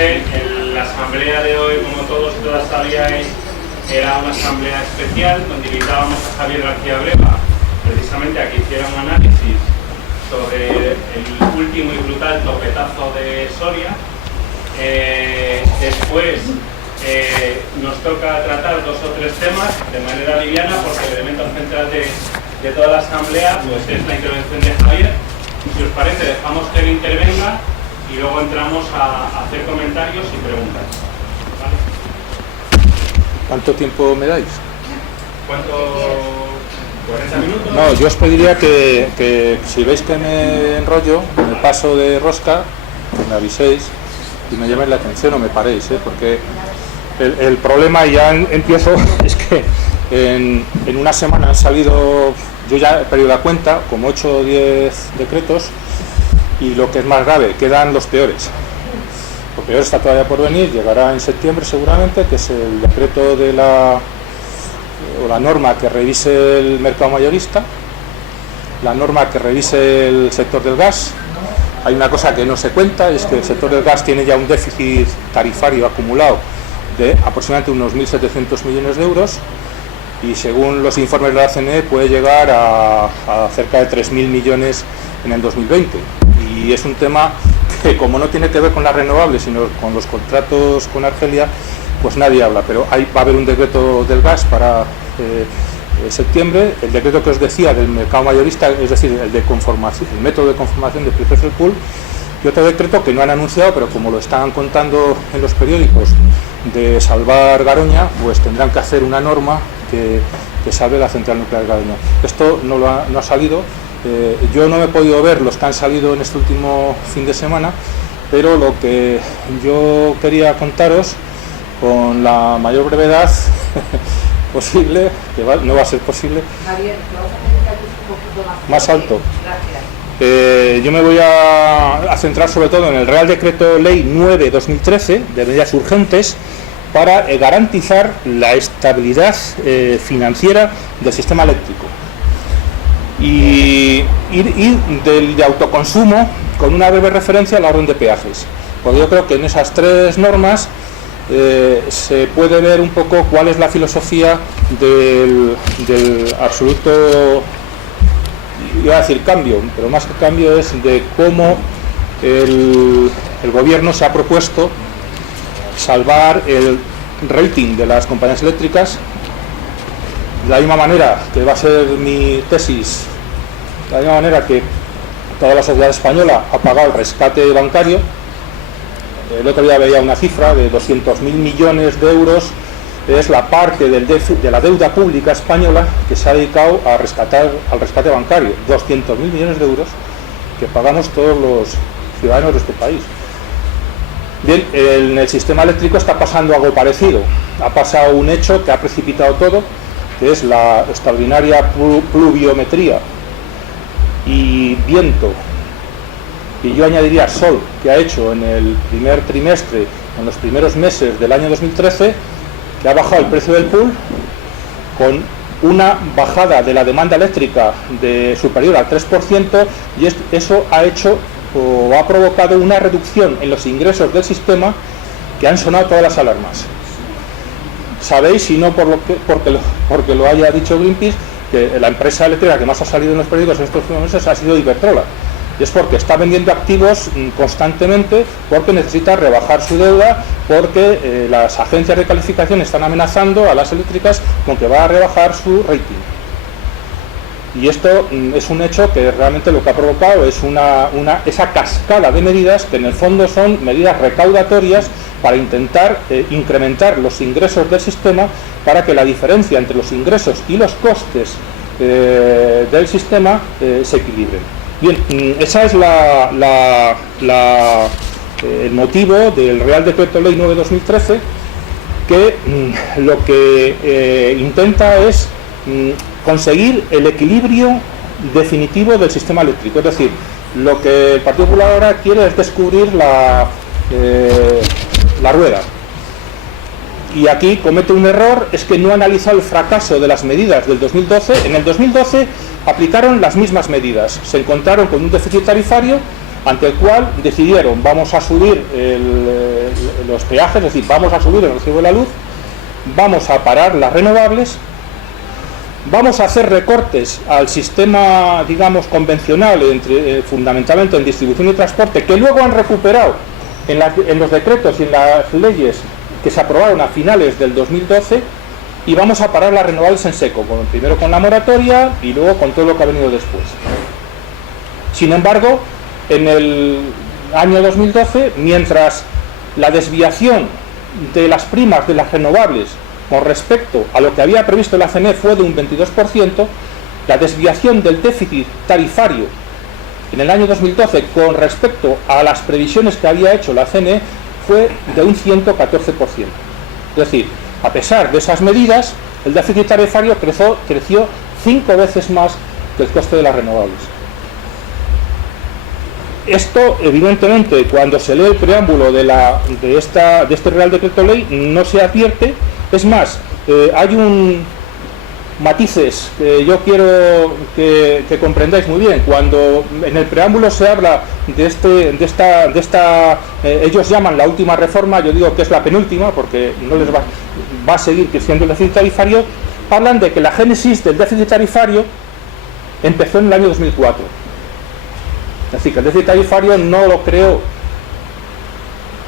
Efectivamente, la asamblea de hoy, como todos y todas sabíais, era una asamblea especial donde invitábamos a Javier García Breva precisamente a que hiciera un análisis sobre el último y brutal topetazo de Soria. Después nos toca tratar 2 o 3 temas de manera liviana, porque el elemento central de toda la asamblea pues es la intervención de Javier. Si os parece, dejamos que él intervenga y luego entramos a hacer comentarios y preguntas. ¿Vale? ¿Cuánto tiempo me dais? ¿Cuánto? ¿40 minutos? No, yo os pediría que si veis que me enrollo, me paso de rosca, que me aviséis y me llaméis la atención o me paréis, porque el problema, y ya empiezo, es que en una semana han salido, yo ya he perdido la cuenta, como 8 o 10 decretos, y lo que es más grave, quedan los peores. Lo peor está todavía por venir, llegará en septiembre seguramente, que es el decreto de la norma que revise el mercado mayorista, la norma que revise el sector del gas. Hay una cosa que no se cuenta, es que el sector del gas tiene ya un déficit tarifario acumulado de aproximadamente unos 1.700 millones de euros, y según los informes de la CNE puede llegar a cerca de 3.000 millones en el 2020. Y es un tema que, como no tiene que ver con las renovables, sino con los contratos con Argelia, pues nadie habla. Pero va a haber un decreto del gas para septiembre, el decreto que os decía del mercado mayorista, es decir, el método de conformación de precios del pool, y otro decreto que no han anunciado, pero como lo están contando en los periódicos, de salvar Garoña, pues tendrán que hacer una norma que salve la central nuclear de Garoña. Esto no ha salido. Yo no he podido ver los que han salido en este último fin de semana, pero lo que yo quería contaros con la mayor brevedad posible, que no va a ser posible. Javier, ¿te vas a tener un poquito más alto? Gracias. Yo me voy a centrar sobre todo en el Real Decreto Ley 9/2013 de medidas urgentes para garantizar la estabilidad financiera del sistema eléctrico. Y del de autoconsumo, con una breve referencia a la orden de peajes, porque yo creo que en esas 3 normas se puede ver un poco cuál es la filosofía del absoluto, iba a decir cambio, pero más que cambio es de cómo el gobierno se ha propuesto salvar el rating de las compañías eléctricas. De la misma manera que va a ser mi tesis, de la misma manera que toda la sociedad española ha pagado el rescate bancario. El otro día veía una cifra de 200.000 millones de euros, es la parte de la deuda pública española que se ha dedicado al rescate bancario. 200.000 millones de euros que pagamos todos los ciudadanos de este país. Bien, en el sistema eléctrico está pasando algo parecido. Ha pasado un hecho que ha precipitado todo, que es la extraordinaria pluviometría y viento, y yo añadiría sol, que ha hecho en el primer trimestre, en los primeros meses del año 2013, que ha bajado el precio del pool con una bajada de la demanda eléctrica superior al 3%, y eso ha hecho o ha provocado una reducción en los ingresos del sistema que han sonado todas las alarmas. Sabéis, si no porque lo haya dicho Greenpeace, que la empresa eléctrica que más ha salido en los periódicos en estos últimos meses ha sido Iberdrola. Y es porque está vendiendo activos constantemente, porque necesita rebajar su deuda, porque las agencias de calificación están amenazando a las eléctricas con que va a rebajar su rating. Y esto es un hecho que realmente lo que ha provocado es esa cascada de medidas que en el fondo son medidas recaudatorias para intentar incrementar los ingresos del sistema, para que la diferencia entre los ingresos y los costes del sistema se equilibren. Bien, ese es el motivo del Real Decreto Ley 9/2013, que lo que intenta es conseguir el equilibrio definitivo del sistema eléctrico. Es decir, lo que el Partido Popular ahora quiere es descubrir la rueda. Y aquí comete un error, es que no ha analizado el fracaso de las medidas del 2012. En el 2012 aplicaron las mismas medidas, se encontraron con un déficit tarifario ante el cual decidieron: vamos a subir los peajes, es decir, vamos a subir el recibo de la luz, vamos a parar las renovables, vamos a hacer recortes al sistema, digamos, convencional, fundamentalmente en distribución y transporte, que luego han recuperado en los decretos y en las leyes que se aprobaron a finales del 2012, y vamos a parar las renovables en seco, primero con la moratoria y luego con todo lo que ha venido después. Sin embargo, en el año 2012, mientras la desviación de las primas de las renovables con respecto a lo que había previsto la CNE fue de un 22%, la desviación del déficit tarifario en el año 2012 con respecto a las previsiones que había hecho la CNE fue de un 114%. Es decir, a pesar de esas medidas, el déficit tarifario creció 5 veces más que el coste de las renovables. Esto, evidentemente, cuando se lee el preámbulo de este Real Decreto Ley, no se advierte. Es más, hay matices que yo quiero que comprendáis muy bien. Cuando en el preámbulo se habla de esta ellos llaman la última reforma, yo digo que es la penúltima, porque no les va a seguir creciendo el déficit tarifario. Hablan de que la génesis del déficit tarifario empezó en el año 2004. Es decir, que el déficit tarifario no lo creó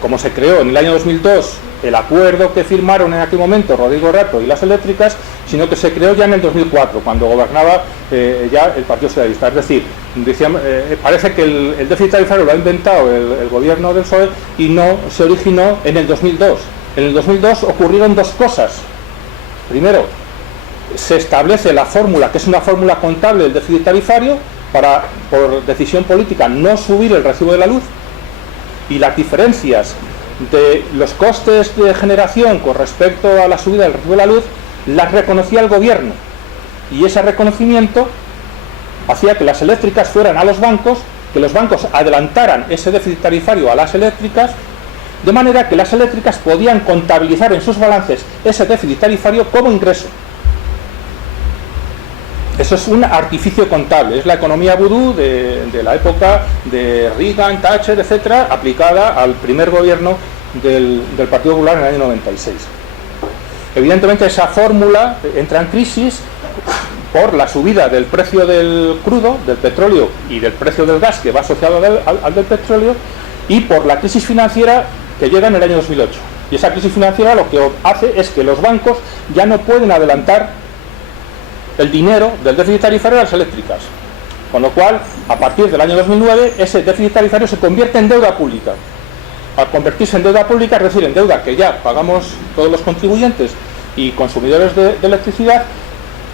como se creó en el año 2002 el acuerdo que firmaron en aquel momento Rodrigo Rato y las eléctricas, sino que se creó ya en el 2004, cuando gobernaba ya el Partido Socialista. Es decir, parece que el déficit tarifario lo ha inventado el gobierno del PSOE y no se originó en el 2002. En el 2002 ocurrieron dos cosas. Primero, se establece la fórmula, que es una fórmula contable del déficit tarifario, para, por decisión política, no subir el recibo de la luz, y las diferencias de los costes de generación con respecto a la subida del recibo de la luz las reconocía el gobierno, y ese reconocimiento hacía que las eléctricas fueran a los bancos, que los bancos adelantaran ese déficit tarifario a las eléctricas, de manera que las eléctricas podían contabilizar en sus balances ese déficit tarifario como ingreso. Eso es un artificio contable, es la economía vudú de la época de Reagan, Thatcher, etcétera, aplicada al primer gobierno del Partido Popular en el año 96. Evidentemente esa fórmula entra en crisis por la subida del precio del crudo, del petróleo y del precio del gas, que va asociado al del petróleo, y por la crisis financiera que llega en el año 2008. Y esa crisis financiera lo que hace es que los bancos ya no pueden adelantar el dinero del déficit tarifario a las eléctricas, con lo cual, a partir del año 2009, ese déficit tarifario se convierte en deuda pública. Al convertirse en deuda pública, es decir, en deuda que ya pagamos todos los contribuyentes y consumidores de electricidad,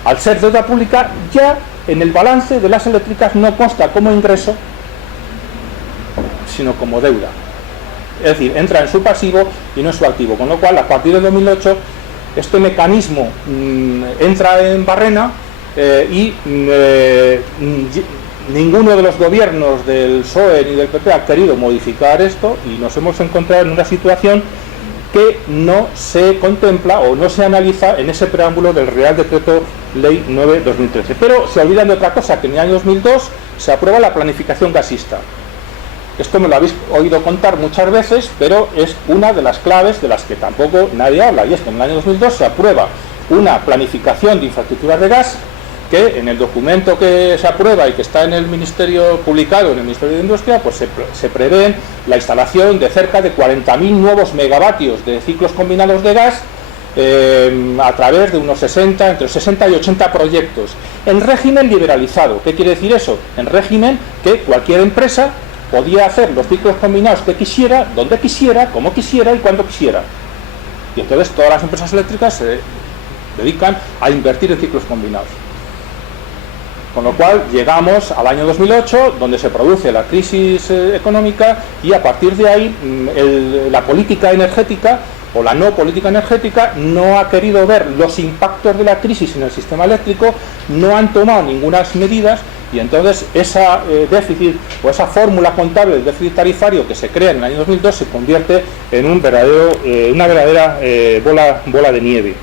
al ser deuda pública, ya en el balance de las eléctricas no consta como ingreso, sino como deuda. Es decir, entra en su pasivo y no en su activo, con lo cual, a partir del 2008, este mecanismo entra en barrena y ninguno de los gobiernos del PSOE ni del PP ha querido modificar esto, y nos hemos encontrado en una situación que no se contempla o no se analiza en ese preámbulo del Real Decreto Ley 9/2013. Pero se olvidan de otra cosa, que en el año 2002 se aprueba la planificación gasista. Esto me lo habéis oído contar muchas veces, pero es una de las claves de las que tampoco nadie habla, y es que en el año 2002 se aprueba una planificación de infraestructuras de gas, que en el documento que se aprueba y que está en el Ministerio, publicado en el Ministerio de Industria, pues se prevé la instalación de cerca de 40.000 nuevos megavatios de ciclos combinados de gas a través de unos entre 60 y 80 proyectos, en régimen liberalizado. ¿Qué quiere decir eso? En régimen que cualquier empresa podía hacer los ciclos combinados que quisiera, donde quisiera, como quisiera y cuando quisiera. Y entonces todas las empresas eléctricas se dedican a invertir en ciclos combinados. Con lo cual llegamos al año 2008, donde se produce la crisis económica, y a partir de ahí la política energética o la no política energética no ha querido ver los impactos de la crisis en el sistema eléctrico, no han tomado ninguna medidas, y entonces esa déficit o esa fórmula contable del déficit tarifario que se crea en el año 2002 se convierte en una verdadera bola de nieve.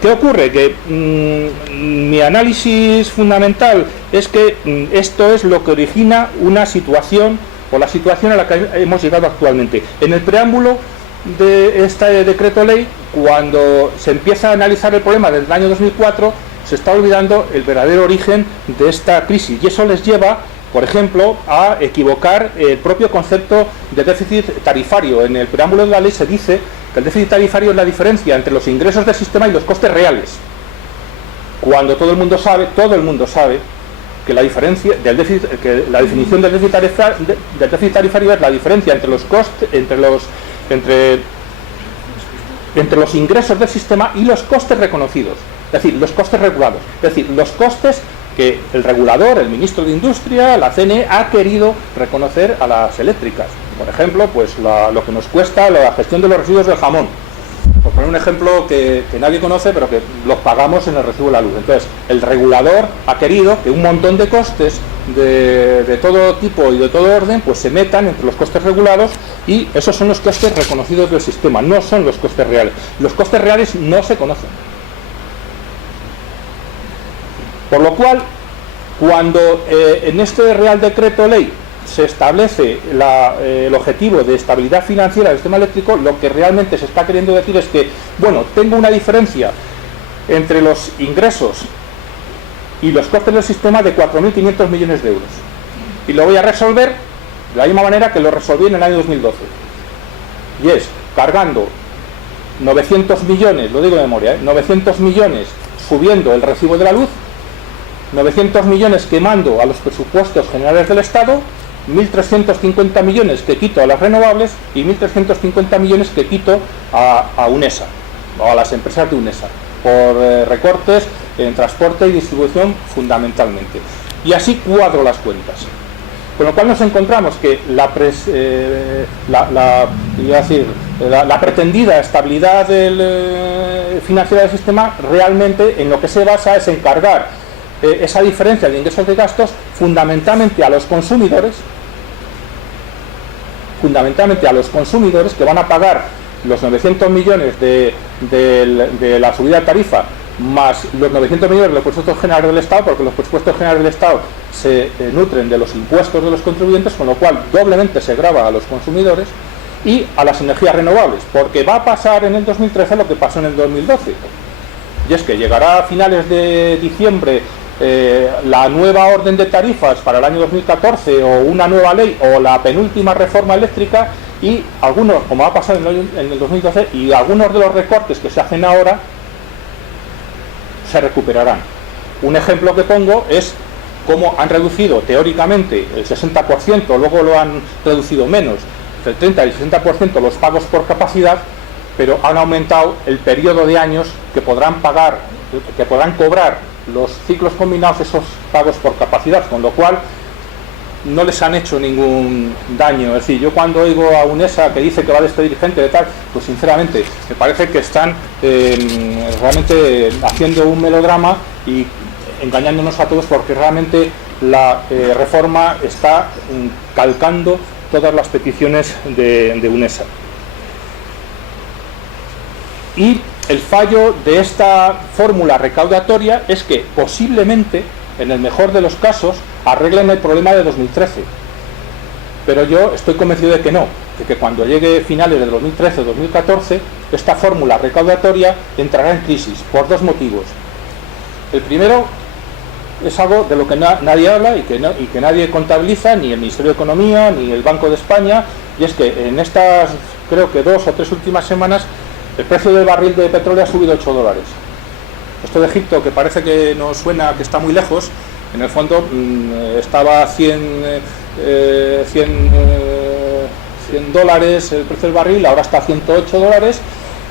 ¿Qué ocurre? Que mi análisis fundamental es que esto es lo que origina una situación, o la situación a la que hemos llegado actualmente. En el preámbulo de este decreto ley, cuando se empieza a analizar el problema desde el año 2004, se está olvidando el verdadero origen de esta crisis, y eso les lleva, por ejemplo, a equivocar el propio concepto de déficit tarifario. En el preámbulo de la ley se dice que el déficit tarifario es la diferencia entre los ingresos del sistema y los costes reales, cuando todo el mundo sabe que la diferencia del déficit, que la definición del déficit tarifario es la diferencia entre los costes, entre los ingresos del sistema y los costes reconocidos, es decir, los costes regulados, es decir, los costes que el regulador, el ministro de Industria, la CNE, ha querido reconocer a las eléctricas. Por ejemplo, pues lo que nos cuesta la gestión de los residuos del jamón. Por poner un ejemplo que nadie conoce, pero que los pagamos en el recibo de la luz. Entonces, el regulador ha querido que un montón de costes de todo tipo y de todo orden pues se metan entre los costes regulados, y esos son los costes reconocidos del sistema, no son los costes reales. Los costes reales no se conocen. Por lo cual, cuando en este Real Decreto Ley se establece el objetivo de estabilidad financiera del sistema eléctrico, lo que realmente se está queriendo decir es que, bueno, tengo una diferencia entre los ingresos y los costes del sistema de 4.500 millones de euros. Y lo voy a resolver de la misma manera que lo resolví en el año 2012. Y es cargando 900 millones, lo digo de memoria, 900 millones subiendo el recibo de la luz, 900 millones que mando a los presupuestos generales del Estado, 1.350 millones que quito a las renovables y 1.350 millones que quito a UNESA, o a las empresas de UNESA, por recortes en transporte y distribución fundamentalmente. Y así cuadro las cuentas. Con lo cual nos encontramos que la pretendida estabilidad financiera del sistema realmente en lo que se basa es en cargar esa diferencia de ingresos y gastos fundamentalmente a los consumidores, que van a pagar los 900 millones de la subida de tarifa más los 900 millones de los presupuestos generales del Estado, porque los presupuestos generales del Estado se nutren de los impuestos de los contribuyentes, con lo cual doblemente se grava a los consumidores y a las energías renovables, porque va a pasar en el 2013 lo que pasó en el 2012, y es que llegará a finales de diciembre la nueva orden de tarifas para el año 2014, o una nueva ley, o la penúltima reforma eléctrica, y algunos, como va a pasar en el 2012, y algunos de los recortes que se hacen ahora se recuperarán. Un ejemplo que pongo es cómo han reducido teóricamente el 60%, luego lo han reducido menos, el 30 y el 60% los pagos por capacidad, pero han aumentado el periodo de años que podrán cobrar los ciclos combinados esos pagos por capacidad, con lo cual no les han hecho ningún daño. Es decir, yo cuando oigo a UNESA que dice que va a despedir gente de tal, pues sinceramente me parece que están realmente haciendo un melodrama y engañándonos a todos, porque realmente la reforma está calcando todas las peticiones de UNESA. Y el fallo de esta fórmula recaudatoria es que posiblemente, en el mejor de los casos, arreglen el problema de 2013. Pero yo estoy convencido de que no, de que cuando llegue finales de 2013-2014, esta fórmula recaudatoria entrará en crisis, por dos motivos. El primero es algo de lo que nadie habla y que nadie contabiliza, ni el Ministerio de Economía, ni el Banco de España, y es que en estas, creo que 2 o 3 últimas semanas, el precio del barril de petróleo ha subido $8. Esto de Egipto, que parece que nos suena que está muy lejos, en el fondo estaba a $100 el precio del barril, ahora está a $108.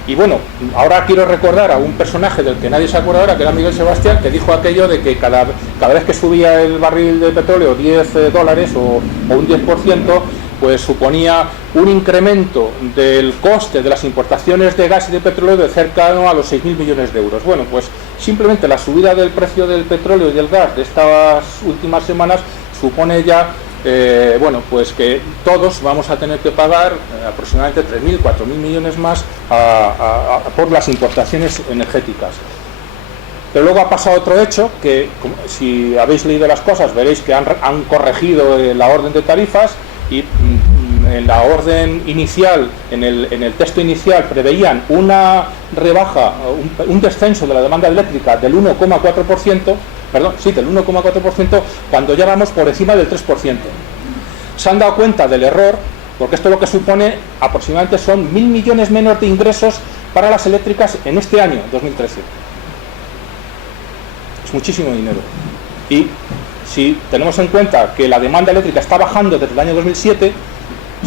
Y bueno, ahora quiero recordar a un personaje del que nadie se acuerda ahora, que era Miguel Sebastián, que dijo aquello de que cada vez que subía el barril de petróleo $10 o un 10%, pues suponía un incremento del coste de las importaciones de gas y de petróleo de cercano a los 6.000 millones de euros. Bueno, pues simplemente la subida del precio del petróleo y del gas de estas últimas semanas supone ya, bueno, pues que todos vamos a tener que pagar aproximadamente 3.000, 4.000 millones más por las importaciones energéticas. Pero luego ha pasado otro hecho que, si habéis leído las cosas, veréis que han corregido la orden de tarifas y en la orden inicial, en el texto inicial, preveían una rebaja, un descenso de la demanda eléctrica del 1,4%, perdón, sí, del 1,4%, cuando ya vamos por encima del 3%. Se han dado cuenta del error, porque esto lo que supone aproximadamente son 1.000 millones menos de ingresos para las eléctricas en este año, 2013. Es muchísimo dinero. Y si tenemos en cuenta que la demanda eléctrica está bajando desde el año 2007,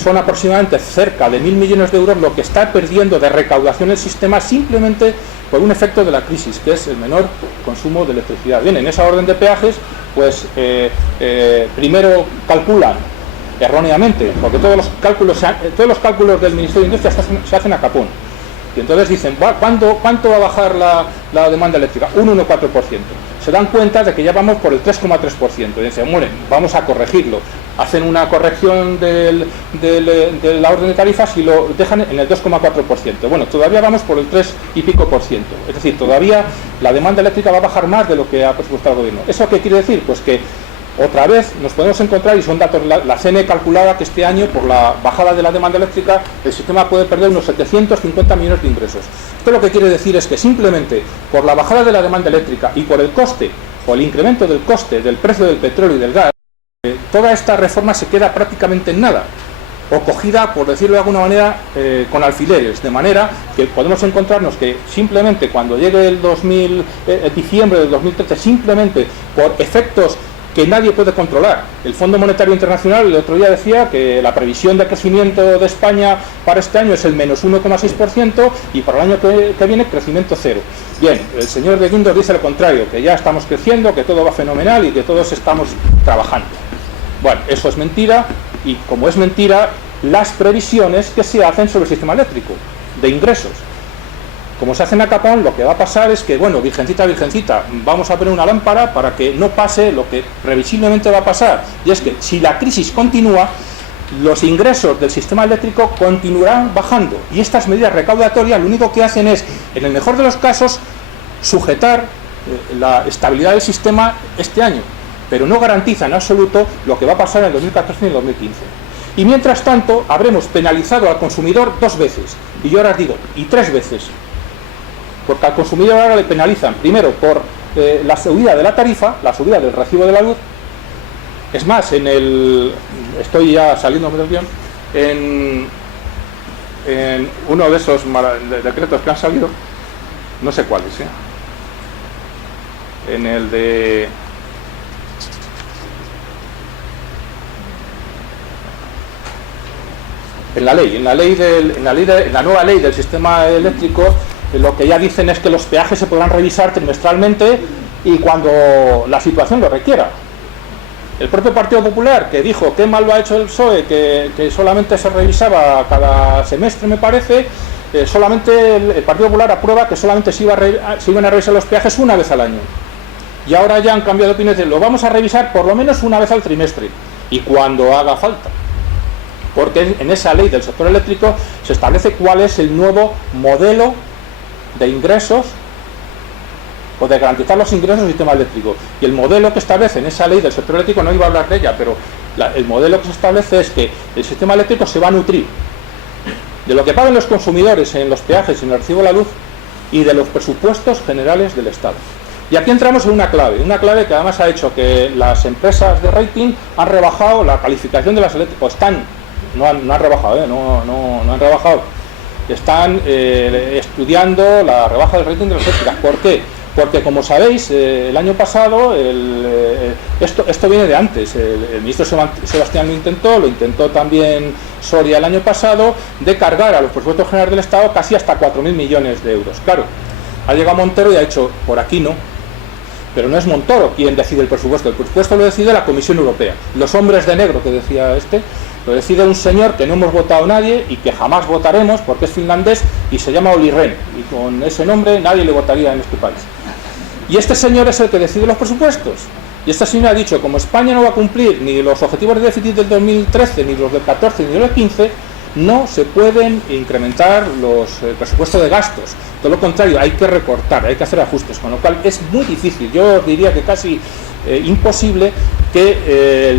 son aproximadamente cerca de 1.000 millones de euros lo que está perdiendo de recaudación el sistema simplemente por un efecto de la crisis, que es el menor consumo de electricidad. Bien, en esa orden de peajes, pues primero calculan erróneamente, porque todos los cálculos del Ministerio de Industria se hacen a capón. Y entonces dicen, ¿cuánto va a bajar la demanda eléctrica? Un 1,4%. Se dan cuenta de que ya vamos por el 3,3%. Y dicen, bueno, vamos a corregirlo. Hacen una corrección de la orden de tarifas y lo dejan en el 2,4%. Bueno, todavía vamos por el 3 y pico %. Es decir, todavía la demanda eléctrica va a bajar más de lo que ha presupuestado el gobierno. ¿Eso qué quiere decir? Pues que otra vez nos podemos encontrar, y son datos, la CNE calculaba que este año, por la bajada de la demanda eléctrica, el sistema puede perder unos 750 millones de ingresos. Esto lo que quiere decir es que simplemente por la bajada de la demanda eléctrica y por el coste, o el incremento del coste del precio del petróleo y del gas, toda esta reforma se queda prácticamente en nada, o cogida, por decirlo de alguna manera, con alfileres, de manera que podemos encontrarnos que simplemente cuando llegue el diciembre del 2013, simplemente por efectos que nadie puede controlar. El Fondo Monetario Internacional el otro día decía que la previsión de crecimiento de España para este año es el menos 1,6% y para el año que viene crecimiento cero. Bien, el señor de Guindos dice lo contrario, que ya estamos creciendo, que todo va fenomenal y que todos estamos trabajando. Bueno, eso es mentira, y como es mentira, las previsiones que se hacen sobre el sistema eléctrico de ingresos. Como se hacen a capón, lo que va a pasar es que, bueno, virgencita, virgencita, vamos a poner una lámpara para que no pase lo que previsiblemente va a pasar. Y es que si la crisis continúa, los ingresos del sistema eléctrico continuarán bajando. Y estas medidas recaudatorias lo único que hacen es, en el mejor de los casos, sujetar la estabilidad del sistema este año, pero no garantiza en absoluto lo que va a pasar en el 2014 y en el 2015. Y mientras tanto, habremos penalizado al consumidor 2 veces, y yo ahora os digo, y 3 veces. Porque al consumidor ahora le penalizan, primero, por la subida de la tarifa, la subida del recibo de la luz. Es más, estoy ya saliendo del guión, en uno de esos decretos que han salido, no sé cuáles, en el de... En la nueva ley del sistema eléctrico, lo que ya dicen es que los peajes se podrán revisar trimestralmente y cuando la situación lo requiera. El propio Partido Popular, que dijo qué mal lo ha hecho el PSOE, que solamente se revisaba cada semestre, me parece, solamente el Partido Popular aprueba que solamente se iban a revisar los peajes una vez al año. Y ahora ya han cambiado de opinión, lo vamos a revisar por lo menos una vez al trimestre y cuando haga falta. Porque en esa ley del sector eléctrico se establece cuál es el nuevo modelo de ingresos o de garantizar los ingresos del sistema eléctrico. Y el modelo que establece en esa ley del sector eléctrico, no iba a hablar de ella, pero el modelo que se establece es que el sistema eléctrico se va a nutrir de lo que pagan los consumidores en los peajes y en el recibo de la luz y de los presupuestos generales del Estado. Y aquí entramos en una clave que además ha hecho que las empresas de rating han rebajado la calificación de las eléctricas, no han rebajado, no han rebajado. Están estudiando la rebaja del rating de las eléctricas. ¿Por qué? Porque, como sabéis, el año pasado, esto viene de antes, el ministro Sebastián lo intentó también Soria el año pasado, de cargar a los presupuestos generales del Estado casi hasta 4.000 millones de euros. Claro, ha llegado Montoro y ha dicho, por aquí no. Pero no es Montoro quien decide el presupuesto lo decide la Comisión Europea. Los hombres de negro que decía lo decide un señor que no hemos votado nadie y que jamás votaremos porque es finlandés y se llama Olli Rehn, y con ese nombre nadie le votaría en este país. Y este señor es el que decide los presupuestos. Y este señor ha dicho, como España no va a cumplir ni los objetivos de déficit del 2013, ni los del 14, ni los del 15, no se pueden incrementar los presupuestos de gastos, todo lo contrario, hay que recortar, hay que hacer ajustes, con lo cual es muy difícil, yo diría que casi imposible que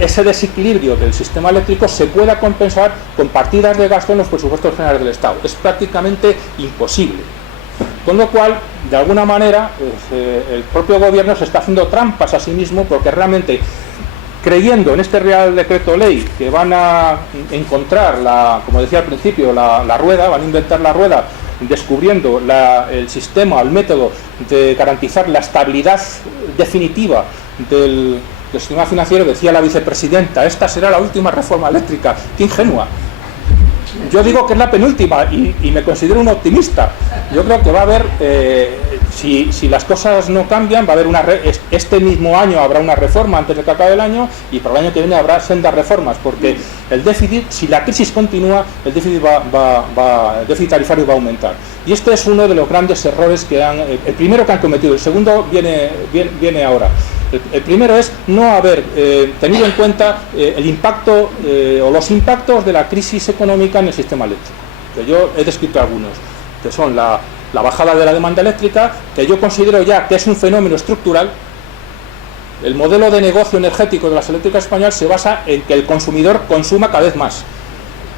ese desequilibrio del sistema eléctrico se pueda compensar con partidas de gasto en los presupuestos generales del Estado. Es prácticamente imposible. Con lo cual, de alguna manera, el propio gobierno se está haciendo trampas a sí mismo, porque realmente, creyendo en este Real Decreto Ley que van a encontrar, como decía al principio, la rueda, van a inventar la rueda, descubriendo el sistema, el método de garantizar la estabilidad definitiva del sistema financiero, decía la vicepresidenta, esta será la última reforma eléctrica. ¡Qué ingenua! Yo digo que es la penúltima y me considero un optimista. Yo creo que va a haber, si las cosas no cambian, va a haber este mismo año habrá una reforma antes de que acabe el año, y para el año que viene habrá sendas reformas, porque el déficit, si la crisis continúa, el déficit el déficit tarifario va a aumentar. Y este es uno de los grandes errores el primero que han cometido, el segundo viene ahora. El primero es no haber tenido en cuenta el impacto o los impactos de la crisis económica en el sistema eléctrico, que yo he descrito algunos, que son la bajada de la demanda eléctrica, que yo considero ya que es un fenómeno estructural. El modelo de negocio energético de las eléctricas españolas se basa en que el consumidor consuma cada vez más,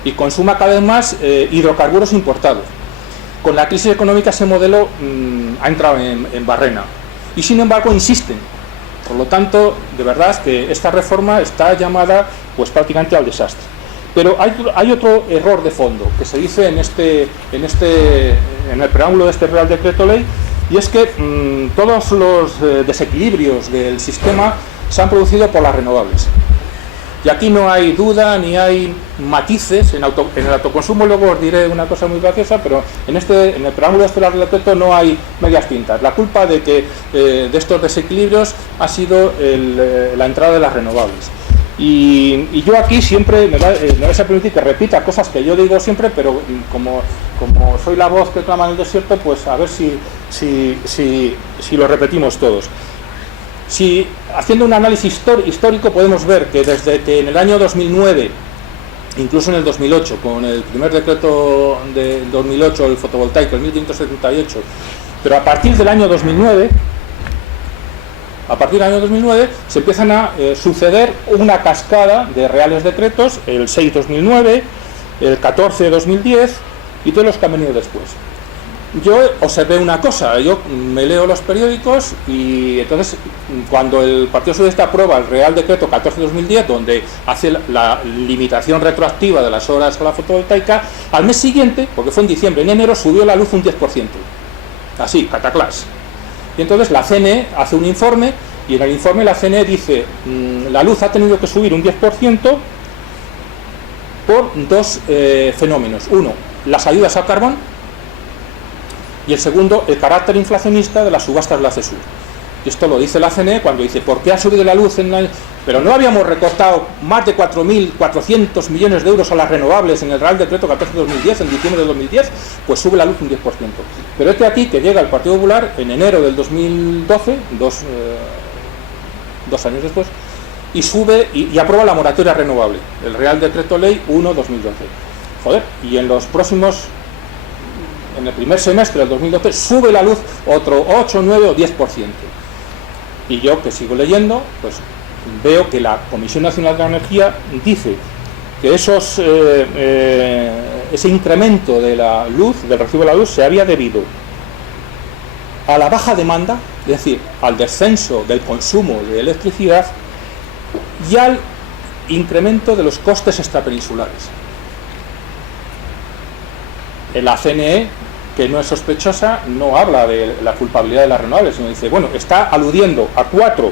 y consuma cada vez más hidrocarburos importados. Con la crisis económica ese modelo ha entrado en barrena, y sin embargo insisten. Por lo tanto, de verdad que esta reforma está llamada pues prácticamente al desastre. Pero hay otro error de fondo que se dice en el preámbulo de este Real Decreto Ley, y es que todos los desequilibrios del sistema se han producido por las renovables. Y aquí no hay duda ni hay matices. En el autoconsumo luego os diré una cosa muy graciosa, pero en el preámbulo de este Real Decreto no hay medias tintas. La culpa de estos desequilibrios ha sido la entrada de las renovables. Y yo aquí siempre me vais a permitir que repita cosas que yo digo siempre, pero como soy la voz que clama en el desierto, pues a ver si lo repetimos todos. Si haciendo un análisis histórico podemos ver que desde que en el año 2009, incluso en el 2008, con el primer decreto del 2008, el fotovoltaico, el 1578, pero a partir del año 2009 se empiezan a suceder una cascada de reales decretos, el 6-2009, el 14-2010 y todos los que han venido después. Yo observé una cosa, yo me leo los periódicos y entonces cuando el Partido Socialista aprueba el Real Decreto 14-2010, donde hace la limitación retroactiva de las horas a la fotovoltaica, al mes siguiente, porque fue en diciembre, en enero subió la luz un 10%, así, cataclás. Y entonces la CNE hace un informe, y en el informe la CNE dice la luz ha tenido que subir un 10% por dos fenómenos. Uno, las ayudas al carbón, y el segundo, el carácter inflacionista de las subastas de la CESUR. Y esto lo dice la CNE cuando dice, ¿por qué ha subido la luz? Pero no habíamos recortado más de 4.400 millones de euros a las renovables en el Real Decreto 14-2010, en diciembre de 2010, pues sube la luz un 10%. Pero este aquí, que llega el Partido Popular en enero del 2012, dos años después, y sube y aprueba la moratoria renovable, el Real Decreto Ley 1-2012. Joder, y en el primer semestre del 2012 sube la luz otro 8, 9 o 10%. Y yo, que sigo leyendo, pues veo que la Comisión Nacional de la Energía dice que ese incremento de la luz, del recibo de la luz, se había debido a la baja demanda, es decir, al descenso del consumo de electricidad y al incremento de los costes extrapeninsulares. La CNE, que no es sospechosa, no habla de la culpabilidad de las renovables, sino dice, bueno, está aludiendo a cuatro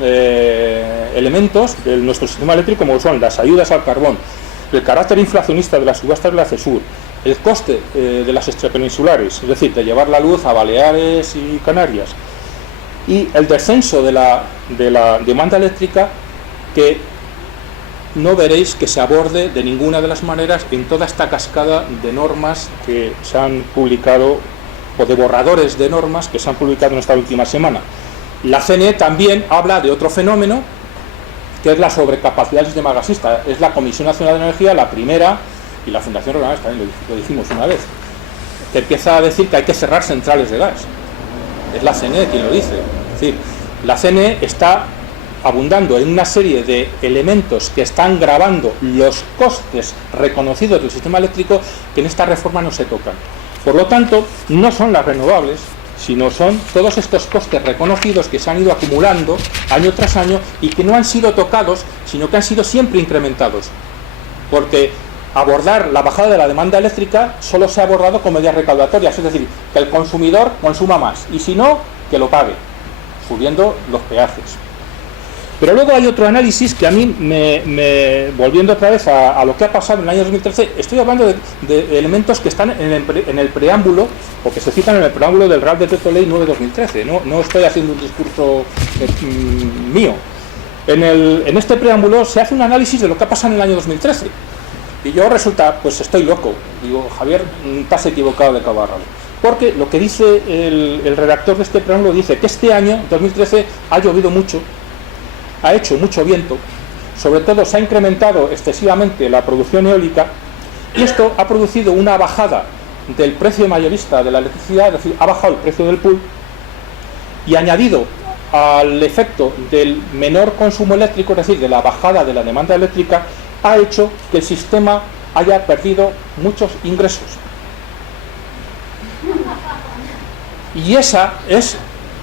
elementos de nuestro sistema eléctrico, como son las ayudas al carbón, el carácter inflacionista de las subastas de la CESUR, el coste de las extrapeninsulares, es decir, de llevar la luz a Baleares y Canarias, y el descenso de la demanda eléctrica, que no veréis que se aborde de ninguna de las maneras en toda esta cascada de normas que se han publicado, o de borradores de normas que se han publicado en esta última semana. La CNE también habla de otro fenómeno, que es la sobrecapacidad del sistema gasista. Es la Comisión Nacional de Energía la primera, y la Fundación Renovables también lo dijimos una vez, que empieza a decir que hay que cerrar centrales de gas. Es la CNE quien lo dice. Es decir, la CNE está abundando en una serie de elementos que están gravando los costes reconocidos del sistema eléctrico que en esta reforma no se tocan. Por lo tanto, no son las renovables, sino son todos estos costes reconocidos que se han ido acumulando año tras año y que no han sido tocados, sino que han sido siempre incrementados. Porque abordar la bajada de la demanda eléctrica solo se ha abordado con medidas recaudatorias, es decir, que el consumidor consuma más y si no, que lo pague, subiendo los peajes. Pero luego hay otro análisis que a mí, volviendo otra vez a lo que ha pasado en el año 2013, estoy hablando de elementos que están en el preámbulo, o que se citan en el preámbulo del Real Decreto Ley 9/2013, no estoy haciendo un discurso mío. En este preámbulo se hace un análisis de lo que ha pasado en el año 2013. Y yo resulta, pues estoy loco. Digo, Javier, te has equivocado de cabo a rabo. Porque lo que dice el redactor de este preámbulo dice que este año, 2013, ha llovido mucho, ha hecho mucho viento, sobre todo se ha incrementado excesivamente la producción eólica, y esto ha producido una bajada del precio mayorista de la electricidad, es decir, ha bajado el precio del pool, y añadido al efecto del menor consumo eléctrico, es decir, de la bajada de la demanda eléctrica, ha hecho que el sistema haya perdido muchos ingresos. Y esa es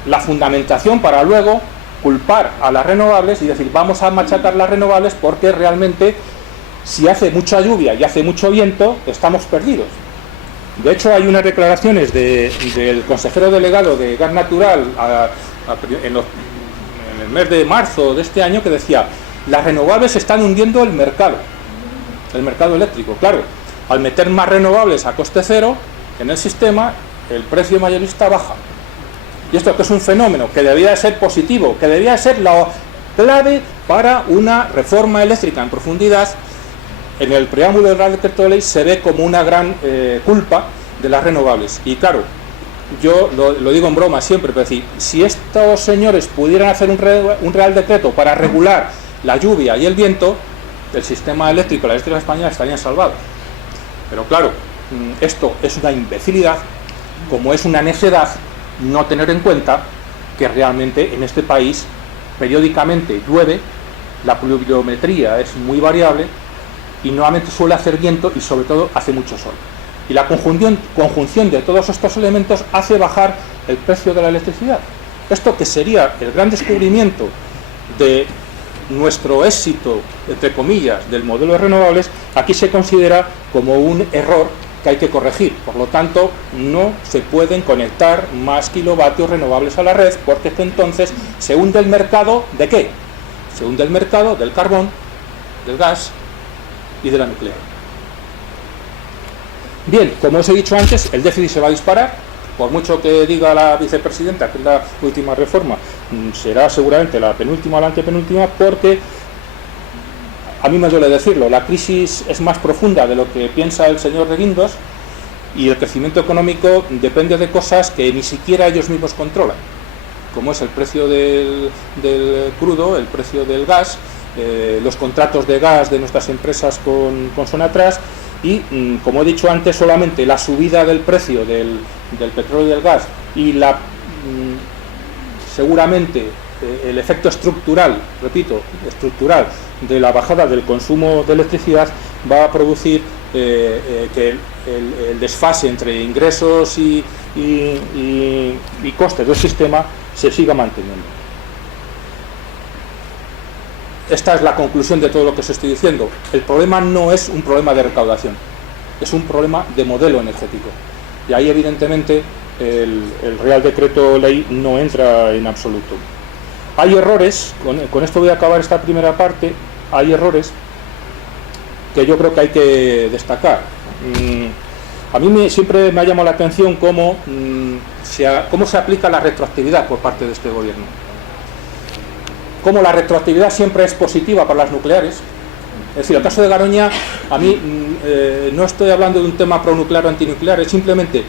la fundamentación para luego culpar a las renovables y decir, vamos a machacar las renovables porque realmente si hace mucha lluvia y hace mucho viento, estamos perdidos. De hecho, hay unas declaraciones del consejero delegado de Gas Natural en el mes de marzo de este año que decía, las renovables están hundiendo el mercado eléctrico. Claro, al meter más renovables a coste cero en el sistema, el precio mayorista baja. Y esto que es un fenómeno que debería de ser positivo, que debería de ser la clave para una reforma eléctrica en profundidad, en el preámbulo del Real Decreto de Ley se ve como una gran culpa de las renovables. Y claro, yo lo digo en broma siempre, pero decir, si estos señores pudieran hacer un Real Decreto para regular la lluvia y el viento, el sistema eléctrico, la eléctrica española estarían salvados. Pero claro, esto es una imbecilidad, como es una necedad no tener en cuenta que realmente en este país periódicamente llueve, la pluviometría es muy variable y nuevamente suele hacer viento y sobre todo hace mucho sol. Y la conjunción de todos estos elementos hace bajar el precio de la electricidad. Esto que sería el gran descubrimiento de nuestro éxito, entre comillas, del modelo de renovables, aquí se considera como un error que hay que corregir. Por lo tanto, no se pueden conectar más kilovatios renovables a la red, porque entonces se hunde el mercado ¿de qué? Se hunde el mercado del carbón, del gas y de la nuclear. Bien, como os he dicho antes, el déficit se va a disparar. Por mucho que diga la vicepresidenta que es la última reforma, será seguramente la penúltima o la antepenúltima, porque a mí me duele decirlo, la crisis es más profunda de lo que piensa el señor de Guindos y el crecimiento económico depende de cosas que ni siquiera ellos mismos controlan, como es el precio del crudo, el precio del gas, los contratos de gas de nuestras empresas con Sonatrach y, como he dicho antes, solamente la subida del precio del petróleo y del gas y seguramente el efecto estructural, repito, estructural de la bajada del consumo de electricidad va a producir que el desfase entre ingresos y costes del sistema se siga manteniendo. Esta es la conclusión de todo lo que os estoy diciendo. El problema no es un problema de recaudación, es un problema de modelo energético. Y ahí, evidentemente, el Real Decreto Ley no entra en absoluto. Hay errores, con esto voy a acabar esta primera parte, hay errores que yo creo que hay que destacar. A mí siempre me ha llamado la atención cómo se aplica la retroactividad por parte de este gobierno. Cómo la retroactividad siempre es positiva para las nucleares. Es decir, el caso de Garoña, a mí no estoy hablando de un tema pronuclear o antinuclear, es simplemente,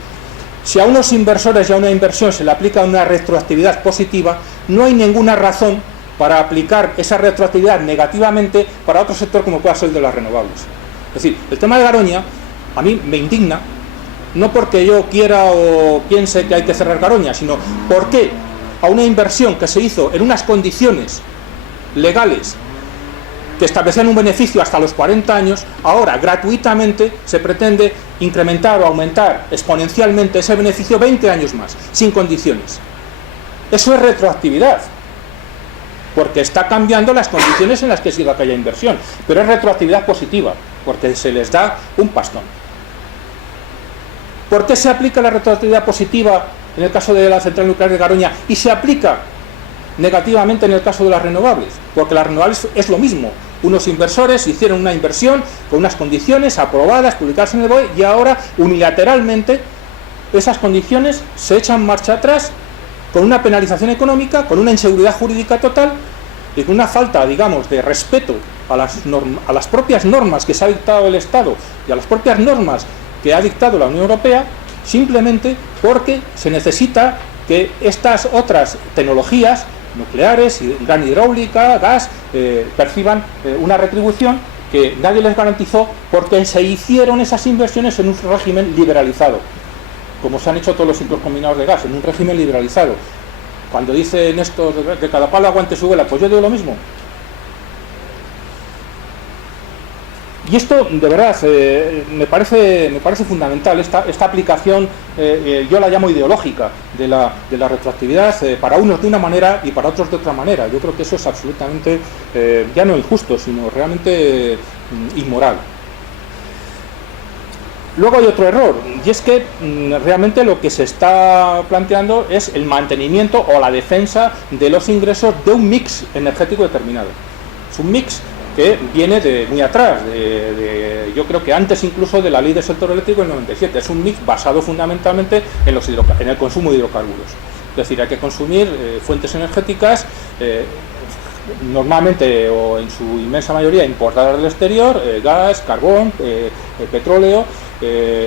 si a unos inversores y a una inversión se le aplica una retroactividad positiva, no hay ninguna razón para aplicar esa retroactividad negativamente para otro sector como pueda ser el de las renovables. Es decir, el tema de Garoña a mí me indigna, no porque yo quiera o piense que hay que cerrar Garoña, sino porque a una inversión que se hizo en unas condiciones legales que establecían un beneficio hasta los 40 años, ahora gratuitamente se pretende incrementar o aumentar exponencialmente ese beneficio 20 años más, sin condiciones. Eso es retroactividad, porque está cambiando las condiciones en las que se hizo aquella inversión, pero es retroactividad positiva, porque se les da un pastón. ¿Por qué se aplica la retroactividad positiva en el caso de la central nuclear de Garoña y se aplica negativamente en el caso de las renovables? Porque las renovables es lo mismo. Unos inversores hicieron una inversión con unas condiciones aprobadas, publicadas en el BOE, y ahora unilateralmente esas condiciones se echan marcha atrás con una penalización económica, con una inseguridad jurídica total y con una falta, digamos, de respeto a las propias normas que se ha dictado el Estado y a las propias normas que ha dictado la Unión Europea, simplemente porque se necesita que estas otras tecnologías nucleares, gran hidráulica, gas, perciban una retribución que nadie les garantizó porque se hicieron esas inversiones en un régimen liberalizado, como se han hecho todos los ciclos combinados de gas, en un régimen liberalizado. Cuando dicen esto de cada palo aguante su vela, pues yo digo lo mismo. Y esto, de verdad, me parece fundamental, esta aplicación, yo la llamo ideológica, de la retroactividad, para unos de una manera y para otros de otra manera. Yo creo que eso es absolutamente, ya no injusto, sino realmente inmoral. Luego hay otro error, y es que realmente lo que se está planteando es el mantenimiento o la defensa de los ingresos de un mix energético determinado. Es un mix que viene de muy atrás, yo creo que antes incluso de la ley del sector eléctrico del 97. Es un mix basado fundamentalmente en el consumo de hidrocarburos. Es decir, hay que consumir fuentes energéticas normalmente o en su inmensa mayoría importadas del exterior, gas, carbón, petróleo,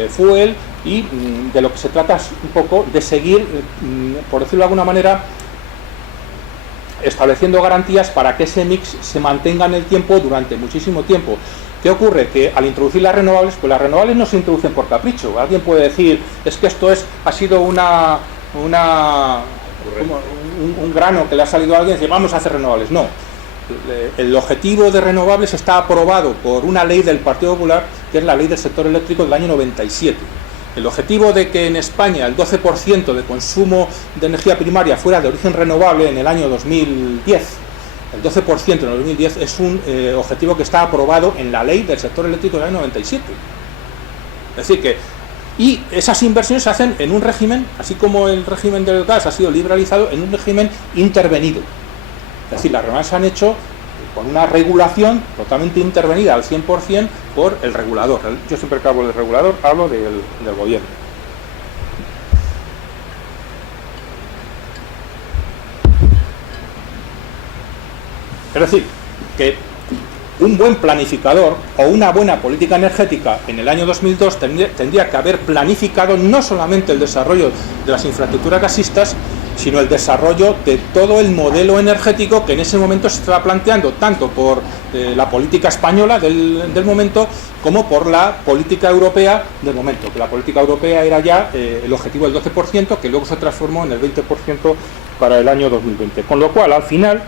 fuel, y de lo que se trata es un poco de seguir, por decirlo de alguna manera, estableciendo garantías para que ese mix se mantenga en el tiempo durante muchísimo tiempo. ¿Qué ocurre? Que al introducir las renovables, pues las renovables no se introducen por capricho. Alguien puede decir, es que esto ha sido un grano que le ha salido a alguien y dice, vamos a hacer renovables. No. El objetivo de renovables está aprobado por una ley del Partido Popular, que es la ley del sector eléctrico del año 97. El objetivo de que en España el 12% de consumo de energía primaria fuera de origen renovable en el año 2010, el 12% en el 2010 es un objetivo que está aprobado en la ley del sector eléctrico del año 97. Es decir y esas inversiones se hacen en un régimen, así como el régimen del gas ha sido liberalizado, en un régimen intervenido. Es decir, las renovables se han hecho con una regulación totalmente intervenida al 100% por el regulador. Yo siempre que hablo del regulador hablo del gobierno. Es decir, que un buen planificador o una buena política energética en el año 2002 tendría que haber planificado no solamente el desarrollo de las infraestructuras gasistas, sino el desarrollo de todo el modelo energético que en ese momento se estaba planteando tanto por la política española del momento como por la política europea del momento, que la política europea era ya el objetivo del 12%, que luego se transformó en el 20% para el año 2020. Con lo cual, al final,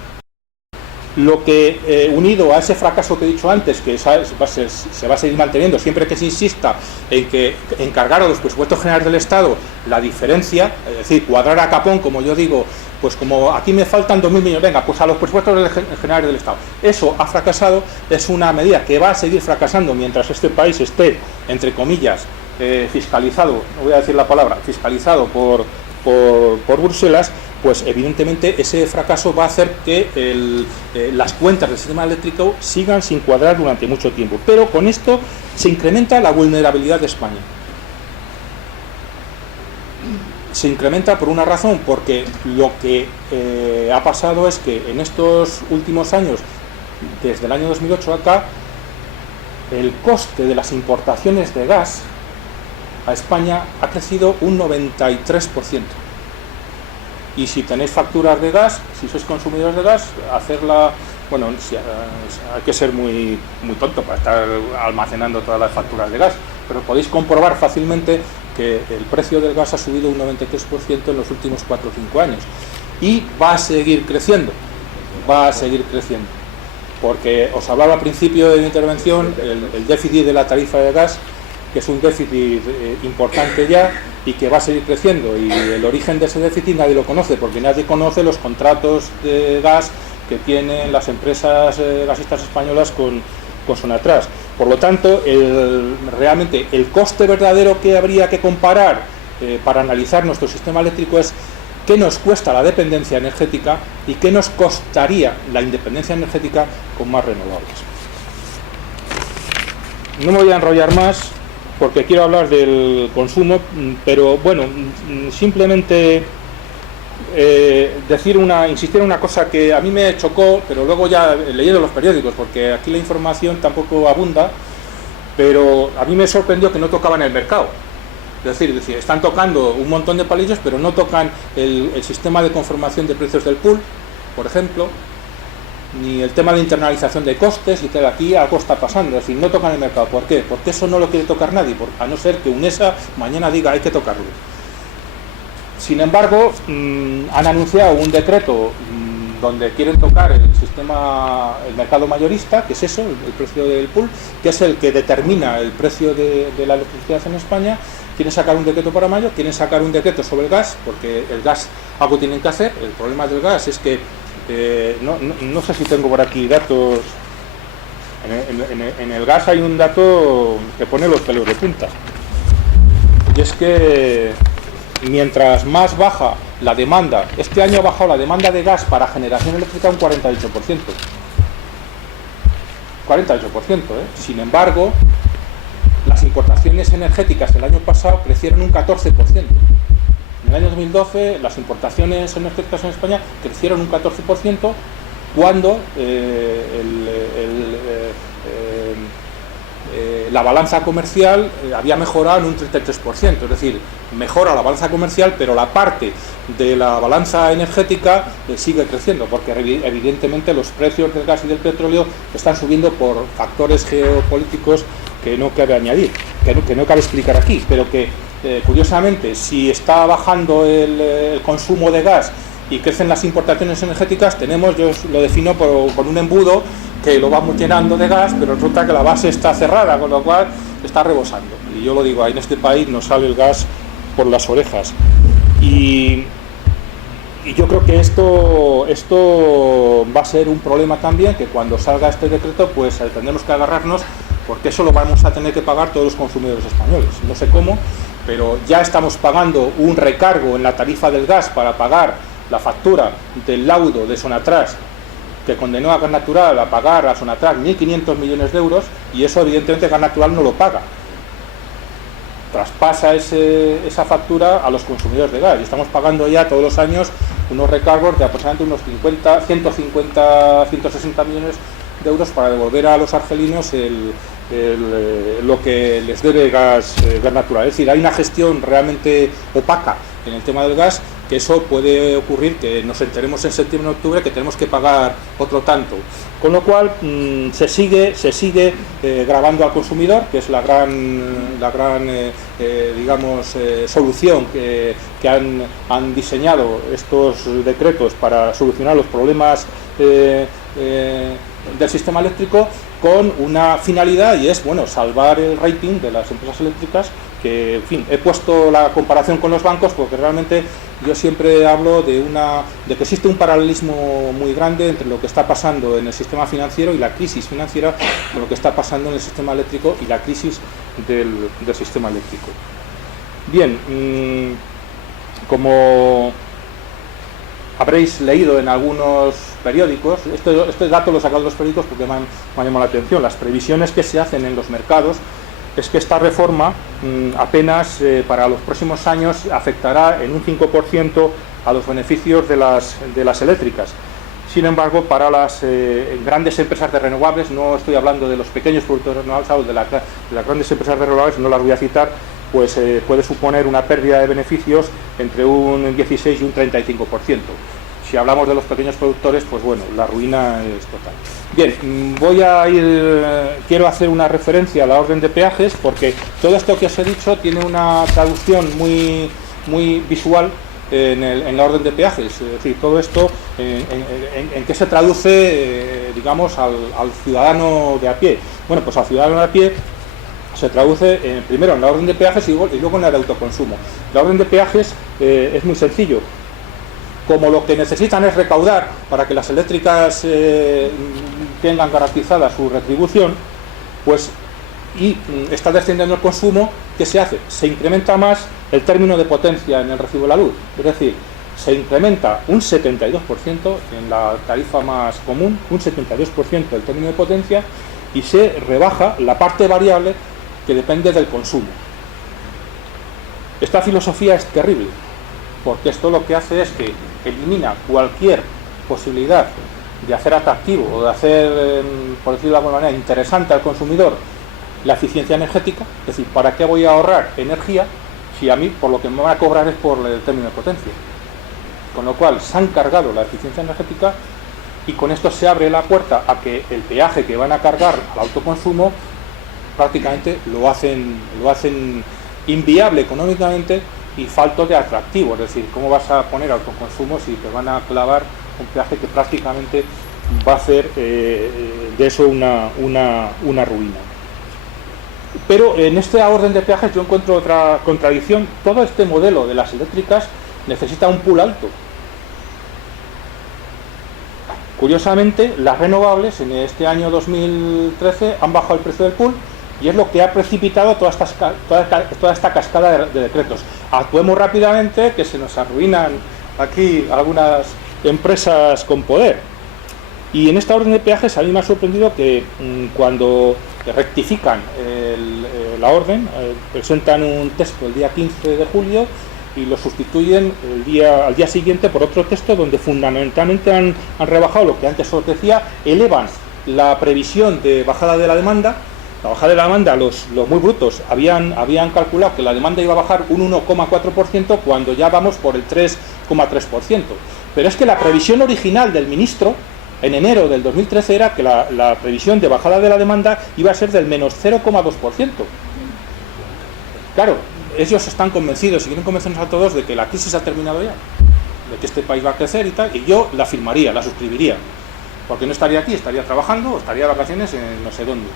lo que unido a ese fracaso que he dicho antes, que se va a seguir manteniendo siempre que se insista en que encargar a los presupuestos generales del Estado la diferencia, es decir, cuadrar a capón, como yo digo, pues como aquí me faltan 2.000 millones, venga, pues a los presupuestos generales del Estado. Eso ha fracasado, es una medida que va a seguir fracasando mientras este país esté, entre comillas, fiscalizado, no voy a decir la palabra, fiscalizado por Bruselas. Pues evidentemente ese fracaso va a hacer que las cuentas del sistema eléctrico sigan sin cuadrar durante mucho tiempo. Pero con esto se incrementa la vulnerabilidad de España. Se incrementa por una razón, porque lo que ha pasado es que en estos últimos años, desde el año 2008 acá, el coste de las importaciones de gas a España ha crecido un 93%. y si tenéis facturas de gas, si sois consumidores de gas, hacerla, bueno, hay que ser muy tonto para estar almacenando todas las facturas de gas, pero podéis comprobar fácilmente que el precio del gas ha subido un 93% en los últimos 4 o 5 años y va a seguir creciendo, porque os hablaba al principio de mi intervención el déficit de la tarifa de gas, que es un déficit importante ya y que va a seguir creciendo, y el origen de ese déficit nadie lo conoce, porque nadie conoce los contratos de gas que tienen las empresas gasistas españolas con Sonatrach. Por lo tanto, realmente el coste verdadero que habría que comparar para analizar nuestro sistema eléctrico es qué nos cuesta la dependencia energética y qué nos costaría la independencia energética con más renovables. No me voy a enrollar más porque quiero hablar del consumo, pero bueno, simplemente insistir en una cosa que a mí me chocó, pero luego ya leyendo los periódicos, porque aquí la información tampoco abunda, pero a mí me sorprendió que no tocaban el mercado. Es decir, están tocando un montón de palillos, pero no tocan el sistema de conformación de precios del pool, por ejemplo, ni el tema de internalización de costes, y tal. Aquí algo está pasando, es decir, no tocan el mercado. ¿Por qué? Porque eso no lo quiere tocar nadie, a no ser que UNESA mañana diga hay que tocarlo. Sin embargo, han anunciado un decreto donde quieren tocar el mercado mayorista, que es eso, el precio del pool, que es el que determina el precio de la electricidad en España. Quieren sacar un decreto para mayo, quieren sacar un decreto sobre el gas, porque el gas algo tienen que hacer. El problema del gas es que no sé si tengo por aquí datos. En el gas hay un dato que pone los pelos de punta, y es que mientras más baja la demanda, este año ha bajado la demanda de gas para generación eléctrica un 48%. 48%, Sin embargo, las importaciones energéticas el año pasado crecieron un 14%. En el año 2012 las importaciones energéticas en España crecieron un 14%, cuando la balanza comercial había mejorado en un 33%, es decir, mejora la balanza comercial, pero la parte de la balanza energética sigue creciendo, porque evidentemente los precios del gas y del petróleo están subiendo por factores geopolíticos que no cabe añadir, que no cabe explicar aquí, pero que curiosamente, si está bajando el consumo de gas y crecen las importaciones energéticas, yo lo defino con un embudo que lo vamos llenando de gas, pero resulta que la base está cerrada, con lo cual está rebosando. Y yo lo digo, ahí en este país nos sale el gas por las orejas. Y yo creo que esto va a ser un problema también, que cuando salga este decreto, pues tendremos que agarrarnos, porque eso lo vamos a tener que pagar todos los consumidores españoles. No sé cómo, pero ya estamos pagando un recargo en la tarifa del gas para pagar la factura del laudo de Sonatrach, que condenó a Gas Natural a pagar a Sonatrach 1.500 millones de euros, y eso evidentemente Gas Natural no lo paga. Traspasa esa factura a los consumidores de gas, y estamos pagando ya todos los años unos recargos de aproximadamente unos 160 millones de euros para devolver a los argelinos lo que les debe gas natural. Es decir, hay una gestión realmente opaca en el tema del gas, que eso puede ocurrir, que nos enteremos en septiembre o octubre que tenemos que pagar otro tanto. Con lo cual se sigue gravando al consumidor, que es la gran solución que han diseñado estos decretos para solucionar los problemas del sistema eléctrico, con una finalidad, y es salvar el rating de las empresas eléctricas, que en fin, he puesto la comparación con los bancos porque realmente yo siempre hablo de que existe un paralelismo muy grande entre lo que está pasando en el sistema financiero y la crisis financiera, con lo que está pasando en el sistema eléctrico y la crisis del sistema eléctrico. Bien, como habréis leído en algunos periódicos, este dato lo he sacado de los periódicos porque me han llamado la atención, las previsiones que se hacen en los mercados es que esta reforma apenas para los próximos años afectará en un 5% a los beneficios de las eléctricas. Sin embargo, para las grandes empresas de renovables, no estoy hablando de los pequeños productores renovables, hablo de las grandes empresas de renovables, no las voy a citar pues puede suponer una pérdida de beneficios entre un 16 y un 35%. Si hablamos de los pequeños productores, pues bueno, la ruina es total. Bien, quiero hacer una referencia a la orden de peajes, porque todo esto que os he dicho tiene una traducción muy visual en la orden de peajes. Es decir, todo esto en qué se traduce, digamos, al ciudadano de a pie. Bueno, pues al ciudadano de a pie se traduce primero en la orden de peajes y luego en la de autoconsumo. La orden de peajes es muy sencillo. Como lo que necesitan es recaudar para que las eléctricas tengan garantizada su retribución, pues y está descendiendo el consumo, ¿qué se hace? Se incrementa más el término de potencia en el recibo de la luz. Es decir, se incrementa un 72% en la tarifa más común, un 72% del término de potencia, y se rebaja la parte variable que depende del consumo. Esta filosofía es terrible, porque esto lo que hace es que elimina cualquier posibilidad de hacer atractivo o de hacer, por decirlo de alguna manera, interesante al consumidor la eficiencia energética. Es decir, ¿para qué voy a ahorrar energía si a mí por lo que me van a cobrar es por el término de potencia? Con lo cual se han cargado la eficiencia energética, y con esto se abre la puerta a que el peaje que van a cargar al autoconsumo prácticamente lo hacen inviable económicamente y falto de atractivo. Es decir, ¿cómo vas a poner autoconsumo si te van a clavar un peaje que prácticamente va a hacer de eso una ruina? Pero en esta orden de peajes yo encuentro otra contradicción. Todo este modelo de las eléctricas necesita un pool alto. Curiosamente, las renovables en este año 2013 han bajado el precio del pool, y es lo que ha precipitado toda esta cascada de decretos. Actuemos rápidamente, que se nos arruinan aquí algunas empresas con poder. Y en esta orden de peajes a mí me ha sorprendido que cuando rectifican la orden, presentan un texto el día 15 de julio y lo sustituyen al día siguiente por otro texto donde fundamentalmente han rebajado lo que antes os decía, elevan la previsión de bajada de la demanda. La bajada de la demanda, los muy brutos habían calculado que la demanda iba a bajar un 1,4% cuando ya vamos por el 3,3%. Pero es que la previsión original del ministro en enero del 2013 era que la previsión de bajada de la demanda iba a ser del menos 0,2%. Claro, ellos están convencidos y quieren convencernos a todos de que la crisis ha terminado ya, de que este país va a crecer y tal, y yo la firmaría, la suscribiría, porque no estaría aquí, estaría trabajando o estaría de vacaciones en no sé dónde.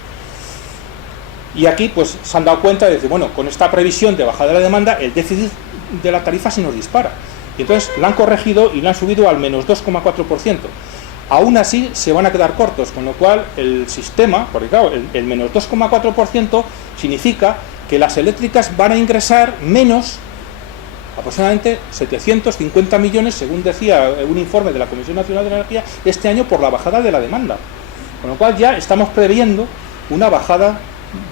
Y aquí pues se han dado cuenta de decir, bueno, con esta previsión de bajada de la demanda, el déficit de la tarifa se nos dispara. Y entonces la han corregido y la han subido al menos 2,4%. Aún así se van a quedar cortos, con lo cual el sistema, porque claro, el menos 2,4% significa que las eléctricas van a ingresar menos, aproximadamente 750 millones, según decía un informe de la Comisión Nacional de la Energía, este año por la bajada de la demanda. Con lo cual ya estamos previendo una bajada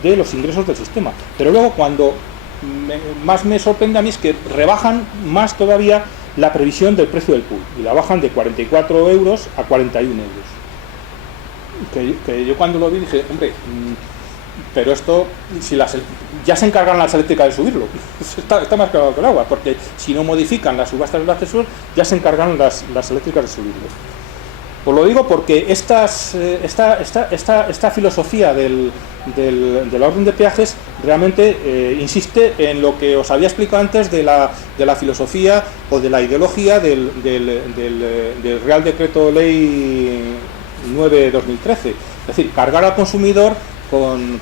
de los ingresos del sistema. Pero luego cuando más me sorprende a mí es que rebajan más todavía la previsión del precio del pool y la bajan de 44 euros a 41 euros. Que yo cuando lo vi dije, hombre, pero esto, si ya se encargan las eléctricas de subirlo, está más claro que el agua, porque si no modifican las subastas del Acesur, ya se encargan las eléctricas de subirlo. Os lo digo porque esta filosofía de la orden de peajes realmente insiste en lo que os había explicado antes de la filosofía o de la ideología del Real Decreto Ley 9/2013. Es decir, cargar al consumidor con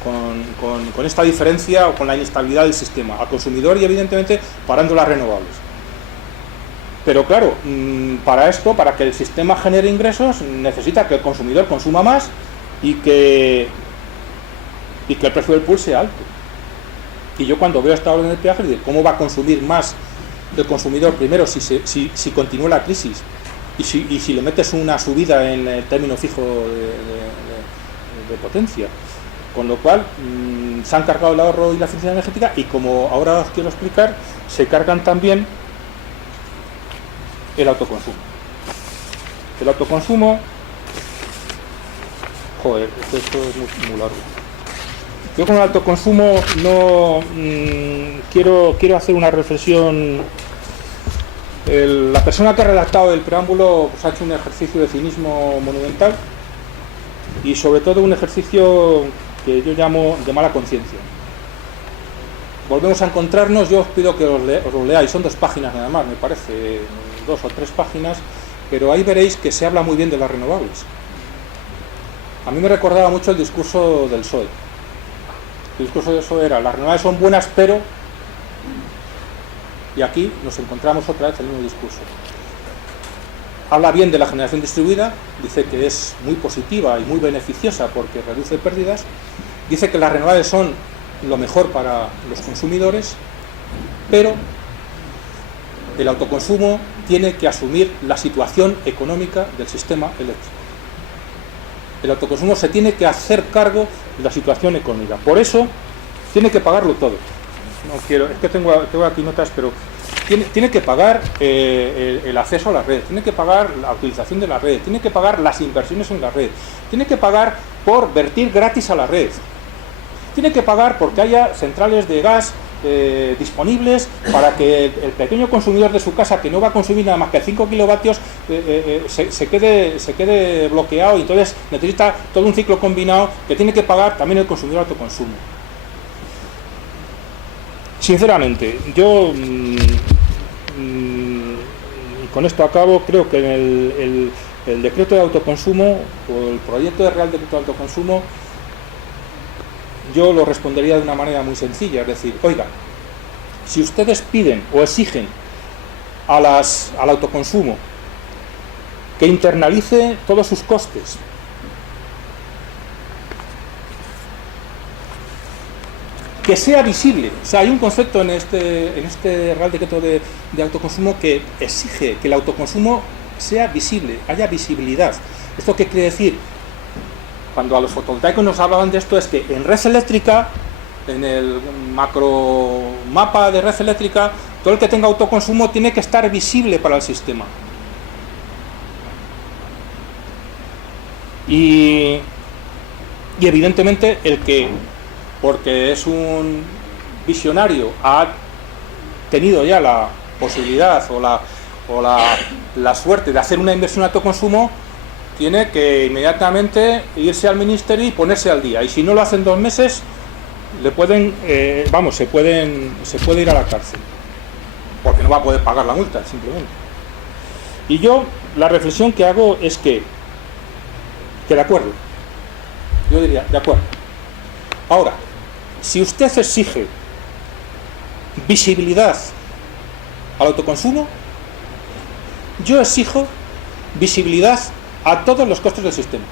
esta diferencia o con la inestabilidad del sistema, al consumidor y evidentemente parando las renovables. Pero claro, para esto, para que el sistema genere ingresos, necesita que el consumidor consuma más y que el precio del pool sea alto. Y yo cuando veo esta orden de peaje digo, ¿cómo va a consumir más el consumidor primero si continúa la crisis? Y si le metes una subida en el término fijo de potencia. Con lo cual, se han cargado el ahorro y la eficiencia energética y, como ahora os quiero explicar, se cargan también el autoconsumo. El autoconsumo, joder, esto es muy largo. Yo con el autoconsumo no quiero hacer una reflexión. La persona que ha redactado el preámbulo pues, ha hecho un ejercicio de cinismo monumental y sobre todo un ejercicio que yo llamo de mala conciencia. Volvemos a encontrarnos, yo os pido que os lo leáis, son 2 páginas nada más, me parece, 2 o 3 páginas, pero ahí veréis que se habla muy bien de las renovables. A mí me recordaba mucho el discurso del PSOE. El discurso del PSOE era, las renovables son buenas, pero... Y aquí nos encontramos otra vez el mismo discurso. Habla bien de la generación distribuida, dice que es muy positiva y muy beneficiosa porque reduce pérdidas, dice que las renovables son lo mejor para los consumidores, pero el autoconsumo tiene que asumir la situación económica del sistema eléctrico. El autoconsumo se tiene que hacer cargo de la situación económica. Por eso tiene que pagarlo todo. No quiero, es que tengo aquí notas, pero tiene que pagar el acceso a la red, tiene que pagar la utilización de la red, tiene que pagar las inversiones en la red, tiene que pagar por vertir gratis a la red, tiene que pagar porque haya centrales de gas disponibles para que el pequeño consumidor de su casa, que no va a consumir nada más que 5 kilovatios, se quede bloqueado, y entonces necesita todo un ciclo combinado que tiene que pagar también el consumidor de autoconsumo. Sinceramente, yo con esto acabo, creo que el decreto de autoconsumo o el proyecto de Real Decreto de Autoconsumo yo lo respondería de una manera muy sencilla, es decir, oiga, si ustedes piden o exigen al autoconsumo que internalice todos sus costes, que sea visible, o sea, hay un concepto en este Real Decreto de Autoconsumo que exige que el autoconsumo sea visible, haya visibilidad. ¿Esto qué quiere decir? Cuando a los fotovoltaicos nos hablaban de esto, es que en red eléctrica, en el macro mapa de red eléctrica, todo el que tenga autoconsumo tiene que estar visible para el sistema. Y evidentemente el que, porque es un visionario, ha tenido ya la posibilidad o la suerte de hacer una inversión en autoconsumo, tiene que inmediatamente irse al ministerio y ponerse al día. Y si no lo hacen 2 meses, le pueden, se puede ir a la cárcel, porque no va a poder pagar la multa, simplemente. Y yo, la reflexión que hago es que de acuerdo, yo diría, de acuerdo. Ahora, si usted exige visibilidad al autoconsumo, yo exijo visibilidad a todos los costes del sistema.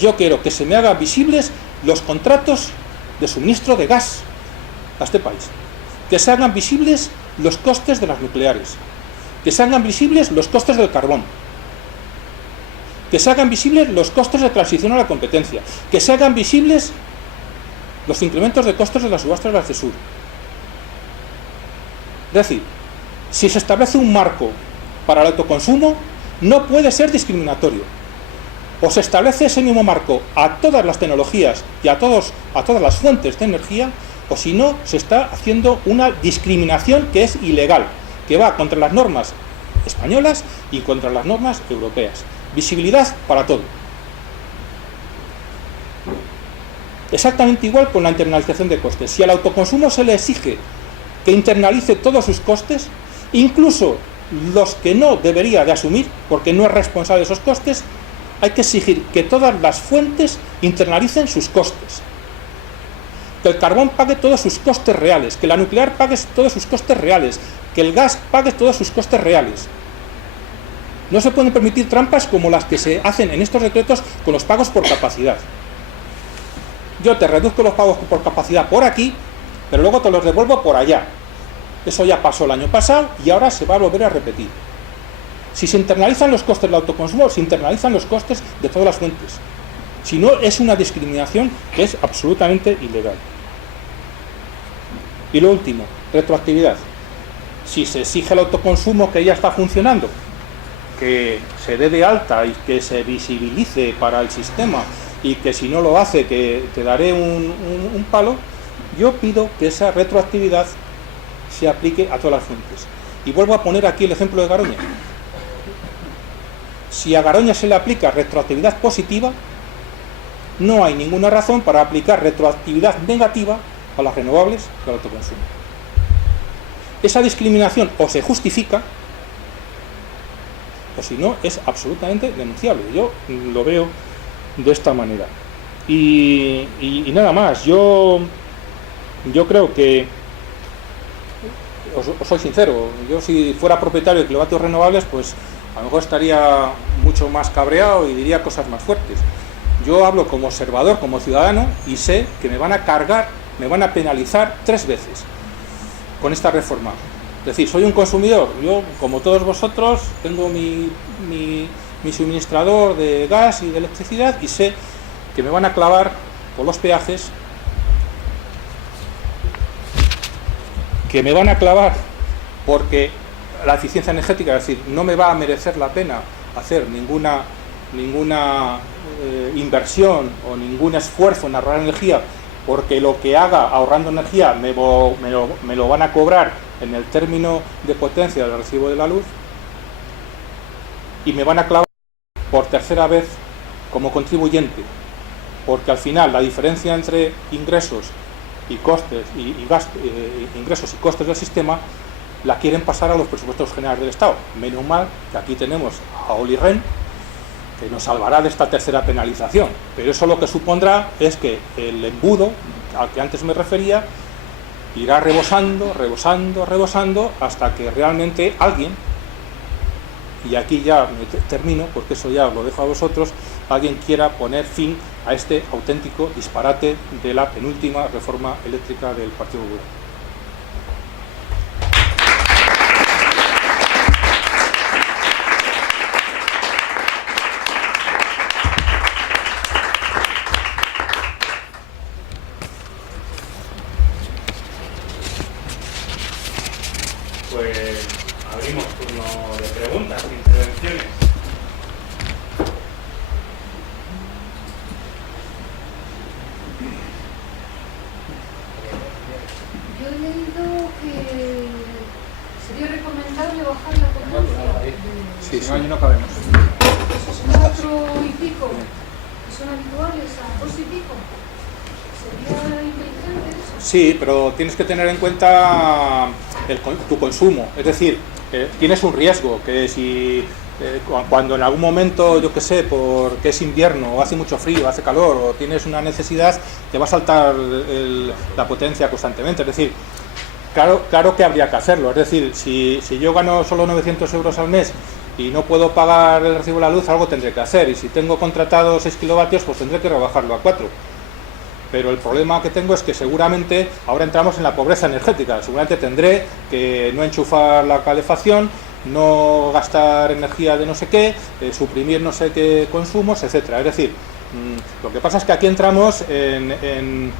Yo quiero que se me hagan visibles los contratos de suministro de gas a este país, que se hagan visibles los costes de las nucleares, que se hagan visibles los costes del carbón, que se hagan visibles los costes de transición a la competencia, que se hagan visibles los incrementos de costes de las subastas del Accesur. Es decir, si se establece un marco para el autoconsumo, no puede ser discriminatorio. O se establece ese mismo marco a todas las tecnologías y a todas las fuentes de energía, o si no, se está haciendo una discriminación que es ilegal, que va contra las normas españolas y contra las normas europeas. Visibilidad para todo. Exactamente igual con la internalización de costes. Si al autoconsumo se le exige que internalice todos sus costes, incluso los que no debería de asumir, porque no es responsable de esos costes, hay que exigir que todas las fuentes internalicen sus costes. Que el carbón pague todos sus costes reales, que la nuclear pague todos sus costes reales, que el gas pague todos sus costes reales. No se pueden permitir trampas como las que se hacen en estos decretos con los pagos por capacidad. Yo te reduzco los pagos por capacidad por aquí, pero luego te los devuelvo por allá. Eso ya pasó el año pasado y ahora se va a volver a repetir. Si se internalizan los costes del autoconsumo, se internalizan los costes de todas las fuentes. Si no, es una discriminación que es absolutamente ilegal. Y lo último, retroactividad. Si se exige el autoconsumo que ya está funcionando, que se dé de alta y que se visibilice para el sistema y que si no lo hace que te daré un palo, yo pido que esa retroactividad se aplique a todas las fuentes. Y vuelvo a poner aquí el ejemplo de Garoña. Si a Garoña se le aplica retroactividad positiva, no hay ninguna razón para aplicar retroactividad negativa a las renovables y al autoconsumo. Esa discriminación o se justifica, o si no, es absolutamente denunciable. Yo lo veo de esta manera. Y nada más, yo creo que, os soy sincero, yo si fuera propietario de kilovatios renovables, pues a lo mejor estaría mucho más cabreado y diría cosas más fuertes. Yo hablo como observador, como ciudadano, y sé que me van a cargar, me van a penalizar 3 veces con esta reforma. Es decir, soy un consumidor, yo como todos vosotros tengo mi suministrador de gas y de electricidad y sé que me van a clavar por los peajes, que me van a clavar porque la eficiencia energética, es decir, no me va a merecer la pena hacer ninguna inversión o ningún esfuerzo en ahorrar energía, porque lo que haga ahorrando energía me lo van a cobrar en el término de potencia del recibo de la luz, y me van a clavar por tercera vez como contribuyente, porque al final la diferencia entre ingresos y costes ingresos y costes del sistema la quieren pasar a los presupuestos generales del Estado. Menos mal que aquí tenemos a Olli Rehn, que nos salvará de esta tercera penalización, pero eso lo que supondrá es que el embudo al que antes me refería irá rebosando hasta que realmente alguien, y aquí ya termino porque eso ya os lo dejo a vosotros, alguien quiera poner fin a este auténtico disparate de la penúltima reforma eléctrica del Partido Popular. Pues abrimos turno de preguntas, intervenciones. Yo he leído que sería recomendable bajar la potencia. Sí, si no, no cabemos. Esos 4 y pico que son habituales a 2 y pico. ¿Sería inteligente eso? Sí, pero tienes que tener en cuenta tu consumo. Es decir, tienes un riesgo, que si cuando en algún momento, yo qué sé, porque es invierno, o hace mucho frío, hace calor, o tienes una necesidad, te va a saltar la potencia constantemente. Es decir, claro que habría que hacerlo. Es decir, si yo gano solo 900 euros al mes y no puedo pagar el recibo de la luz, algo tendré que hacer. Y si tengo contratado 6 kilovatios, pues tendré que rebajarlo a 4. Pero el problema que tengo es que seguramente ahora entramos en la pobreza energética. Seguramente tendré que no enchufar la calefacción, no gastar energía de no sé qué, suprimir no sé qué consumos, etcétera. Es decir, lo que pasa es que aquí entramos en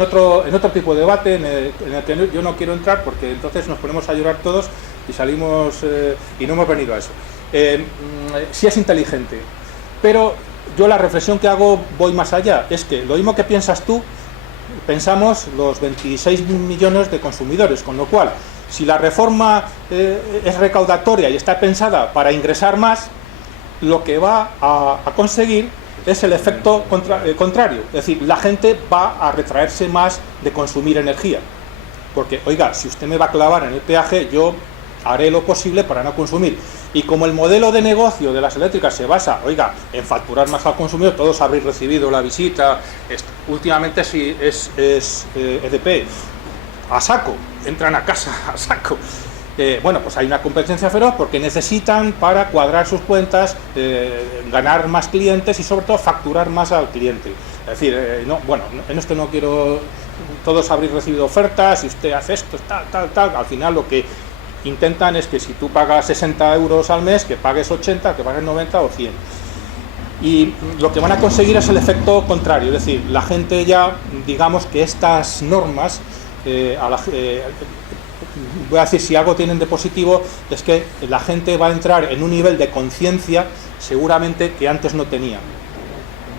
otro tipo de debate en el que yo no quiero entrar, porque entonces nos ponemos a llorar todos y salimos y no hemos venido a eso. Sí es inteligente, pero yo la reflexión que hago voy más allá. Es que lo mismo que piensas tú, pensamos los 26 millones de consumidores, con lo cual, si la reforma es recaudatoria y está pensada para ingresar más, lo que va a conseguir es el efecto contrario. Es decir, la gente va a retraerse más de consumir energía. Porque, oiga, si usted me va a clavar en el peaje, yo haré lo posible para no consumir. Y como el modelo de negocio de las eléctricas se basa, oiga, en facturar más al consumidor, todos habréis recibido la visita, últimamente sí es EDP, a saco, entran a casa a saco. Bueno, pues hay una competencia feroz porque necesitan, para cuadrar sus cuentas, ganar más clientes y sobre todo facturar más al cliente. Es decir, en esto no quiero, todos habréis recibido ofertas y usted hace esto, tal, al final lo que intentan es que si tú pagas 60 euros al mes, que pagues 80, que pagues 90 o 100. Y lo que van a conseguir es el efecto contrario, es decir, la gente ya, digamos que estas normas voy a decir, si algo tienen de positivo, es que la gente va a entrar en un nivel de conciencia seguramente que antes no tenía,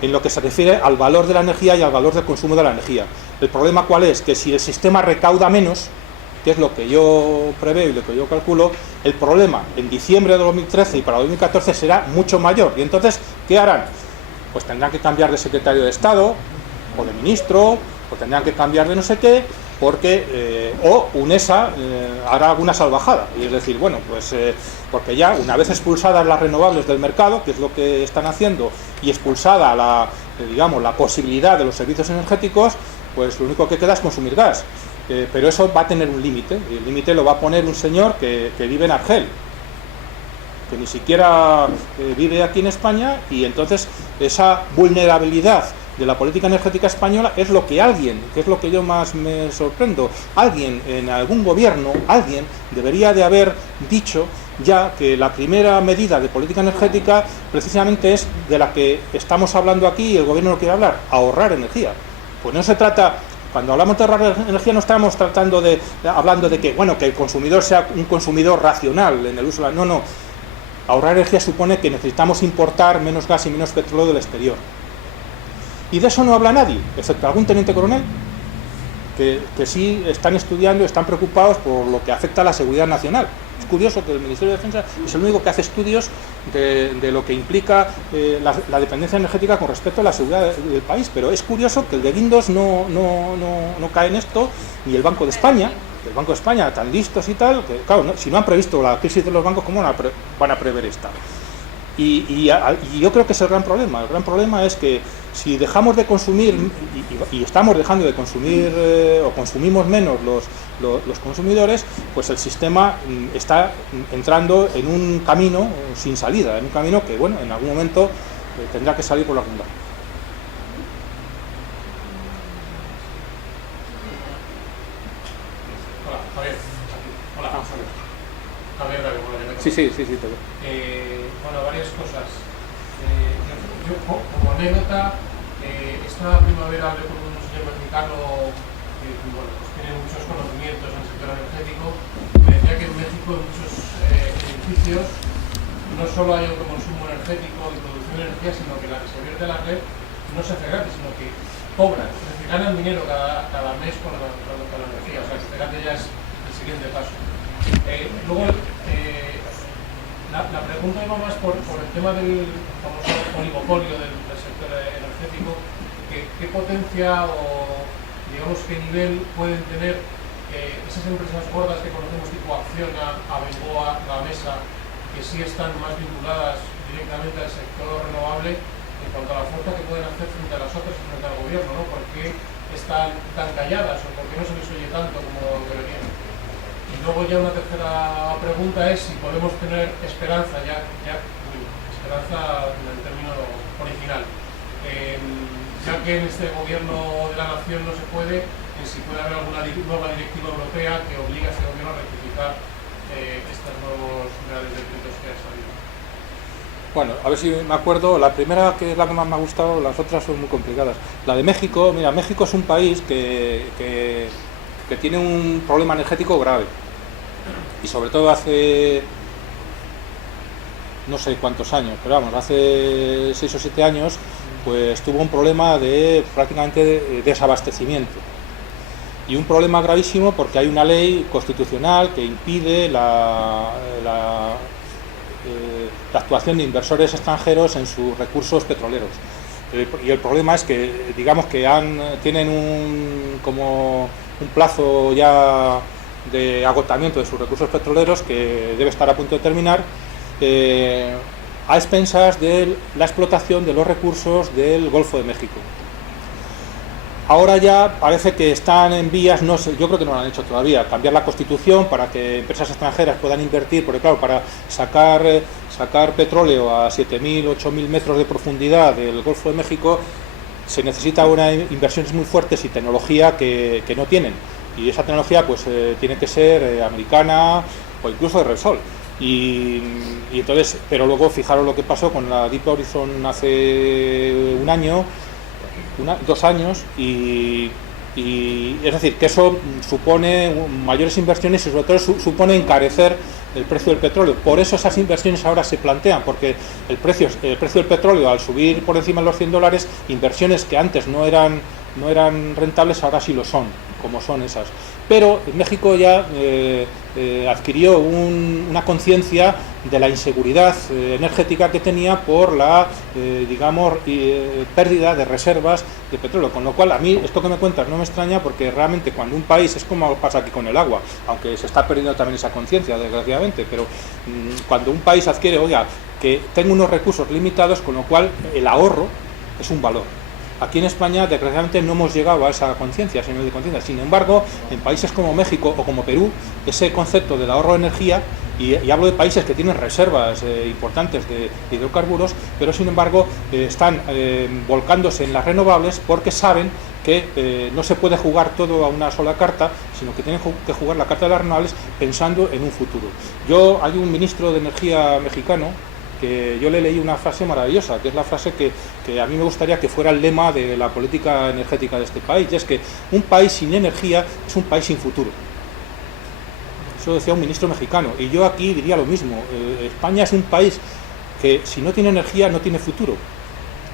en lo que se refiere al valor de la energía y al valor del consumo de la energía. El problema ¿cuál es? Que si el sistema recauda menos, que es lo que yo preveo y lo que yo calculo, el problema en diciembre de 2013 y para 2014 será mucho mayor. Y entonces, ¿qué harán? Pues tendrán que cambiar de secretario de Estado, o de ministro, o tendrán que cambiar de no sé qué, porque o UNESA hará alguna salvajada. Y es decir, bueno, pues porque ya una vez expulsadas las renovables del mercado, que es lo que están haciendo, y expulsada la posibilidad de los servicios energéticos, pues lo único que queda es consumir gas. Pero eso va a tener un límite, y el límite lo va a poner un señor que vive en Argel, que ni siquiera vive aquí en España, y entonces esa vulnerabilidad de la política energética española es lo que alguien, que es lo que yo más me sorprendo, alguien en algún gobierno, alguien debería de haber dicho ya que la primera medida de política energética precisamente es de la que estamos hablando aquí y el gobierno no quiere hablar, ahorrar energía. Pues no se trata, cuando hablamos de ahorrar energía no estamos hablando de que, bueno, que el consumidor sea un consumidor racional en el uso de la... No. Ahorrar energía supone que necesitamos importar menos gas y menos petróleo del exterior. Y de eso no habla nadie, excepto algún teniente coronel, que sí están estudiando, están preocupados por lo que afecta a la seguridad nacional. Es curioso que el Ministerio de Defensa es el único que hace estudios de lo que implica la dependencia energética con respecto a la seguridad del país, pero es curioso que el de Guindos no cae en esto, ni el Banco de España, tan listos y tal, que claro, si no han previsto la crisis de los bancos, ¿cómo van a prever esta? Y yo creo que es el gran problema. El gran problema es que si dejamos de consumir, y estamos dejando de consumir, o consumimos menos los consumidores, pues el sistema está entrando en un camino sin salida, en un camino que, bueno, en algún momento tendrá que salir por algún lado. Hola, Javier. Hola, Javier. Sí, te veo. Bueno, varias cosas. Yo como anécdota, esta primavera hablé con un señor mexicano que bueno, pues tiene muchos conocimientos en el sector energético. Me decía que en México en muchos edificios no solo hay autoconsumo energético y producción de energía, sino que la que se vierte a la red no se hace gratis, sino que cobran, es decir, ganan dinero cada mes con la energía. O sea, que esperate ya es el siguiente paso. Luego, la pregunta iba más por el tema del famoso oligopolio del sector energético. ¿Qué potencia o, digamos, qué nivel pueden tener esas empresas gordas que conocemos tipo Acciona, Abengoa, Gamesa, que sí están más vinculadas directamente al sector renovable en cuanto a la fuerza que pueden hacer frente a las otras y frente al gobierno, ¿no? ¿Por qué están tan calladas o por qué no se les oye tanto como deberían? Y luego ya una tercera pregunta es si podemos tener esperanza, esperanza en el término original, ya que en este gobierno de la nación no se puede, si puede haber alguna nueva directiva europea que obligue a este gobierno a rectificar estos nuevos reales decretos que han salido. Bueno, a ver si me acuerdo, la primera, que es la que más me ha gustado, las otras son muy complicadas. La de México, mira, México es un país que tiene un problema energético grave, y sobre todo hace no sé cuántos años, pero vamos, hace 6 o 7 años, pues tuvo un problema de prácticamente desabastecimiento, y un problema gravísimo porque hay una ley constitucional que impide la actuación de inversores extranjeros en sus recursos petroleros. Y el problema es que, digamos que tienen como un plazo ya de agotamiento de sus recursos petroleros que debe estar a punto de terminar, a expensas de la explotación de los recursos del Golfo de México. Ahora ya parece que están en vías, no sé, yo creo que no lo han hecho todavía, cambiar la Constitución para que empresas extranjeras puedan invertir, porque claro, para sacar petróleo a 7.000, 8.000 metros de profundidad del Golfo de México se necesita unas inversiones muy fuertes y tecnología que no tienen, y esa tecnología pues tiene que ser americana o incluso de Repsol. Y entonces, pero luego fijaros lo que pasó con la Deep Horizon hace 2 años, y Y es decir, que eso supone mayores inversiones y sobre todo supone encarecer el precio del petróleo. Por eso esas inversiones ahora se plantean, porque el precio del petróleo, al subir por encima de los $100, inversiones que antes no eran rentables ahora sí lo son, como son esas. Pero México ya adquirió una conciencia de la inseguridad energética que tenía por la, pérdida de reservas de petróleo, con lo cual a mí esto que me cuentas no me extraña, porque realmente cuando un país, es como pasa aquí con el agua, aunque se está perdiendo también esa conciencia, desgraciadamente, pero cuando un país adquiere, oiga, que tengo unos recursos limitados, con lo cual el ahorro es un valor. Aquí en España, desgraciadamente, no hemos llegado a esa conciencia, ese nivel de conciencia. Sin embargo, en países como México o como Perú, ese concepto del ahorro de energía, y hablo de países que tienen reservas importantes de hidrocarburos, pero sin embargo están volcándose en las renovables porque saben que no se puede jugar todo a una sola carta, sino que tienen que jugar la carta de las renovables pensando en un futuro. Hay un ministro de Energía mexicano que yo le leí una frase maravillosa, que es la frase que a mí me gustaría que fuera el lema de la política energética de este país, y es que un país sin energía es un país sin futuro. Eso decía un ministro mexicano, y yo aquí diría lo mismo. España es un país que si no tiene energía no tiene futuro.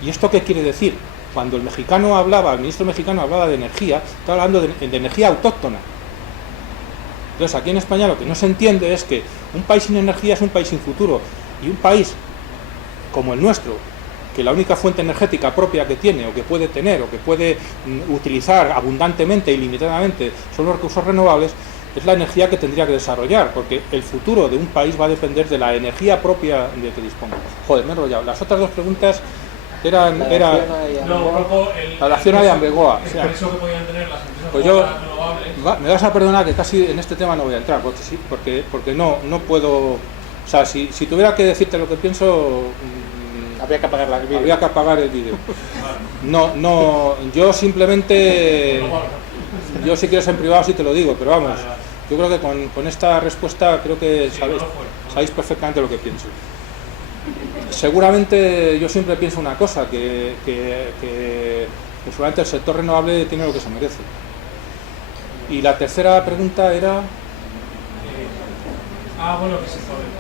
¿Y esto qué quiere decir? Cuando el ministro mexicano hablaba de energía, estaba hablando de energía autóctona. Entonces aquí en España lo que no se entiende es que un país sin energía es un país sin futuro. Y un país como el nuestro, que la única fuente energética propia que tiene, o que puede tener, o que puede utilizar abundantemente y limitadamente, son los recursos renovables, es la energía que tendría que desarrollar, porque el futuro de un país va a depender de la energía propia de que disponga. Joder, me he enrollado. Las otras dos preguntas eran la acción de Ambegoa. El peso que podían tener las empresas Pues renovables. Me vas a perdonar que casi en este tema no voy a entrar, porque no puedo. O sea, si tuviera que decirte lo que pienso, habría que apagar el vídeo. Yo simplemente, yo si quieres en privado sí te lo digo, pero vamos, yo creo que con esta respuesta creo que sabéis perfectamente lo que pienso. Seguramente yo siempre pienso una cosa, que seguramente el sector renovable tiene lo que se merece. Y la tercera pregunta era...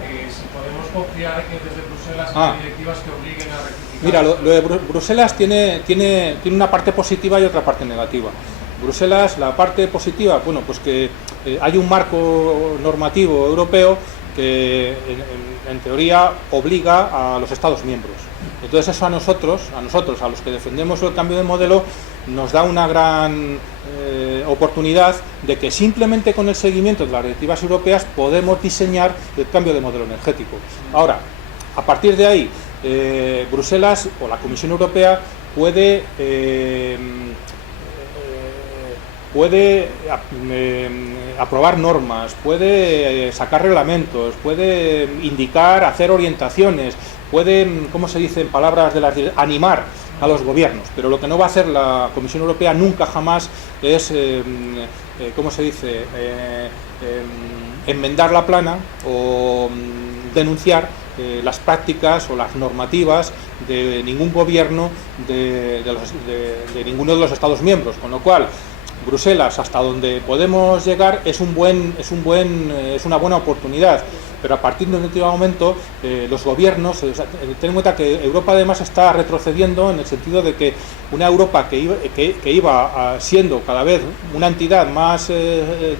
que si podemos confiar que desde Bruselas hay directivas que obliguen a rectificar. Mira, lo de Bruselas tiene una parte positiva y otra parte negativa. Bruselas, la parte positiva, bueno, pues que hay un marco normativo europeo que en teoría obliga a los Estados miembros. Entonces eso a nosotros, a los que defendemos el cambio de modelo, nos da una gran oportunidad de que simplemente con el seguimiento de las directivas europeas podemos diseñar el cambio de modelo energético. Ahora, a partir de ahí, Bruselas o la Comisión Europea puede aprobar normas, puede sacar reglamentos, puede indicar, hacer orientaciones, puede, ¿cómo se dice en palabras de animar a los gobiernos? Pero lo que no va a hacer la Comisión Europea nunca jamás es, ¿cómo se dice?, enmendar la plana o denunciar las prácticas o las normativas de ningún gobierno de ninguno de los Estados miembros, con lo cual Bruselas, hasta donde podemos llegar, es una buena oportunidad, pero a partir de un determinado momento los gobiernos, ten en cuenta que Europa además está retrocediendo en el sentido de que una Europa que iba siendo cada vez una entidad más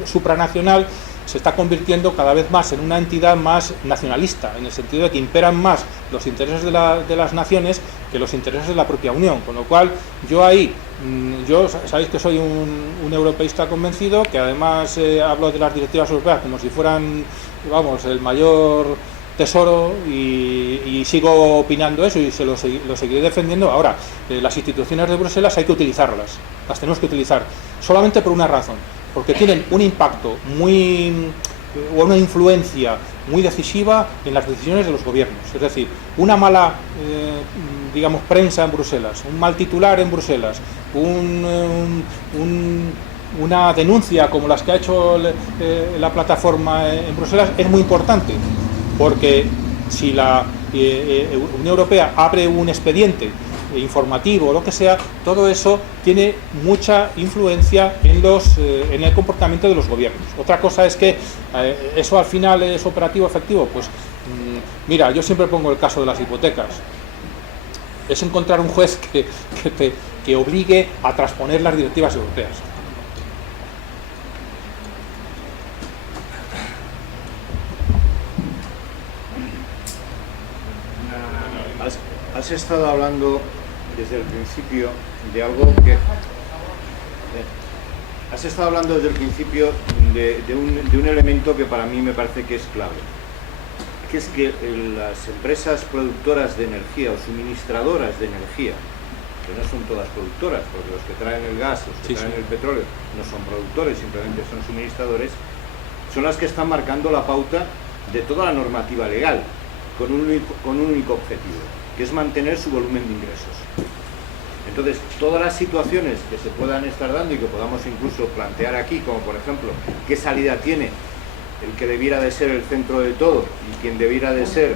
supranacional, se está convirtiendo cada vez más en una entidad más nacionalista, en el sentido de que imperan más los intereses de las naciones que los intereses de la propia Unión, con lo cual yo sabéis que soy un europeísta convencido, que además hablo de las directivas europeas como si fueran, vamos, el mayor tesoro, y sigo opinando eso y lo seguiré defendiendo. Ahora, las instituciones de Bruselas hay que utilizarlas, las tenemos que utilizar, solamente por una razón, porque tienen un impacto o una influencia muy decisiva en las decisiones de los gobiernos. Es decir, una mala prensa en Bruselas, un mal titular en Bruselas, una denuncia como las que ha hecho la plataforma en Bruselas es muy importante, porque si la Unión Europea abre un expediente informativo, lo que sea, todo eso tiene mucha influencia en el comportamiento de los gobiernos. Otra cosa es que eso al final es operativo, efectivo. Pues mira, yo siempre pongo el caso de las hipotecas. Es encontrar un juez que obligue a transponer las directivas europeas. Has estado hablando desde el principio de algo que... Has estado hablando desde el principio de un elemento que para mí me parece que es clave, que es que las empresas productoras de energía o suministradoras de energía, que no son todas productoras, porque los que traen el gas, los que traen el petróleo, no son productores, simplemente son suministradores, son las que están marcando la pauta de toda la normativa legal, con un único objetivo, que es mantener su volumen de ingresos. Entonces, todas las situaciones que se puedan estar dando y que podamos incluso plantear aquí, como por ejemplo, qué salida tiene el que debiera de ser el centro de todo y quien debiera de ser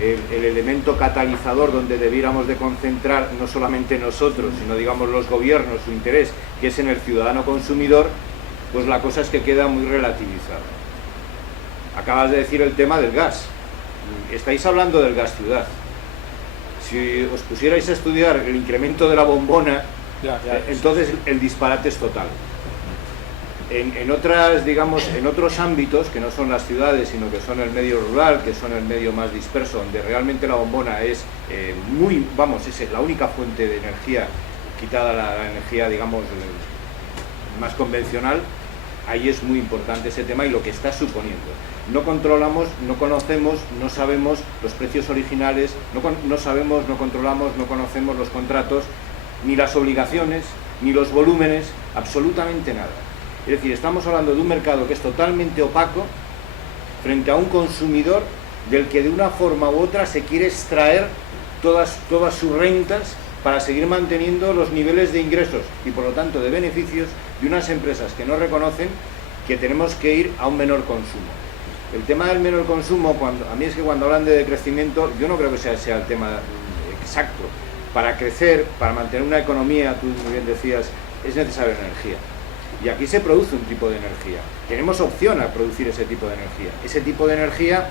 el elemento catalizador donde debiéramos de concentrar no solamente nosotros, sino digamos los gobiernos, su interés, que es en el ciudadano consumidor, pues la cosa es que queda muy relativizada. Acabas de decir el tema del gas. Estáis hablando del gas ciudad. Si os pusierais a estudiar el incremento de la bombona, entonces el disparate es total. En otros ámbitos, que no son las ciudades, sino que son el medio rural, que son el medio más disperso, donde realmente la bombona es es la única fuente de energía, quitada la energía, digamos, más convencional, ahí es muy importante ese tema y lo que está suponiendo. No controlamos, no conocemos, no sabemos los precios originales, no sabemos, no controlamos, no conocemos los contratos, ni las obligaciones, ni los volúmenes, absolutamente nada. Es decir, estamos hablando de un mercado que es totalmente opaco frente a un consumidor del que de una forma u otra se quiere extraer todas sus rentas para seguir manteniendo los niveles de ingresos y por lo tanto de beneficios de unas empresas que no reconocen que tenemos que ir a un menor consumo. El tema del menor consumo, a mí es que cuando hablan de decrecimiento, yo no creo que sea el tema exacto. Para crecer, para mantener una economía, tú muy bien decías, es necesaria energía. Y aquí se produce un tipo de energía. Tenemos opción a producir ese tipo de energía. Ese tipo de energía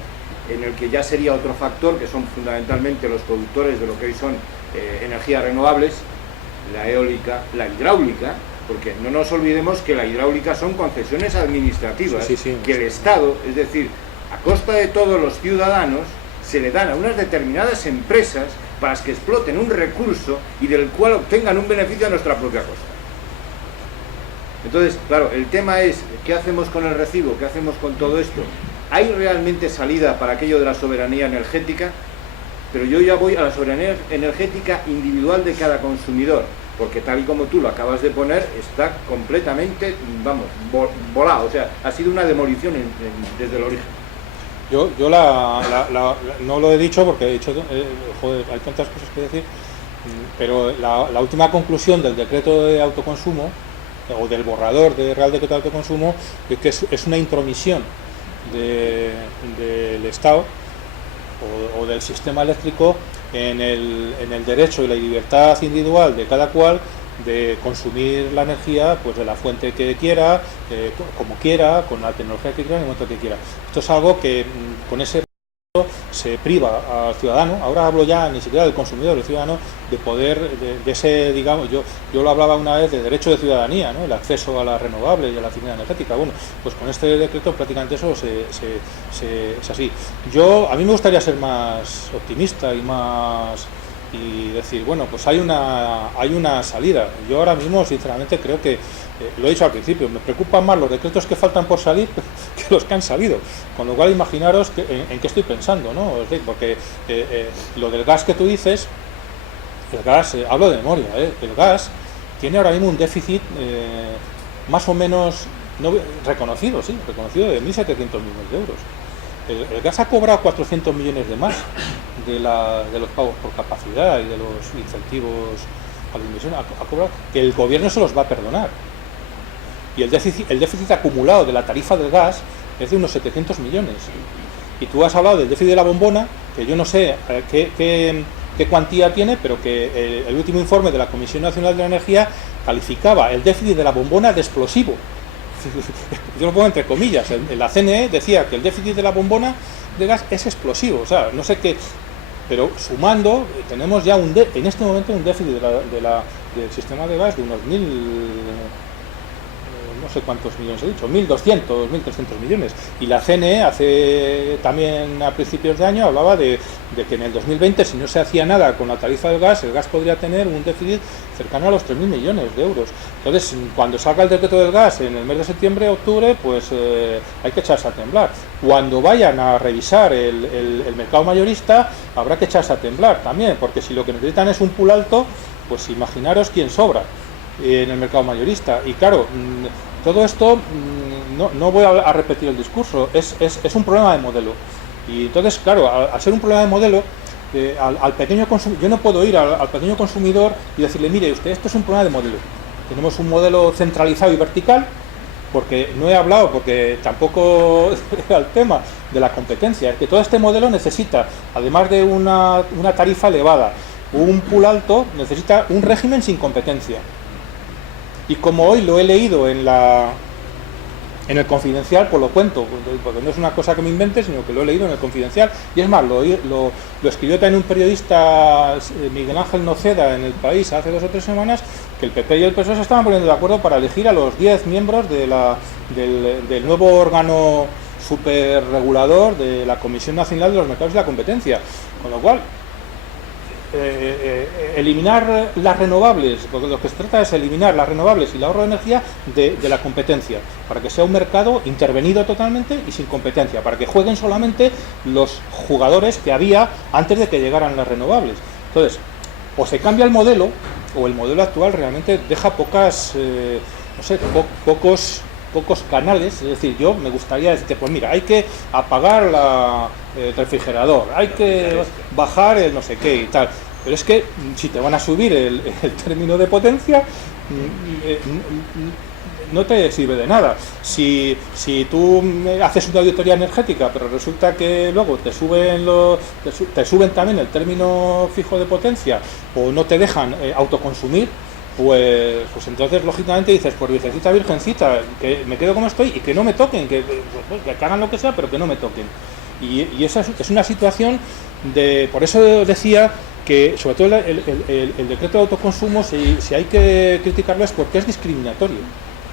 en el que ya sería otro factor, que son fundamentalmente los productores de lo que hoy son energías renovables, la eólica, la hidráulica, porque no nos olvidemos que la hidráulica son concesiones administrativas, que el Estado, es decir, a costa de todos los ciudadanos, se le dan a unas determinadas empresas para que exploten un recurso y del cual obtengan un beneficio a nuestra propia costa. Entonces, claro, el tema es, ¿qué hacemos con el recibo? ¿Qué hacemos con todo esto? ¿Hay realmente salida para aquello de la soberanía energética? Pero yo ya voy a la soberanía energética individual de cada consumidor, porque tal y como tú lo acabas de poner, está completamente, volado, o sea, ha sido una demolición desde el origen. Yo no lo he dicho porque he dicho, hay tantas cosas que decir, pero la última conclusión del decreto de autoconsumo, o del borrador de Real Decreto de Autoconsumo, es que es una intromisión del Estado o del sistema eléctrico en el derecho y la libertad individual de cada cual de consumir la energía pues de la fuente que quiera, como quiera, con la tecnología que quiera, en el momento que quiera. Esto es algo que con ese se priva al ciudadano, ahora hablo ya ni siquiera del consumidor, del ciudadano, de poder, de ese, digamos, yo lo hablaba una vez de derecho de ciudadanía, ¿no? El acceso a las renovables y a la eficiencia energética. Bueno, pues con este decreto prácticamente eso es así. A mí me gustaría ser más optimista y decir, bueno, pues hay una salida. Yo ahora mismo, sinceramente, creo que, lo he dicho al principio, me preocupan más los decretos que faltan por salir que los que han salido. Con lo cual, imaginaros en qué estoy pensando, ¿no? Es decir, porque lo del gas que tú dices, el gas, hablo de memoria, el gas tiene ahora mismo un déficit más o menos reconocido de 1.700 millones de euros. El gas ha cobrado 400 millones de más de los pagos por capacidad y de los incentivos a la inversión, ha cobrado, que el gobierno se los va a perdonar. Y el déficit acumulado de la tarifa del gas es de unos 700 millones. Y tú has hablado del déficit de la bombona, que yo no sé qué qué cuantía tiene, pero que el último informe de la Comisión Nacional de la Energía calificaba el déficit de la bombona de explosivo. Yo lo pongo entre comillas. La CNE decía que el déficit de la bombona de gas es explosivo, o sea, no sé qué, pero sumando tenemos ya en este momento un déficit del sistema de gas de unos 1.000, no sé cuántos millones he dicho, 1.200, 1.300 millones. Y la CNE hace también a principios de año hablaba de que en el 2020, si no se hacía nada con la tarifa del gas, el gas podría tener un déficit cercano a los 3.000 millones de euros. Entonces, cuando salga el decreto del gas en el mes de septiembre, octubre, pues hay que echarse a temblar. Cuando vayan a revisar el mercado mayorista, habrá que echarse a temblar también, porque si lo que necesitan es un pool alto, pues imaginaros quién sobra en el mercado mayorista. Y claro, todo esto, no voy a repetir el discurso, es un problema de modelo. Y entonces, claro, al ser un problema de modelo, al pequeño consumidor, yo no puedo ir al pequeño consumidor y decirle, mire usted, esto es un problema de modelo. Tenemos un modelo centralizado y vertical, porque no he hablado, porque tampoco era el tema de la competencia, es que todo este modelo necesita, además de una tarifa elevada, un pool alto, necesita un régimen sin competencia. Y como hoy lo he leído en el Confidencial, pues lo cuento, porque no es una cosa que me invente, sino que lo he leído en el Confidencial, y es más, lo escribió también un periodista, Miguel Ángel Noceda, en El País hace 2 o 3 semanas, que el PP y el PSOE se estaban poniendo de acuerdo para elegir a los 10 miembros del nuevo órgano superregulador de la Comisión Nacional de los Mercados y la Competencia, con lo cual eliminar las renovables, porque lo que se trata es eliminar las renovables y el ahorro de energía de la competencia, para que sea un mercado intervenido totalmente y sin competencia, para que jueguen solamente los jugadores que había antes de que llegaran las renovables. Entonces, o se cambia el modelo, o el modelo actual realmente deja pocos canales. Es decir, yo me gustaría decirte, pues mira, hay que apagar el refrigerador, hay que bajar el no sé qué y tal, pero es que si te van a subir el término de potencia, no te sirve de nada. Si tú haces una auditoría energética, pero resulta que luego te suben también el término fijo de potencia, o no te dejan autoconsumir, pues entonces lógicamente dices, pues virgencita, que me quedo como estoy y que no me toquen, que hagan lo que sea, pero que no me toquen. Y esa es una situación por eso decía que sobre todo el decreto de autoconsumo, si hay que criticarlo, es porque es discriminatorio.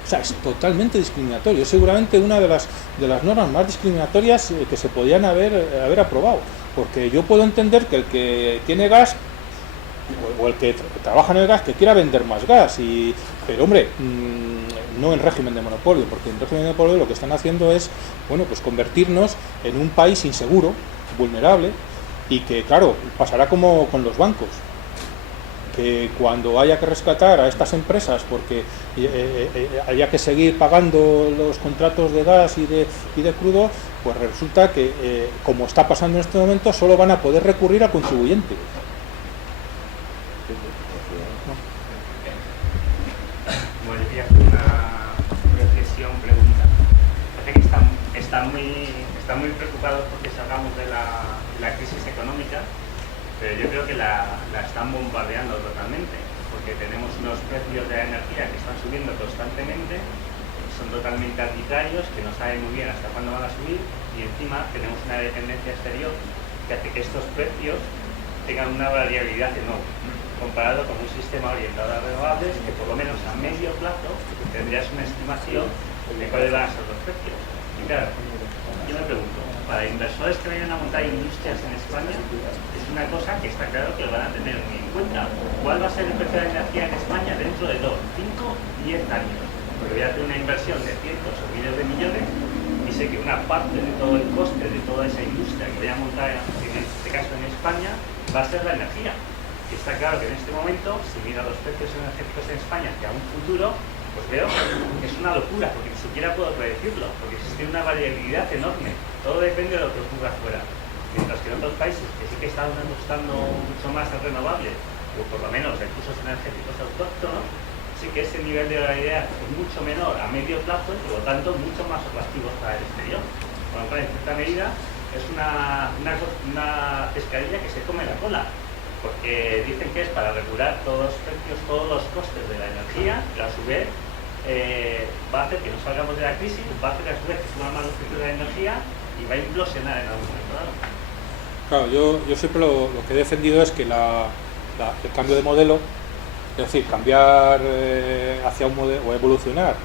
O sea, es totalmente discriminatorio. Es seguramente una de las normas más discriminatorias que se podían haber aprobado. Porque yo puedo entender que el que tiene gas, o el que trabaja en el gas, que quiera vender más gas, pero hombre, no en régimen de monopolio, porque en régimen de monopolio lo que están haciendo es, bueno, pues convertirnos en un país inseguro, vulnerable, y que claro, pasará como con los bancos, que cuando haya que rescatar a estas empresas porque haya que seguir pagando los contratos de gas y de crudo, pues resulta que como está pasando en este momento, solo van a poder recurrir al contribuyente. Bueno, yo quería hacer una reflexión, pregunta. Parece que están muy preocupados porque salgamos de la crisis económica, pero yo creo que la están bombardeando totalmente, porque tenemos unos precios de la energía que están subiendo constantemente, son totalmente arbitrarios, que no saben muy bien hasta cuándo van a subir, y encima tenemos una dependencia exterior que hace que estos precios tengan una variabilidad enorme, comparado con un sistema orientado a renovables que por lo menos a medio plazo tendrías una estimación de cuáles van a ser los precios. Y claro, yo me pregunto, para inversores que vayan a montar industrias en España, es una cosa que está claro que lo van a tener muy en cuenta. ¿Cuál va a ser el precio de la energía en España dentro de 2, 5, 10 años? Porque voy a hacer una inversión de cientos o miles de millones y sé que una parte de todo el coste de toda esa industria que voy a montar, en este caso en España, va a ser la energía. Y está claro que en este momento, si miro los precios energéticos en España hacia un futuro, pues veo que es una locura, porque ni siquiera puedo predecirlo, porque existe una variabilidad enorme. Todo depende de lo que ocurra afuera. Mientras que en otros países que sí que están apostando mucho más a renovables, o por lo menos recursos energéticos autóctonos, sí que ese nivel de variabilidad es mucho menor a medio plazo y por lo tanto mucho más atractivo para el exterior. Con lo cual, en cierta medida, es una pescadilla que se come la cola. porque dicen que es para regular todos los precios, todos los costes de la energía, que a su vez va a hacer que no salgamos de la crisis, va a hacer a su vez que suban más los precios de la energía y va a implosionar en algún momento dado. Claro, yo siempre lo que he defendido es que el cambio de modelo, es decir, cambiar hacia un modelo o evolucionar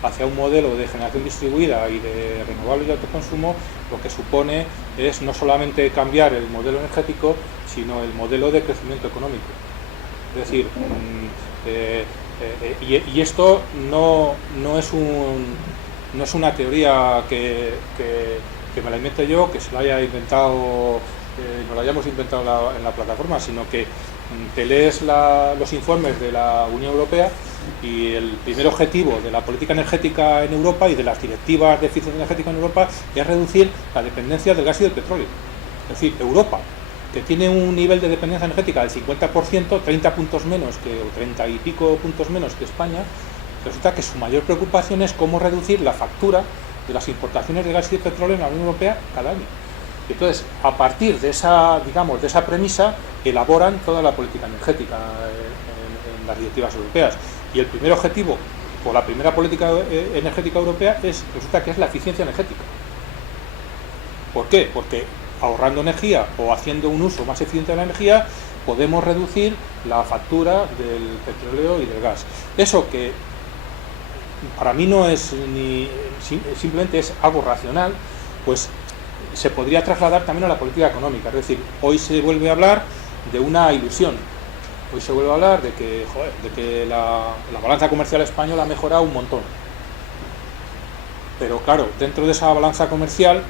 hacia un modelo de generación distribuida y de renovables y autoconsumo, lo que supone es no solamente cambiar el modelo energético, sino el modelo de crecimiento económico. Es decir, y esto no es una teoría que me la invente yo, que se la haya inventado, no la hayamos inventado en la plataforma, sino que te lees los informes de la Unión Europea y el primer objetivo de la política energética en Europa y de las directivas de eficiencia energética en Europa es reducir la dependencia del gas y del petróleo. Es decir, Europa, que tiene un nivel de dependencia energética del 50%, 30 puntos menos o 30 y pico puntos menos que España, resulta que su mayor preocupación es cómo reducir la factura de las importaciones de gas y de petróleo en la Unión Europea cada año. Entonces, a partir de esa premisa, elaboran toda la política energética en las directivas europeas. Y el primer objetivo, por la primera política energética europea, resulta que es la eficiencia energética. ¿Por qué? Porque ahorrando energía o haciendo un uso más eficiente de la energía, podemos reducir la factura del petróleo y del gas. Eso que para mí no es simplemente es algo racional, pues se podría trasladar también a la política económica. Es decir, hoy se vuelve a hablar de una ilusión. Hoy se vuelve a hablar de que la balanza comercial española ha mejorado un montón. Pero claro, dentro de esa balanza comercial,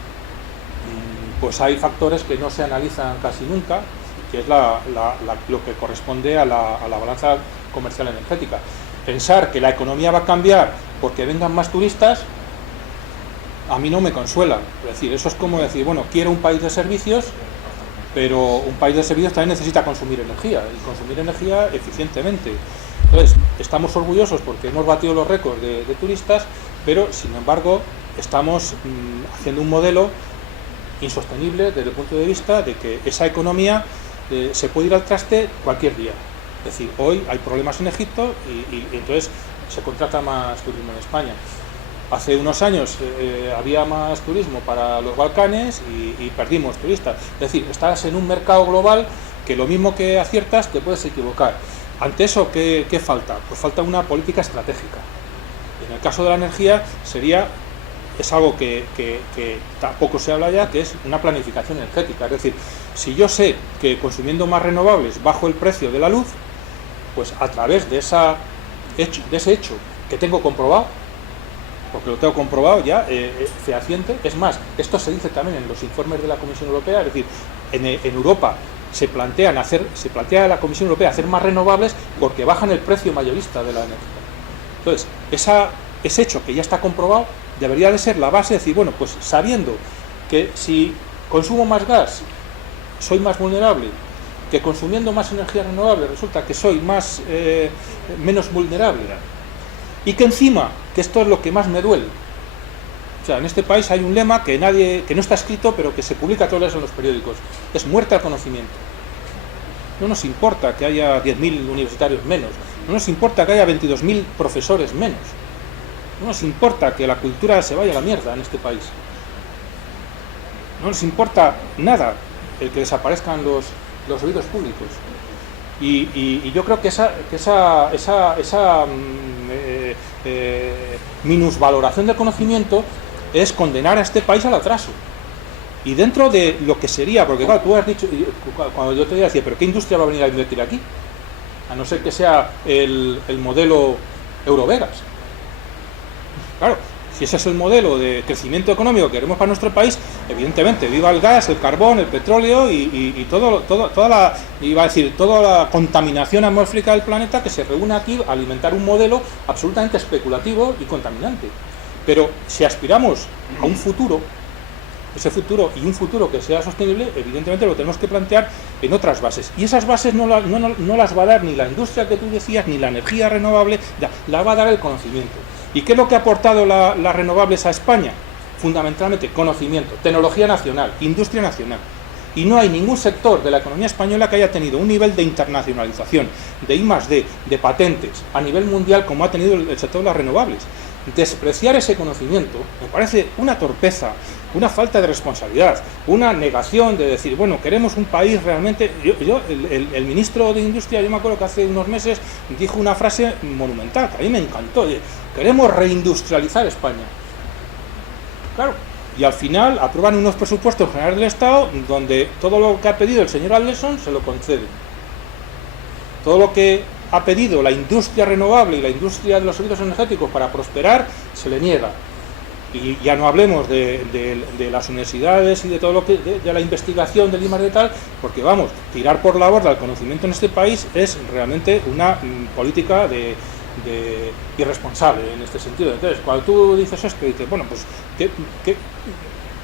pues hay factores que no se analizan casi nunca, que es lo que corresponde a la balanza comercial energética. Pensar que la economía va a cambiar porque vengan más turistas, a mí no me consuela. Es decir, eso es como decir, bueno, quiero un país de servicios, pero un país de servicios también necesita consumir energía, y consumir energía eficientemente. Entonces, estamos orgullosos porque hemos batido los récords de turistas, pero, sin embargo, estamos haciendo un modelo insostenible desde el punto de vista de que esa economía se puede ir al traste cualquier día. Es decir, hoy hay problemas en Egipto y entonces se contrata más turismo en España. Hace unos años había más turismo para los Balcanes y perdimos turistas. Es decir, estás en un mercado global que lo mismo que aciertas te puedes equivocar. Ante eso, ¿qué falta? Pues falta una política estratégica. En el caso de la energía es algo que tampoco se habla ya, que es una planificación energética. Es decir, si yo sé que consumiendo más renovables bajo el precio de la luz, pues a través de ese hecho que tengo comprobado, porque lo tengo comprobado ya, fehaciente. Es más, esto se dice también en los informes de la Comisión Europea, es decir, en Europa se plantea la Comisión Europea hacer más renovables porque bajan el precio mayorista de la energía. Entonces, ese hecho que ya está comprobado debería de ser la base de decir, bueno, pues sabiendo que si consumo más gas soy más vulnerable, que consumiendo más energía renovable resulta que soy menos vulnerable, y que encima, que esto es lo que más me duele, o sea, en este país hay un lema que no está escrito, pero que se publica todos los días en los periódicos: es muerte al conocimiento. No nos importa que haya 10.000 universitarios menos, no nos importa que haya 22.000 profesores menos, no nos importa que la cultura se vaya a la mierda en este país, no nos importa nada el que desaparezcan los oídos públicos. Y yo creo que esa minusvaloración del conocimiento es condenar a este país al atraso. Y dentro de lo que sería, porque claro, tú has dicho, cuando yo te decía, pero ¿qué industria va a venir a invertir aquí? A no ser que sea el modelo Eurovegas. Claro, si ese es el modelo de crecimiento económico que queremos para nuestro país, evidentemente, viva el gas, el carbón, el petróleo y toda la contaminación atmosférica del planeta que se reúne aquí a alimentar un modelo absolutamente especulativo y contaminante. Pero si aspiramos a un futuro, ese futuro y un futuro que sea sostenible, evidentemente lo tenemos que plantear en otras bases. Y esas bases no las va a dar ni la industria que tú decías, ni la energía renovable, la va a dar el conocimiento. ¿Y qué es lo que ha aportado las renovables a España? Fundamentalmente conocimiento, tecnología nacional, industria nacional. Y no hay ningún sector de la economía española que haya tenido un nivel de internacionalización, de I+D, de patentes, a nivel mundial como ha tenido el sector de las renovables. Despreciar ese conocimiento me parece una torpeza, una falta de responsabilidad, una negación de decir, bueno, queremos un país realmente... El ministro de Industria, yo me acuerdo que hace unos meses dijo una frase monumental, que a mí me encantó, queremos reindustrializar España. Claro, y al final aprueban unos presupuestos generales del Estado donde todo lo que ha pedido el señor Adelson se lo concede. Todo lo que ha pedido la industria renovable y la industria de los servicios energéticos para prosperar, se le niega. Y ya no hablemos de las universidades y de todo lo que de la investigación del I+D tal, porque vamos, tirar por la borda el conocimiento en este país es realmente una política de irresponsable en este sentido. Entonces, cuando tú dices esto, dices, bueno, pues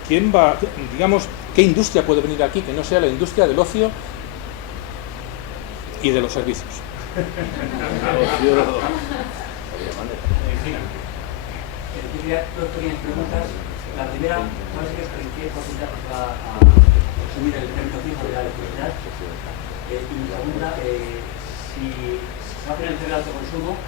¿quién va, digamos, qué industria puede venir aquí que no sea la industria del ocio y de los servicios? Quería dos pequeñas preguntas. La primera, ¿cuál es el porcentaje que va a consumir el término fijo de la electricidad? Y la segunda, si se va a financiar el autoconsumo,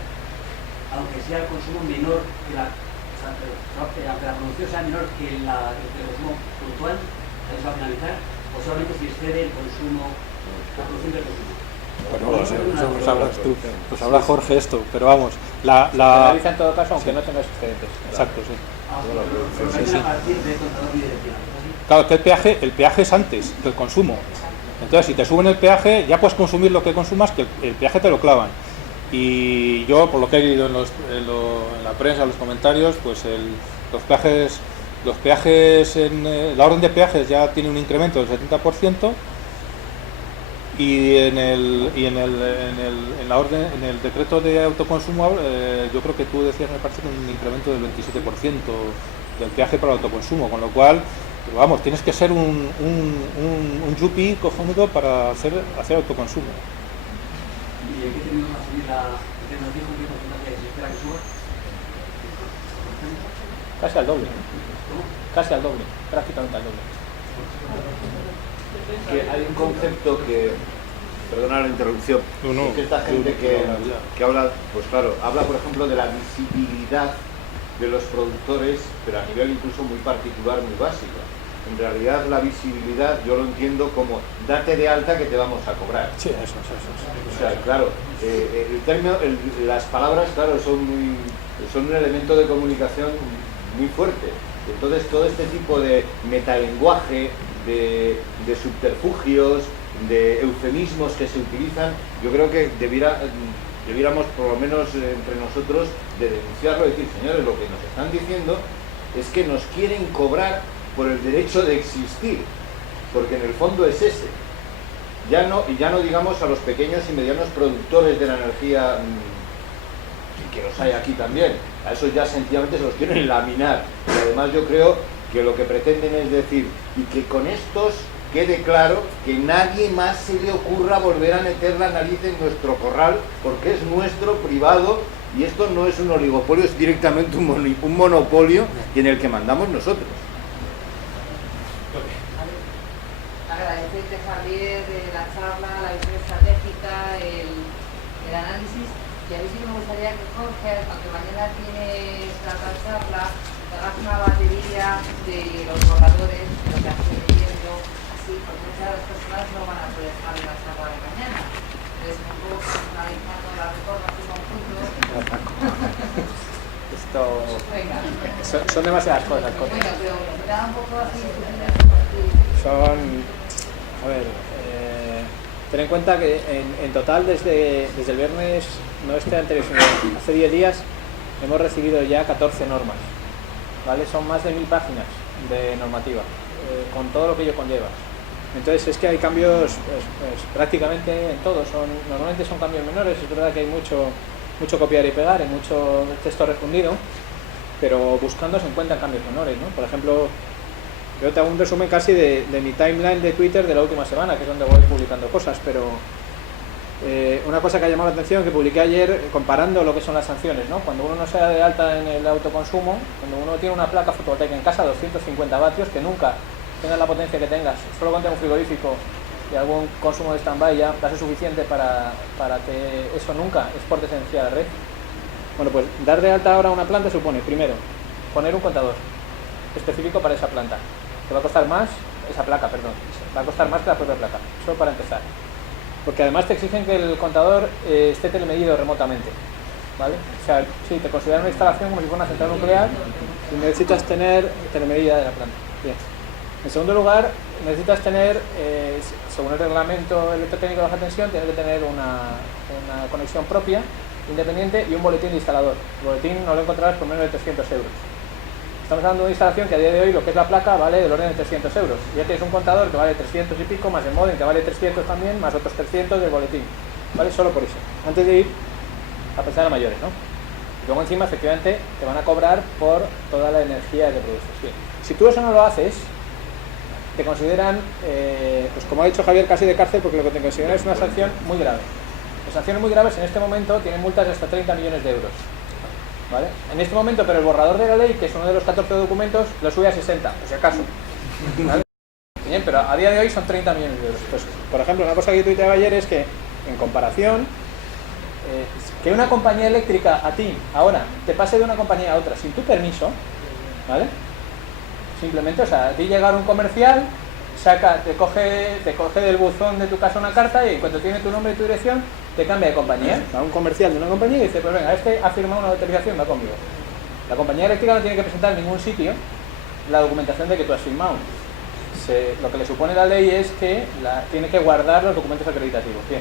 aunque sea el consumo menor que aunque la producción sea menor que el consumo puntual, ¿se va a finalizar? O solamente si excede el consumo, la producción del consumo. Bueno, eso pues hablas tú, pues habla Jorge esto, pero vamos, Se realiza en todo caso aunque no tengas excedentes. Exacto, sí. Sí. A partir de contador bidireccional. Claro, que el peaje es antes que el consumo. Entonces, si te suben el peaje, ya puedes consumir lo que consumas, que el peaje te lo clavan. Y yo, por lo que he leído en la prensa, en los comentarios, pues los peajes la orden de peajes ya tiene un incremento del 70%. Y en el decreto de autoconsumo, yo creo que tú decías, me parece, un incremento del 27% del peaje para el autoconsumo, con lo cual, vamos, tienes que ser un yuppie cojonudo para hacer autoconsumo. ¿Y en qué términos va a subir el término fijo? ¿En qué porcentaje se espera que suba? Casi al doble. Casi al doble, prácticamente al doble. Que hay un concepto que, perdona la interrupción, que esta gente que habla, pues claro, habla por ejemplo de la visibilidad de los productores, pero a nivel incluso muy particular, muy básico. En realidad la visibilidad yo lo entiendo como date de alta que te vamos a cobrar. Sí, eso. O sea, claro, el término, las palabras, claro, son un elemento de comunicación muy fuerte. Entonces todo este tipo de metalenguaje, de subterfugios, de eufemismos que se utilizan, yo creo que debiéramos, por lo menos entre nosotros, de denunciarlo y decir, señores, lo que nos están diciendo es que nos quieren cobrar por el derecho de existir, porque en el fondo es ese. Ya no digamos a los pequeños y medianos productores de la energía, que los hay aquí también, a esos ya sencillamente se los quieren laminar. Y además yo creo que lo que pretenden es decir, y que con estos quede claro que nadie más se le ocurra volver a meter la nariz en nuestro corral, porque es nuestro, privado, y esto no es un oligopolio, es directamente un monopolio en el que mandamos nosotros. Agradecerte, Javier, la charla, la visión estratégica, el análisis, y a mí sí me gustaría que Jorge, aunque mañana tienes la charla, hagas una batería de los borradores, de lo que has ido leyendo, así, porque muchas de las personas no van a poder dejar la charla de mañana. Entonces, un poco personalizando la reforma en conjunto. Esto... Venga. Son demasiadas cosas. Bueno, pero me da un poco así. Son... A ver... ten en cuenta que en total desde el viernes, no este anterior, sino hace 10 días, hemos recibido ya 14 normas. ¿Vale? Son más de 1000 páginas de normativa, con todo lo que ello conlleva. Entonces es que hay cambios pues, prácticamente en todo. Normalmente son cambios menores, es verdad que hay mucho copiar y pegar, hay mucho texto refundido, pero buscando se encuentran cambios menores, ¿no? Por ejemplo, yo te hago un resumen casi de mi timeline de Twitter de la última semana, que es donde voy publicando cosas, pero una cosa que ha llamado la atención, que publiqué ayer comparando lo que son las sanciones, ¿no? Cuando uno no se da de alta en el autoconsumo, cuando uno tiene una placa fotovoltaica en casa, 250 vatios, que nunca tengas la potencia que tengas, solo con tener un frigorífico y algún consumo de stand-by ya va a ser suficiente para que eso nunca exportes energía a la red. Bueno, pues dar de alta ahora una planta supone, primero, poner un contador específico para esa planta. Te va a costar más, esa placa, perdón, va a costar más que la propia placa, solo para empezar. Porque además te exigen que el contador esté telemedido remotamente, ¿vale? O sea, sí, te consideran una instalación como si fuera una central nuclear y necesitas tener telemedida de la planta. Bien. En segundo lugar, necesitas tener, según el reglamento electrotécnico de baja tensión, tienes que tener una conexión propia, independiente y un boletín de instalador. El boletín no lo encontrarás por menos de 300 euros. Estamos hablando de una instalación que a día de hoy lo que es la placa vale del orden de 300 euros. Ya tienes un contador que vale 300 y pico, más el modem que vale 300 también, más otros 300 del boletín. ¿Vale? Solo por eso. Antes de ir a pensar a mayores, ¿no? Y luego encima, efectivamente, te van a cobrar por toda la energía que produces. Bien. Si tú eso no lo haces, te consideran, pues como ha dicho Javier, casi de cárcel, porque lo que te consideran es una sanción muy grave. Las sanciones muy graves en este momento tienen multas de hasta 30 millones de euros. ¿Vale? En este momento, pero el borrador de la ley, que es uno de los 14 documentos, lo sube a 60, por si acaso. ¿Vale? Bien, pero a día de hoy son 30 millones de euros. Entonces, por ejemplo, una cosa que yo tuiteaba ayer es que, en comparación, que una compañía eléctrica a ti, ahora, te pase de una compañía a otra sin tu permiso, ¿vale? Simplemente, o sea, a ti llegar un comercial, te coge del buzón de tu casa una carta y en cuanto tiene tu nombre y tu dirección, te cambia de compañía. A un comercial de una compañía y dice, pues venga, este ha firmado una autorización, va conmigo. La compañía eléctrica no tiene que presentar en ningún sitio la documentación de que tú has firmado. Lo que le supone la ley es que tiene que guardar los documentos acreditativos. Bien.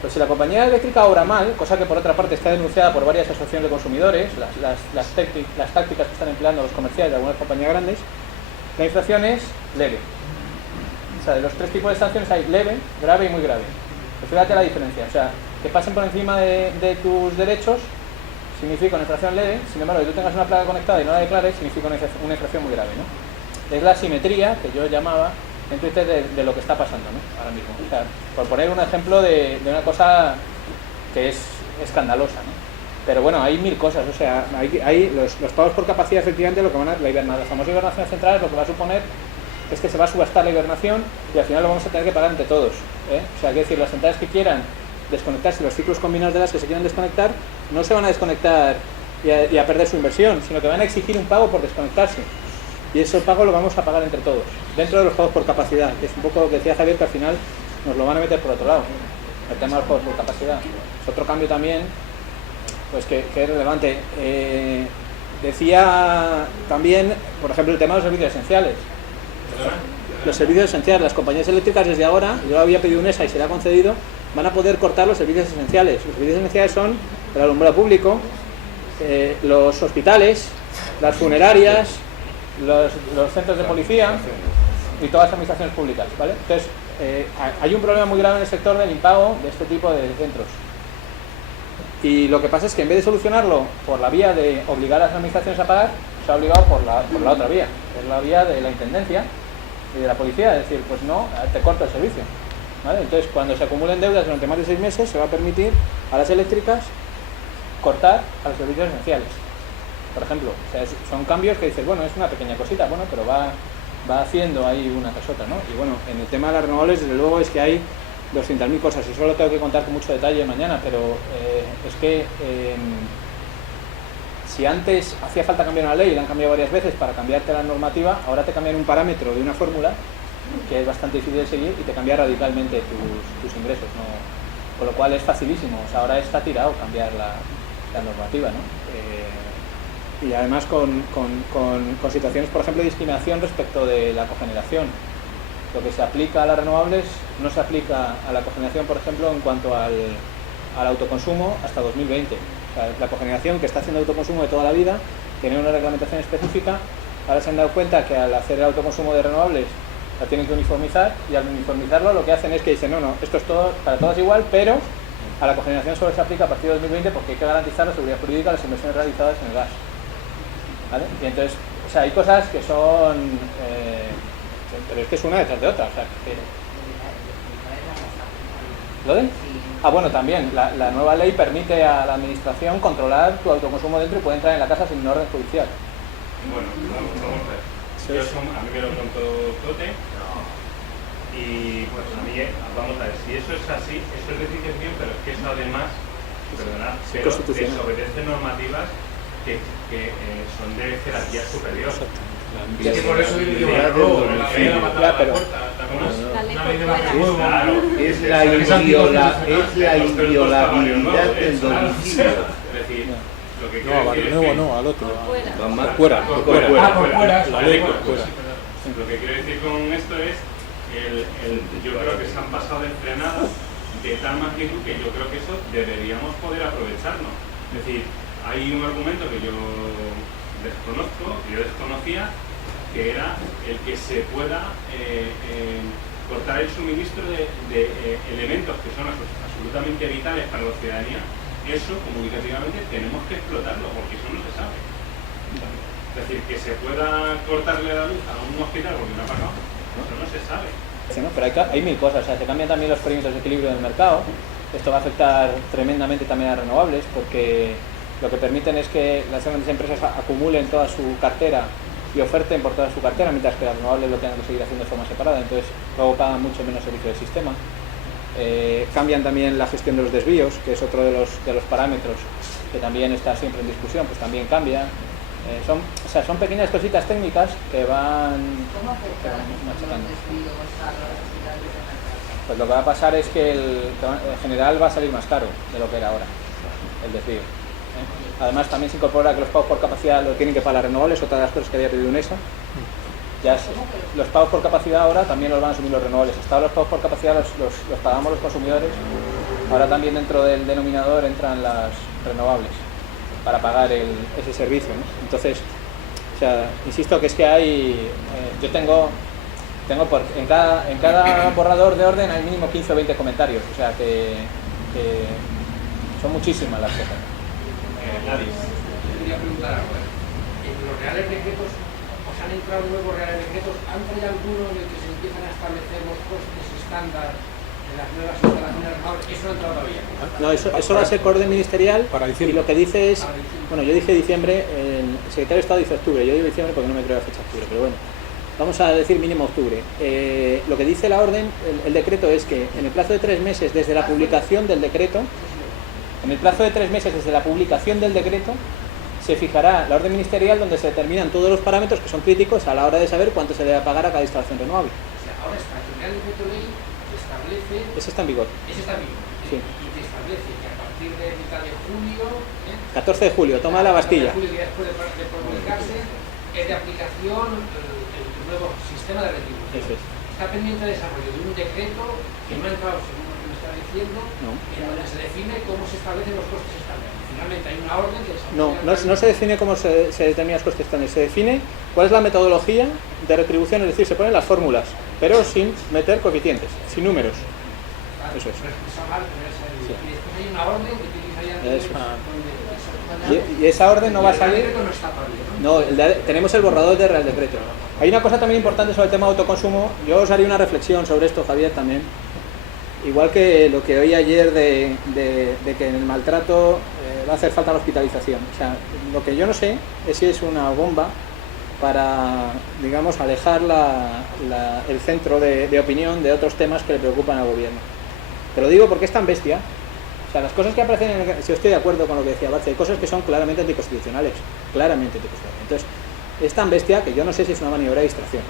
Pues si la compañía eléctrica obra mal, cosa que por otra parte está denunciada por varias asociaciones de consumidores, las tácticas que están empleando los comerciales de algunas compañías grandes, la infracción es leve. O sea, de los tres tipos de sanciones hay leve, grave y muy grave. Pues fíjate la diferencia. O sea, que pasen por encima de tus derechos significa una infracción leve, sin embargo, que tú tengas una placa conectada y no la declares significa una infracción muy grave, ¿no? Es la simetría que yo llamaba en Twitter de lo que está pasando, ¿no? Ahora mismo. O sea, por poner un ejemplo de una cosa que es escandalosa, ¿no? Pero bueno, hay mil cosas. O sea, hay los pagos por capacidad, efectivamente, lo que van a la famosa hibernación central, lo que va a suponer es que se va a subastar la hibernación y al final lo vamos a tener que pagar entre todos, ¿eh? O sea, hay que decir, las centrales que quieran desconectarse, los ciclos combinados de las que se quieran desconectar, no se van a desconectar y a perder su inversión, sino que van a exigir un pago por desconectarse. Y ese pago lo vamos a pagar entre todos, dentro de los pagos por capacidad, que es un poco lo que decía Javier, que al final nos lo van a meter por otro lado, el tema de los pagos por capacidad. Es otro cambio también, pues que es relevante. Decía también, por ejemplo, el tema de los servicios esenciales. Los servicios esenciales, las compañías eléctricas desde ahora, yo había pedido un ESA y se le ha concedido, van a poder cortar los servicios esenciales. Los servicios esenciales son el alumbrado público, los hospitales, las funerarias, los centros de policía y todas las administraciones públicas, ¿vale? Entonces, hay un problema muy grave en el sector del impago de este tipo de centros. Y lo que pasa es que en vez de solucionarlo por la vía de obligar a las administraciones a pagar, se ha obligado por la otra vía, que es la vía de la intendencia y de la policía, es decir, pues no, te corto el servicio, ¿vale? Entonces, cuando se acumulen deudas durante más de 6 meses, se va a permitir a las eléctricas cortar a los servicios esenciales, por ejemplo. O sea, son cambios que dices, bueno, es una pequeña cosita, bueno, pero va haciendo ahí una tras otra, ¿no? Y bueno, en el tema de las renovables, desde luego, es que hay 200.000 cosas, y eso lo tengo que contar con mucho detalle mañana, pero es que si antes hacía falta cambiar una ley y la han cambiado varias veces para cambiarte la normativa, ahora te cambian un parámetro de una fórmula que es bastante difícil de seguir y te cambia radicalmente tus ingresos, ¿no? Con lo cual es facilísimo. O sea, ahora está tirado cambiar la normativa, ¿no? Y además con situaciones, por ejemplo, de discriminación respecto de la cogeneración. Lo que se aplica a las renovables no se aplica a la cogeneración, por ejemplo, en cuanto al autoconsumo hasta 2020. O sea, la cogeneración, que está haciendo autoconsumo de toda la vida, tiene una reglamentación específica. Ahora se han dado cuenta que al hacer el autoconsumo de renovables la tienen que uniformizar, y al uniformizarlo lo que hacen es que dicen, no, esto es todo para todas igual, pero a la cogeneración solo se aplica a partir de 2020 porque hay que garantizar la seguridad jurídica de las inversiones realizadas en el gas, ¿vale? Y entonces, o sea, hay cosas que son... pero es que es una detrás de otra, o sea, que... ¿Lo de? Ah, bueno, también, la nueva ley permite a la administración controlar tu autoconsumo dentro y puede entrar en la casa sin orden judicial. Bueno, vamos a ver. A mí me lo contó Cote. Y pues a mí, vamos a ver, si eso es así, eso es decir que es bien, pero es que eso además, perdonad, pero desobedece normativas que son de jerarquía superior. Y que por eso digo, la ley de la matada a la puerta, una ley de Barcelona. Claro, Es la inviolabilidad del domicilio. Es decir, lo que No, a Barrio no, al otro. Fuera. Por fuera. La ley por fuera. Lo que quiero decir con esto es yo creo que se han pasado de frenada de tal magnitud que yo creo que eso deberíamos poder aprovecharnos. Es decir, hay un argumento que yo desconocía, que era el que se pueda cortar el suministro de elementos que son absolutamente vitales para la ciudadanía. Eso comunicativamente tenemos que explotarlo, porque eso no se sabe. Es decir, que se pueda cortarle la luz a un hospital porque no ha pagado, eso no se sabe. Sí, ¿no? Pero hay mil cosas, o sea, se cambian también los perímetros de equilibrio del mercado. Esto va a afectar tremendamente también a renovables, porque lo que permiten es que las grandes empresas acumulen toda su cartera y oferten por toda su cartera, mientras que las renovables lo tengan que seguir haciendo de forma separada, entonces luego pagan mucho menos servicio del sistema. Cambian también la gestión de los desvíos, que es otro de los parámetros que también está siempre en discusión, pues también cambia. Son pequeñas cositas técnicas que van... ¿Cómo afectan machacando. los desvíos a las necesidades de mercado? Pues lo que va a pasar es que en general va a salir más caro de lo que era ahora, el desvío. Además también se incorpora que los pagos por capacidad lo tienen que pagar las renovables, otra de las cosas que había pedido UNESA. Los pagos por capacidad ahora también los van a asumir los renovables. Hasta ahora los pagos por capacidad los pagamos los consumidores, ahora también dentro del denominador entran las renovables para pagar ese servicio, ¿no? Entonces, o sea, insisto que es que hay, yo tengo en cada borrador de orden hay mínimo 15 o 20 comentarios, o sea que son muchísimas las cosas. Quería preguntar algo. Los reales decretos, os han entrado nuevos reales decretos, ¿han traído alguno en el que se empiezan a establecer los costes estándar de las nuevas instalaciones renovables? Eso no ha entrado todavía. No, eso va a ser por orden ministerial y lo que dice es, bueno, yo dije diciembre, el secretario de Estado dice octubre, yo digo diciembre porque no me creo la fecha octubre, pero bueno, vamos a decir mínimo octubre. Lo que dice la orden, el decreto es que en el plazo de 3 meses desde la publicación del decreto, se fijará la orden ministerial donde se determinan todos los parámetros que son críticos a la hora de saber cuánto se debe pagar a cada instalación renovable. O sea, ahora está, el Real Decreto Ley establece... Ese está en vigor. Ese está en vigor. Sí. Y te establece que a partir de mitad de julio... 14 de julio, toma la Bastilla. 14 de julio, después de publicarse, es de aplicación el nuevo sistema de retribución. Eso es. Está pendiente de desarrollo de un decreto que no ha entrado, según lo que me está diciendo, en donde se define cómo se establecen los costes estándares. Finalmente hay una orden que no se define cómo se determinan los costes estándares, se define cuál es la metodología de retribución, es decir, se ponen las fórmulas, pero sin meter coeficientes, sin números. Eso es. Y después hay una orden que utilizarían... Y esa orden no va a salir... No, tenemos el borrador de Real Decreto. Hay una cosa también importante sobre el tema de autoconsumo. Yo os haría una reflexión sobre esto, Javier, también. Igual que lo que oí ayer de que en el maltrato va a hacer falta la hospitalización. O sea, lo que yo no sé es si es una bomba para, digamos, alejar el centro de opinión de otros temas que le preocupan al gobierno. Te lo digo porque es tan bestia. O sea, las cosas que aparecen si yo estoy de acuerdo con lo que decía Barce, hay cosas que son claramente anticonstitucionales, Entonces, es tan bestia que yo no sé si es una maniobra de distracción.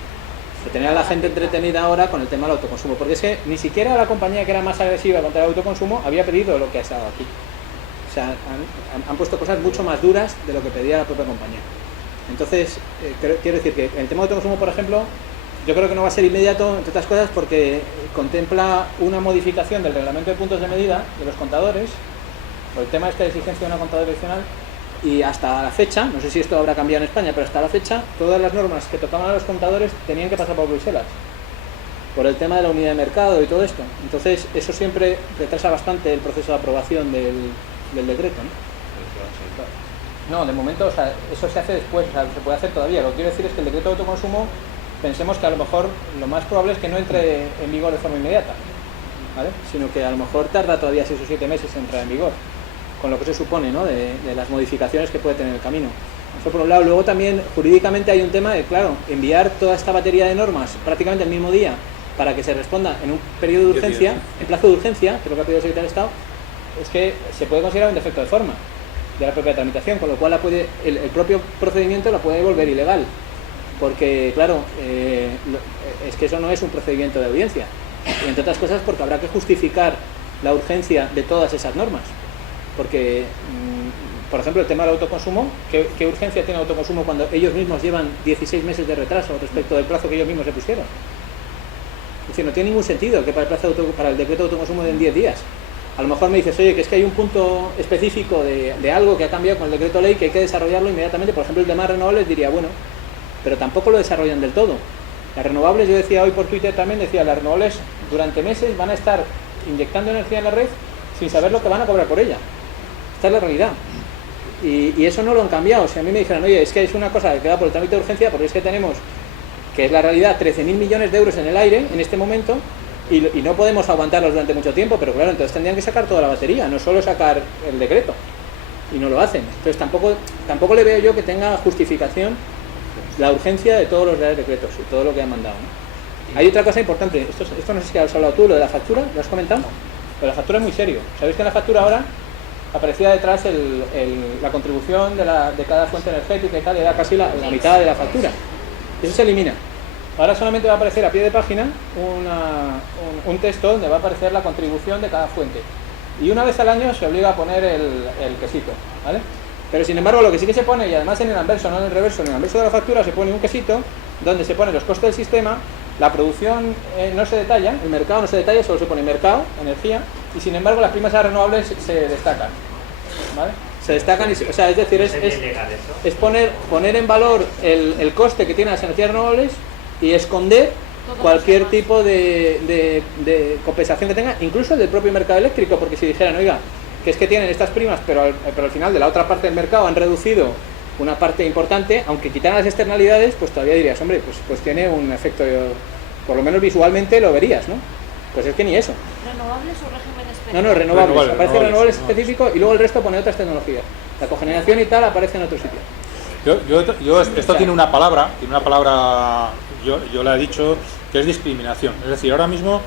De tener a la gente entretenida ahora con el tema del autoconsumo, porque es que ni siquiera la compañía que era más agresiva contra el autoconsumo había pedido lo que ha estado aquí. O sea, han puesto cosas mucho más duras de lo que pedía la propia compañía. Entonces, quiero decir que el tema del autoconsumo, por ejemplo, yo creo que no va a ser inmediato, entre otras cosas, porque contempla una modificación del reglamento de puntos de medida de los contadores, por el tema de esta exigencia de una contadora adicional, y hasta la fecha, no sé si esto habrá cambiado en España, pero hasta la fecha, todas las normas que tocaban a los contadores tenían que pasar por Bruselas, por el tema de la unidad de mercado y todo esto. Entonces, eso siempre retrasa bastante el proceso de aprobación del decreto, ¿no? No, de momento, o sea, eso se hace después, o sea, se puede hacer todavía. Lo que quiero decir es que el decreto de autoconsumo, pensemos que a lo mejor lo más probable es que no entre en vigor de forma inmediata, ¿vale? Sino que a lo mejor tarda todavía 6 o 7 meses en entrar en vigor, con lo que se supone, ¿no? de las modificaciones que puede tener el camino. Eso por un lado. Luego también jurídicamente hay un tema de, claro, enviar toda esta batería de normas prácticamente el mismo día para que se responda en un periodo de urgencia, en plazo de urgencia, que es lo que ha pedido el secretario de Estado, es que se puede considerar un defecto de forma de la propia tramitación, con lo cual el propio procedimiento lo puede volver ilegal, porque claro, es que eso no es un procedimiento de audiencia, y entre otras cosas porque habrá que justificar la urgencia de todas esas normas, porque por ejemplo el tema del autoconsumo, ¿qué urgencia tiene el autoconsumo cuando ellos mismos llevan 16 meses de retraso respecto del plazo que ellos mismos se pusieron? Es decir, no tiene ningún sentido que para el decreto de autoconsumo den 10 días. A lo mejor me dices, oye, que es que hay un punto específico de algo que ha cambiado con el decreto ley que hay que desarrollarlo inmediatamente. Por ejemplo, el tema de renovables diría, bueno, pero tampoco lo desarrollan del todo. Las renovables, yo decía hoy por Twitter también, decía, las renovables durante meses van a estar inyectando energía en la red sin saber lo que van a cobrar por ella. Esta es la realidad. Y eso no lo han cambiado. Si a mí me dijeran, oye, es que es una cosa que queda por el trámite de urgencia, porque es que tenemos, que es la realidad, 13.000 millones de euros en el aire en este momento, y no podemos aguantarlos durante mucho tiempo, pero claro, entonces tendrían que sacar toda la batería, no solo sacar el decreto, y no lo hacen. Entonces tampoco le veo yo que tenga justificación la urgencia de todos los reales decretos y todo lo que han mandado, ¿no? Hay otra cosa importante, esto no sé si has hablado tú, lo de la factura, ¿lo has comentado? Pero la factura es muy serio. ¿Sabéis que en la factura ahora aparecía detrás la contribución de cada fuente energética y tal, y era casi la mitad de la factura? Eso se elimina. Ahora solamente va a aparecer a pie de página un texto donde va a aparecer la contribución de cada fuente. Y una vez al año se obliga a poner el quesito, ¿vale? Pero sin embargo lo que sí que se pone, y además en el anverso, no en el reverso, en el anverso de la factura se pone un quesito donde se ponen los costes del sistema, la producción no se detalla, el mercado no se detalla, solo se pone mercado, energía, y sin embargo las primas renovables se destacan, ¿vale? Se destacan, o sea, es decir, es poner en valor el coste que tienen las energías renovables y esconder cualquier tipo de compensación que tenga, incluso del propio mercado eléctrico, porque si dijeran, oiga, que es que tienen estas primas, pero al final de la otra parte del mercado han reducido una parte importante, aunque quitaran las externalidades, pues todavía dirías, hombre, pues tiene un efecto, por lo menos visualmente lo verías, ¿no? Pues es que ni eso. ¿Renovables o régimen específico? No, renovables. Aparece renovables específico y luego el resto pone otras tecnologías. La cogeneración y tal aparece en otro sitio. Esto tiene una palabra, yo le he dicho que es discriminación. Es decir, ahora mismo,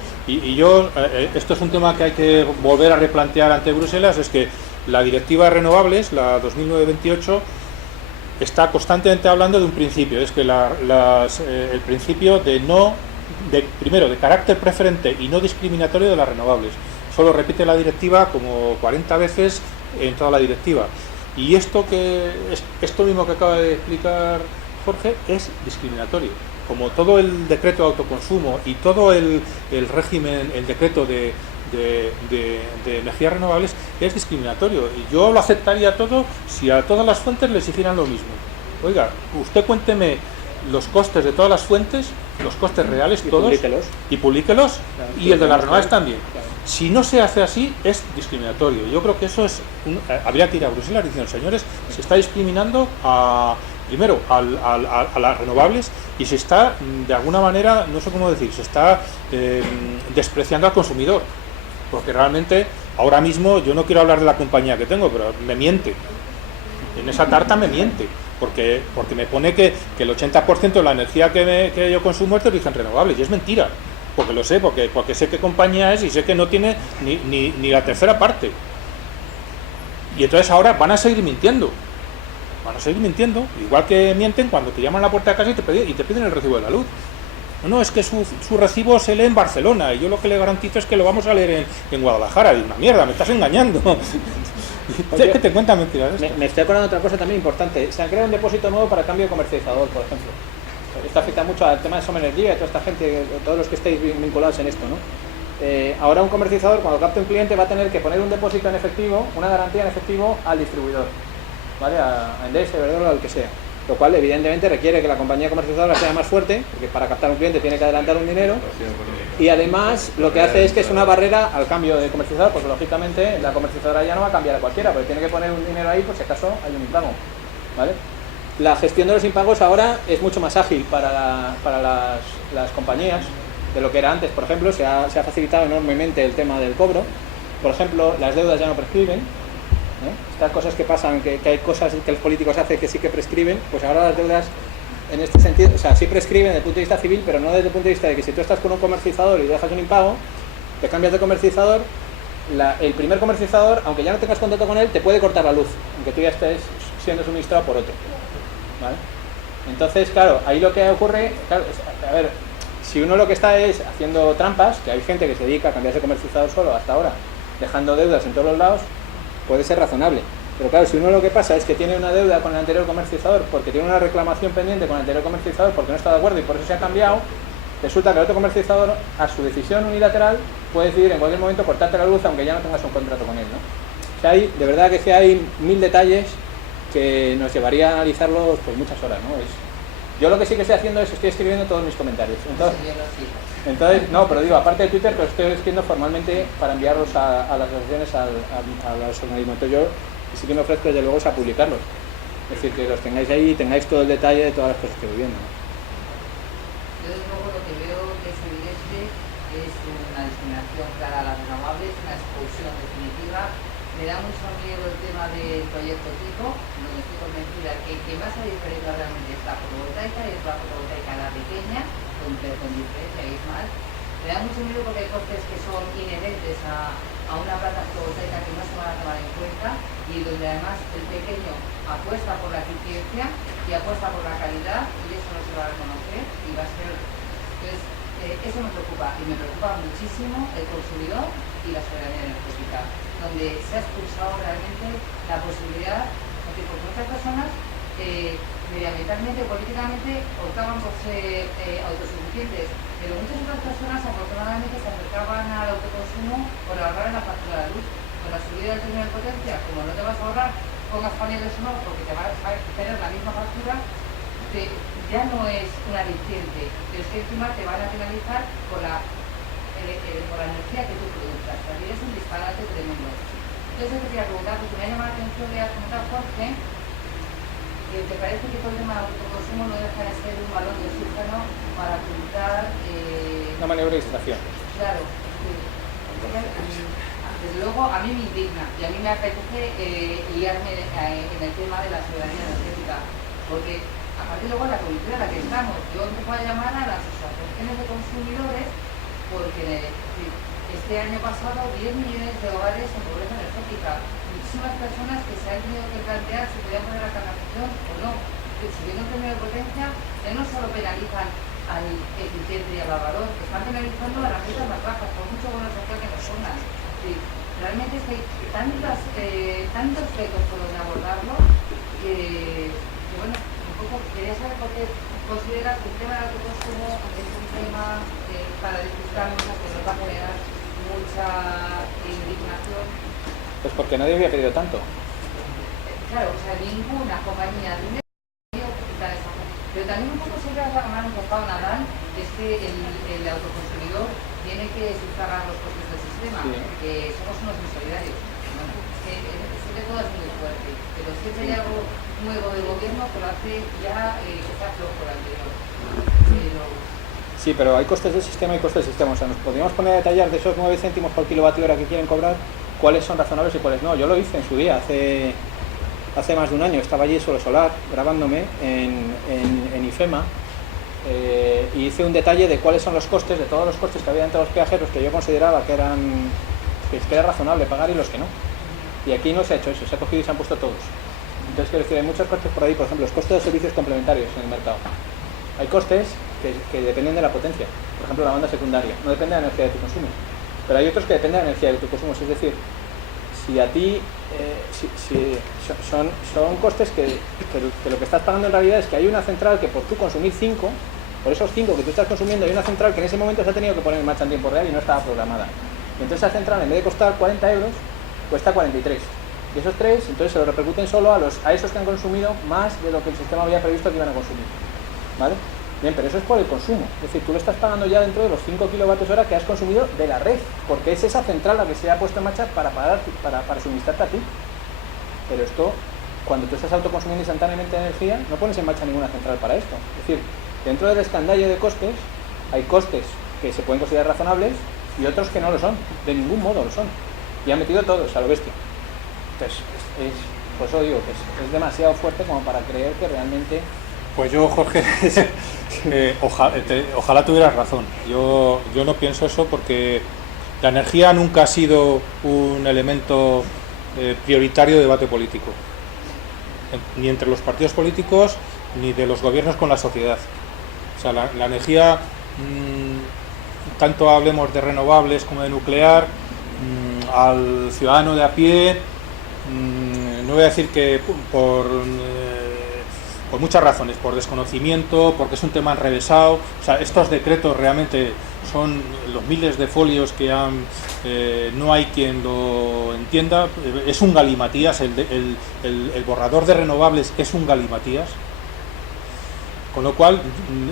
esto es un tema que hay que volver a replantear ante Bruselas, es que la directiva de renovables, la 2009-28, está constantemente hablando de un principio, es que el principio primero, de carácter preferente y no discriminatorio de las renovables. Solo repite la directiva como 40 veces en toda la directiva. Y esto mismo que acaba de explicar Jorge es discriminatorio. Como todo el decreto de autoconsumo y todo el régimen, el decreto de energías renovables es discriminatorio. Y yo lo aceptaría todo si a todas las fuentes le exigieran lo mismo. Oiga, usted cuénteme los costes de todas las fuentes, los costes reales, todos, y publíquelos, claro, y el de las renovables también. Claro. Si no se hace así, es discriminatorio. Yo creo que eso habría que ir a Bruselas diciendo, señores, se está discriminando primero a las renovables y se está, de alguna manera, no sé cómo decir, se está despreciando al consumidor. Porque realmente, ahora mismo, yo no quiero hablar de la compañía que tengo, pero me miente. En esa tarta me miente. Porque me pone que el 80% de la energía que yo consumo es de origen renovable, y es mentira, porque lo sé, porque sé qué compañía es y sé que no tiene ni la tercera parte. Y entonces ahora van a seguir mintiendo, igual que mienten cuando te llaman a la puerta de casa y te piden el recibo de la luz. No, es que su recibo se lee en Barcelona y yo lo que le garantizo es que lo vamos a leer en Guadalajara. Y una mierda, me estás engañando. ¿Qué te cuentan mentiras? Me estoy acordando de otra cosa también importante. Se ha creado un depósito nuevo para cambio de comercializador, por ejemplo. Esto afecta mucho al tema de Soma Energía y a toda esta gente, todos los que estéis vinculados en esto, ¿no? Ahora un comercializador, cuando capte un cliente, va a tener que poner un depósito en efectivo, una garantía en efectivo al distribuidor, ¿vale? A Endesa, Iberdrola, al que sea. Lo cual evidentemente requiere que la compañía comercializadora sea más fuerte, porque para captar un cliente tiene que adelantar un dinero, y además lo que hace es que es una barrera al cambio de comercializador, porque lógicamente la comercializadora ya no va a cambiar a cualquiera, porque tiene que poner un dinero ahí por si acaso hay un impago, ¿vale? La gestión de los impagos ahora es mucho más ágil para las compañías de lo que era antes. Por ejemplo, se ha facilitado enormemente el tema del cobro. Por ejemplo, las deudas ya no prescriben, Estas cosas que pasan, que hay cosas que los políticos hacen que sí que prescriben, pues ahora las deudas en este sentido, o sea, sí prescriben desde el punto de vista civil, pero no desde el punto de vista de que si tú estás con un comercializador y dejas un impago, te cambias de comercializador, el primer comercializador, aunque ya no tengas contrato con él, te puede cortar la luz, aunque tú ya estés siendo suministrado por otro, ¿vale? Entonces, claro, ahí lo que ocurre, claro, a ver, si uno lo que está es haciendo trampas, que hay gente que se dedica a cambiarse de comercializador solo hasta ahora, dejando deudas en todos los lados, puede ser razonable. Pero claro, si uno lo que pasa es que tiene una deuda con el anterior comercializador porque tiene una reclamación pendiente con el anterior comercializador porque no está de acuerdo y por eso se ha cambiado, resulta que el otro comercializador, a su decisión unilateral, puede decidir en cualquier momento cortarte la luz aunque ya no tengas un contrato con él, ¿no? O sea, de verdad que hay 1000 detalles que nos llevaría a analizarlos por muchas horas, ¿no? Yo lo que sí que estoy haciendo es estoy escribiendo todos mis comentarios. Entonces, no, pero digo, aparte de Twitter, pero estoy escribiendo formalmente para enviarlos a las asociaciones, a los organismos. Entonces yo sí que me ofrezco desde luego a publicarlos. Es decir, que los tengáis ahí y tengáis todo el detalle de todas las cosas que voy viendo, ¿no? Yo desde luego lo que veo que es evidente es una discriminación clara a las renovables, una expulsión definitiva. Me da mucho miedo el tema del proyecto Tipo, donde estoy convencida que más a diferencia realmente es la fotovoltaica y es la fotovoltaica la pequeña, con diferencia abismal. Me da mucho miedo porque hay costes que son inherentes a una planta fotovoltaica que no se van a tomar en cuenta y donde además el pequeño apuesta por la eficiencia y apuesta por la calidad y eso no se va a reconocer y va a ser... Entonces, eso me preocupa y me preocupa muchísimo el consumidor y la soberanía energética, donde se ha expulsado realmente la posibilidad, porque muchas personas medioambientalmente, políticamente optaban por ser autosuficientes, pero muchas otras personas afortunadamente se acercaban al autoconsumo por ahorrar en la factura de la luz. Con la subida del término de potencia, como no te vas a ahorrar, pongas paneles o no, porque te vas a tener la misma factura, ya no es un aliciente, pero es que encima te van a penalizar por la energía que tú produzcas. También es un disparate tremendo. Entonces te quería preguntar, porque me ha llamado la atención que has comentado, Jorge, que te parece que todo el tema del autoconsumo no deja de ser un balón de oxígeno para ocultar... una maniobra de distracción. Claro. Desde luego a mí me indigna y a mí me apetece guiarme en el tema de la soberanía energética, porque aparte luego la coyuntura en la que estamos, yo empiezo a llamar a las asociaciones de consumidores porque este año pasado 10 millones de hogares en pobreza energética, muchísimas personas que se han tenido que plantear si podían poner la calefacción o no, que subiendo el término de potencia ya no solo penalizan al eficiente y al ahorrador, están penalizando a las rentas más bajas, por mucho bueno social que nos pongan. Sí, realmente es que hay tantos retos por donde abordarlo que bueno, un poco quería saber por qué consideras que el tema del autoconsumo es un tema para disfrutar muchas que nos va a generar mucha indignación. Pues porque nadie había pedido tanto. Claro, o sea, ninguna compañía de pero también un poco siempre nos ha costado Nadal, es que el autoconsumidor tiene que sufragar los costes del sistema, que somos unos insolidarios. Bueno, siempre todo es muy fuerte, pero siempre hay algo nuevo del gobierno que lo hace ya que está flojo el anterior. Sí, pero hay costes del sistema y costes del sistema. O sea, nos podríamos poner a detallar de esos 9 céntimos por kilovatio hora que quieren cobrar, cuáles son razonables y cuáles no. Yo lo hice en su día, hace más de un año, estaba allí Solo Solar grabándome en IFEMA y hice un detalle de cuáles son los costes, de todos los costes que había dentro de los peajes, los que yo consideraba que era razonable pagar y los que no. Y aquí no se ha hecho eso, se ha cogido y se han puesto todos. Entonces quiero decir, hay muchos costes por ahí, por ejemplo, los costes de servicios complementarios en el mercado. Hay costes que dependen de la potencia, por ejemplo la banda secundaria, no depende de la energía que tú consumes, pero hay otros que dependen de la energía que tú consumes, es decir, si a ti son costes que lo que estás pagando en realidad es que hay una central que por tú consumir 5, por esos 5 que tú estás consumiendo, hay una central que en ese momento se ha tenido que poner en marcha en tiempo real y no estaba programada. Y entonces esa central, en vez de costar 40 euros, cuesta 43. Y esos 3, entonces se lo repercuten solo a esos que han consumido más de lo que el sistema había previsto que iban a consumir. ¿Vale? Bien, pero eso es por el consumo. Es decir, tú lo estás pagando ya dentro de los 5 kilovatios hora que has consumido de la red, porque es esa central la que se ha puesto en marcha para suministrarte a ti. Pero esto, cuando tú estás autoconsumiendo instantáneamente energía, no pones en marcha ninguna central para esto. Es decir, dentro del escandallo de costes, hay costes que se pueden considerar razonables y otros que no lo son, de ningún modo lo son. Y han metido todos a lo bestia. Por eso digo que es demasiado fuerte como para creer que realmente... Pues yo, Jorge, ojalá tuvieras razón. Yo no pienso eso porque la energía nunca ha sido un elemento prioritario de debate político, ni entre los partidos políticos ni de los gobiernos con la sociedad. O sea, la energía, tanto hablemos de renovables como de nuclear, al ciudadano de a pie, no voy a decir que por muchas razones, por desconocimiento, porque es un tema enrevesado. O sea, estos decretos realmente son los miles de folios que han, no hay quien lo entienda. Es un galimatías, el borrador de renovables es un galimatías. Con lo cual,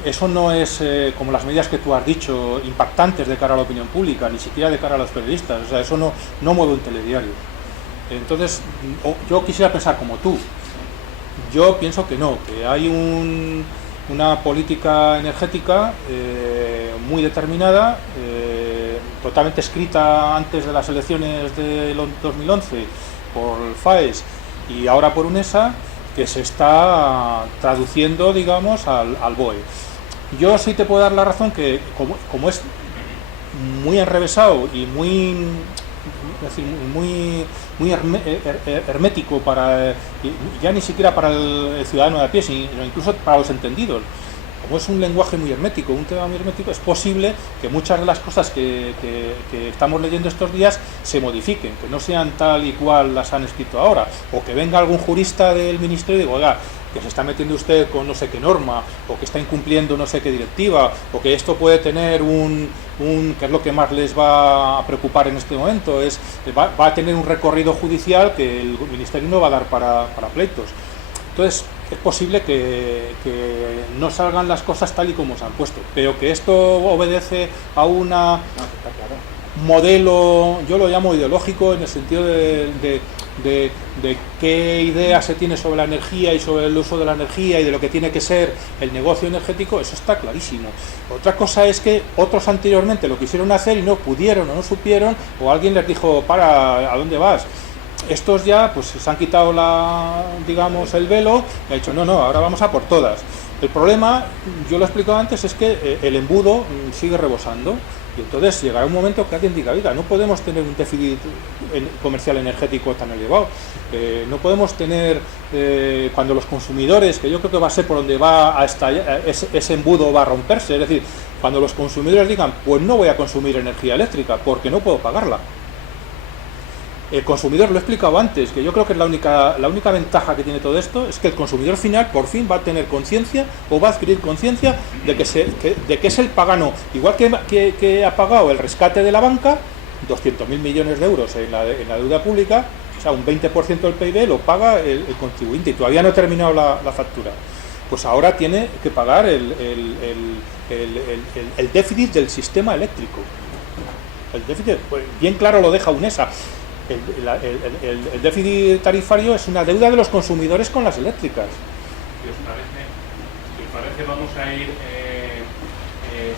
eso no es, como las medidas que tú has dicho, impactantes de cara a la opinión pública, ni siquiera de cara a los periodistas. O sea, eso no mueve un telediario. Entonces, yo quisiera pensar como tú. Yo pienso que no, que hay una política energética muy determinada, totalmente escrita antes de las elecciones de 2011 por el FAES y ahora por UNESA, que se está traduciendo, digamos, al BOE. Yo sí te puedo dar la razón que como es muy enrevesado y muy hermético para, ya ni siquiera para el ciudadano de a pie, sino incluso para los entendidos. Como es un lenguaje muy hermético, un tema muy hermético, es posible que muchas de las cosas que estamos leyendo estos días se modifiquen, que no sean tal y cual las han escrito ahora, o que venga algún jurista del ministerio y diga, oiga, que se está metiendo usted con no sé qué norma, o que está incumpliendo no sé qué directiva, o que esto puede tener que es lo que más les va a preocupar en este momento, va a tener un recorrido judicial que el ministerio no va a dar para pleitos. Entonces, es posible que no salgan las cosas tal y como se han puesto, pero que esto obedece a una modelo, yo lo llamo ideológico, en el sentido de qué idea se tiene sobre la energía y sobre el uso de la energía y de lo que tiene que ser el negocio energético, eso está clarísimo. Otra cosa es que otros anteriormente lo quisieron hacer y no pudieron o no supieron, o alguien les dijo, ¿a dónde vas? Estos ya pues se han quitado digamos el velo y han dicho no, ahora vamos a por todas. El problema, yo lo he explicado antes, es que el embudo sigue rebosando y entonces llegará un momento que alguien diga, oiga, no podemos tener un déficit comercial energético tan elevado, no podemos tener, cuando los consumidores, que yo creo que va a ser por donde va a estallar, ese embudo va a romperse, es decir, cuando los consumidores digan, pues no voy a consumir energía eléctrica porque no puedo pagarla. El consumidor, lo he explicado antes, que yo creo que es la única ventaja que tiene todo esto, es que el consumidor final por fin va a tener conciencia o va a adquirir conciencia de que es el pagano, igual que ha pagado el rescate de la banca, 200.000 millones de euros en la deuda pública, o sea, un 20% del PIB lo paga el contribuyente y todavía no ha terminado la factura. Pues ahora tiene que pagar el déficit del sistema eléctrico. El déficit, pues, bien claro lo deja UNESA. El déficit tarifario es una deuda de los consumidores con las eléctricas. Si os parece vamos a ir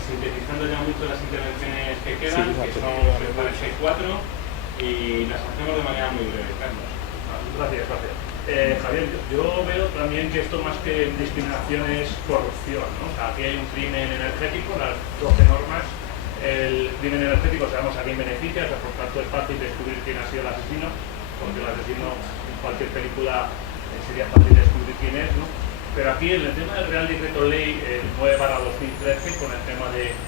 sintetizando ya mucho las intervenciones que quedan, que son, me parece, 4, y las hacemos de manera muy breve. Carlos. Gracias. Javier, yo veo también que esto más que discriminación es corrupción, ¿no? O sea, aquí hay un crimen energético, las 12 normas. El crimen energético sabemos a quién beneficia, o sea, por tanto es fácil descubrir quién ha sido el asesino, porque el asesino en cualquier película sería fácil descubrir quién es, ¿no? Pero aquí en el tema del Real Decreto Ley 9/2013, con el tema del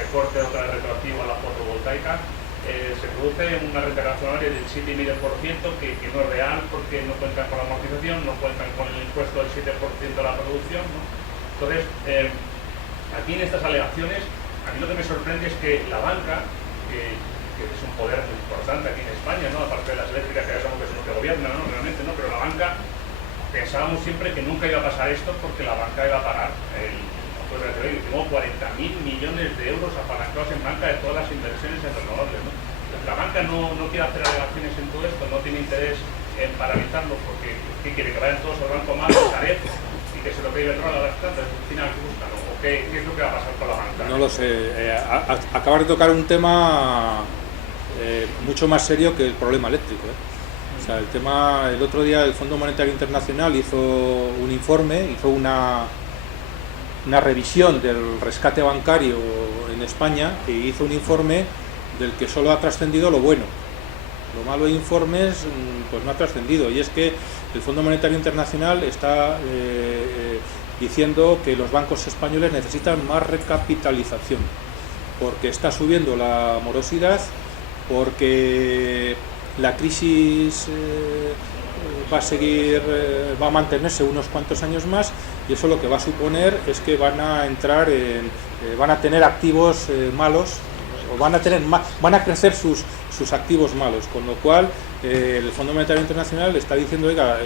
recorte otra vez retroactivo a la fotovoltaica, se produce una renta razonaria del 7,5%, que no es real porque no cuentan con la amortización, no cuentan con el impuesto del 7% de la producción, ¿no? Entonces, aquí en estas alegaciones, a mí lo que me sorprende es que la banca, que es un poder muy importante aquí en España, ¿no? Aparte de las eléctricas, que ya sabemos que es lo que gobierna, ¿no? Realmente, ¿no? Pero la banca, pensábamos siempre que nunca iba a pasar esto porque la banca iba a pagar tengo 40.000 millones de euros apalancados en banca de todas las inversiones en renovables, ¿no? La banca no quiere hacer alegaciones en todo esto, no tiene interés en paralizarlo porque quiere que vayan todos al banco más de Sareb y que se lo pegue el rol a las plantas, al final que buscan, ¿no? ¿Qué es lo que va a pasar con la banca? No lo sé. Acabas de tocar un tema mucho más serio que el problema eléctrico. O sea, el otro día el Fondo Monetario Internacional hizo un informe, hizo una revisión del rescate bancario en España y hizo un informe del que solo ha trascendido lo bueno. Lo malo de informes pues no ha trascendido, y es que el Fondo Monetario Internacional está diciendo que los bancos españoles necesitan más recapitalización, porque está subiendo la morosidad, porque la crisis va a mantenerse unos cuantos años más, y eso lo que va a suponer es que van a tener activos malos, o van a crecer sus activos malos, con lo cual el Fondo Monetario Internacional está diciendo, oiga,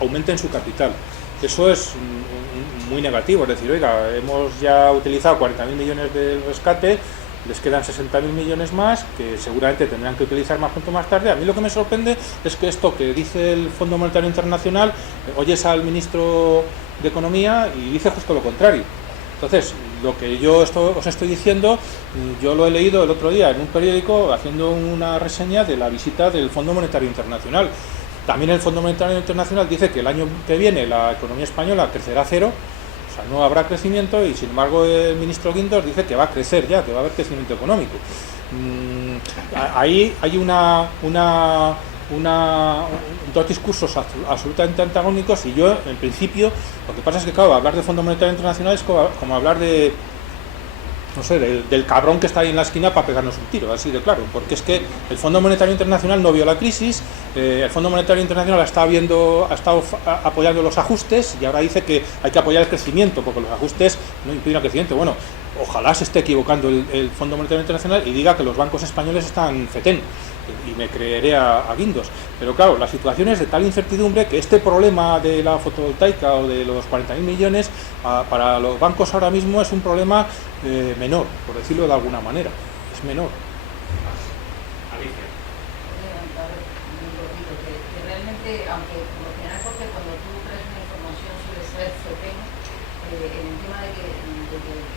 aumenten su capital. Eso es muy negativo, es decir, oiga, hemos ya utilizado 40.000 millones del rescate, les quedan 60.000 millones más que seguramente tendrán que utilizar más pronto o más tarde. A mí lo que me sorprende es que esto que dice el Fondo Monetario Internacional, oyes al ministro de Economía y dice justo lo contrario. Entonces, lo que yo os estoy diciendo, yo lo he leído el otro día en un periódico haciendo una reseña de la visita del Fondo Monetario Internacional. También el Fondo Monetario Internacional dice que el año que viene la economía española crecerá a cero, o sea, no habrá crecimiento, y sin embargo el ministro Guindos dice que va a crecer ya, que va a haber crecimiento económico. Ahí hay dos discursos absolutamente antagónicos, y yo, en principio, lo que pasa es que, claro, hablar del Fondo Monetario Internacional es como hablar de, no sé, del cabrón que está ahí en la esquina para pegarnos un tiro, así de claro, porque es que el Fondo Monetario Internacional no vio la crisis, el Fondo Monetario Internacional ha estado apoyando los ajustes, y ahora dice que hay que apoyar el crecimiento, porque los ajustes no impiden el crecimiento. Bueno, ojalá se esté equivocando el Fondo Monetario Internacional y diga que los bancos españoles están fetén, y me creeré a Guindos. Pero claro, la situación es de tal incertidumbre que este problema de la fotovoltaica o de los 40.000 millones para los bancos ahora mismo es un problema menor, por decirlo de alguna manera, es menor. Alicia. Que realmente, aunque por lo general, porque cuando tú traes una información suele ser fetén, en el tema de que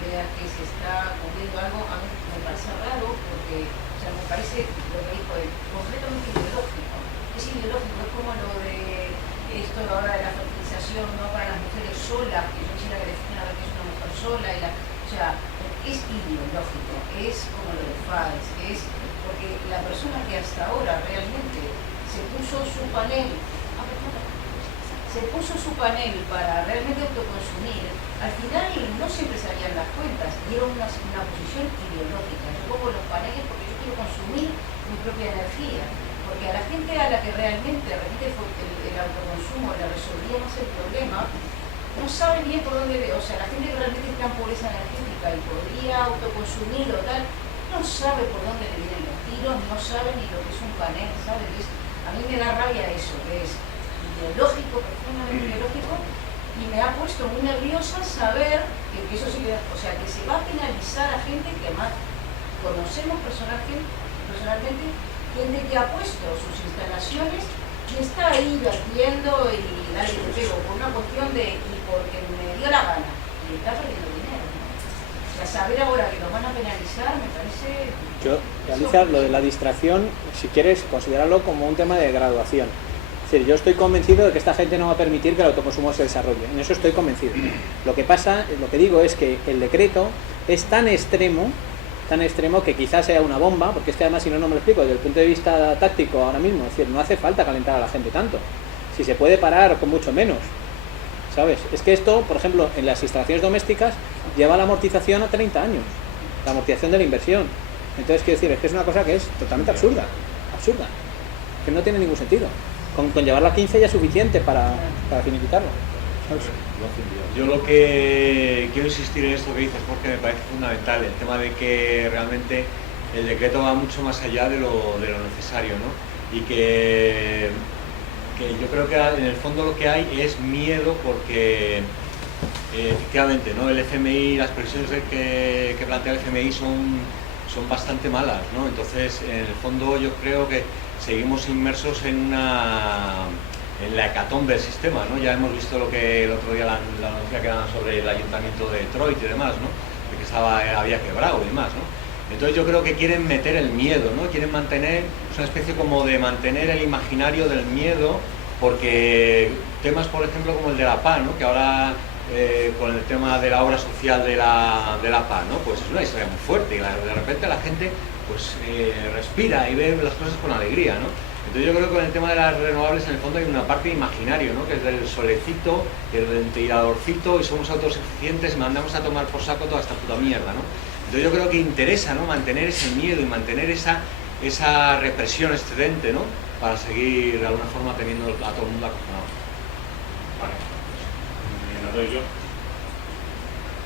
creas que se está cumpliendo algo, a mí me parece raro, porque me parece, lo que dijo él, completamente ideológico. Es ideológico, es como lo de esto ahora de la fertilización, no para las mujeres solas, que yo quisiera que definan a ver qué es una mujer sola, o sea, es ideológico, es como lo de FAES, es porque la persona que hasta ahora realmente se puso su panel para realmente autoconsumir, al final no siempre salían las cuentas, y era una posición ideológica. Yo pongo los paneles porque yo quiero consumir mi propia energía, porque a la gente a la que realmente repite el autoconsumo le resolvía más el problema, no sabe bien por dónde, o sea, la gente que realmente está en pobreza energética y podría autoconsumir o tal, no sabe por dónde le vienen los tiros, no sabe ni lo que es un panel, ¿sabes? A mí me da rabia eso, que es ideológico, profundamente ideológico, y me ha puesto muy nerviosa saber que eso sí que, o sea, que se va a penalizar a gente que además conocemos personalmente, gente que ha puesto sus instalaciones y está ahí vertiendo y dale te pego por una cuestión de, y porque me dio la gana, y está perdiendo dinero, ¿no? O sea, saber ahora que los van a penalizar me parece... Yo, Alicia, lo de la distracción, si quieres, considerarlo como un tema de graduación. Es decir, yo estoy convencido de que esta gente no va a permitir que el autoconsumo se desarrolle. En eso estoy convencido. Lo que digo es que el decreto es tan extremo que quizás sea una bomba, porque es que además, si no me lo explico, desde el punto de vista táctico ahora mismo, es decir, no hace falta calentar a la gente tanto. Si se puede parar con mucho menos, ¿sabes? Es que esto, por ejemplo, en las instalaciones domésticas lleva la amortización a 30 años, la amortización de la inversión. Entonces, quiero decir, es que es una cosa que es totalmente absurda, que no tiene ningún sentido. Con llevarlo a 15 ya es suficiente para finiquitarlo. Yo lo que quiero insistir en esto que dices, porque me parece fundamental, el tema de que realmente el decreto va mucho más allá de lo necesario, ¿no? Y que yo creo que en el fondo lo que hay es miedo, porque efectivamente, ¿no? El FMI, las previsiones que plantea el FMI son bastante malas, ¿no? Entonces, en el fondo yo creo que seguimos inmersos en la hecatombe del sistema, ¿no? Ya hemos visto lo que el otro día la noticia que daban sobre el ayuntamiento de Detroit y demás, ¿no? De que había quebrado y demás, ¿no? Entonces yo creo que quieren meter el miedo, ¿no? Quieren mantener, es una especie como de mantener el imaginario del miedo, porque temas, por ejemplo, como el de la paz, ¿no? Que ahora con el tema de la obra social de la paz, ¿no? Pues es una historia muy fuerte y de repente la gente pues respira y ve las cosas con alegría, ¿no? Entonces yo creo que con el tema de las renovables en el fondo hay una parte de imaginario, ¿no? Que es del solecito, el ventiladorcito y somos autosuficientes y mandamos a tomar por saco toda esta puta mierda, ¿no? Entonces yo creo que interesa, ¿no? Mantener ese miedo y mantener esa represión excedente, ¿no? Para seguir de alguna forma teniendo a todo el mundo acojonado. Vale, pues lo doy yo.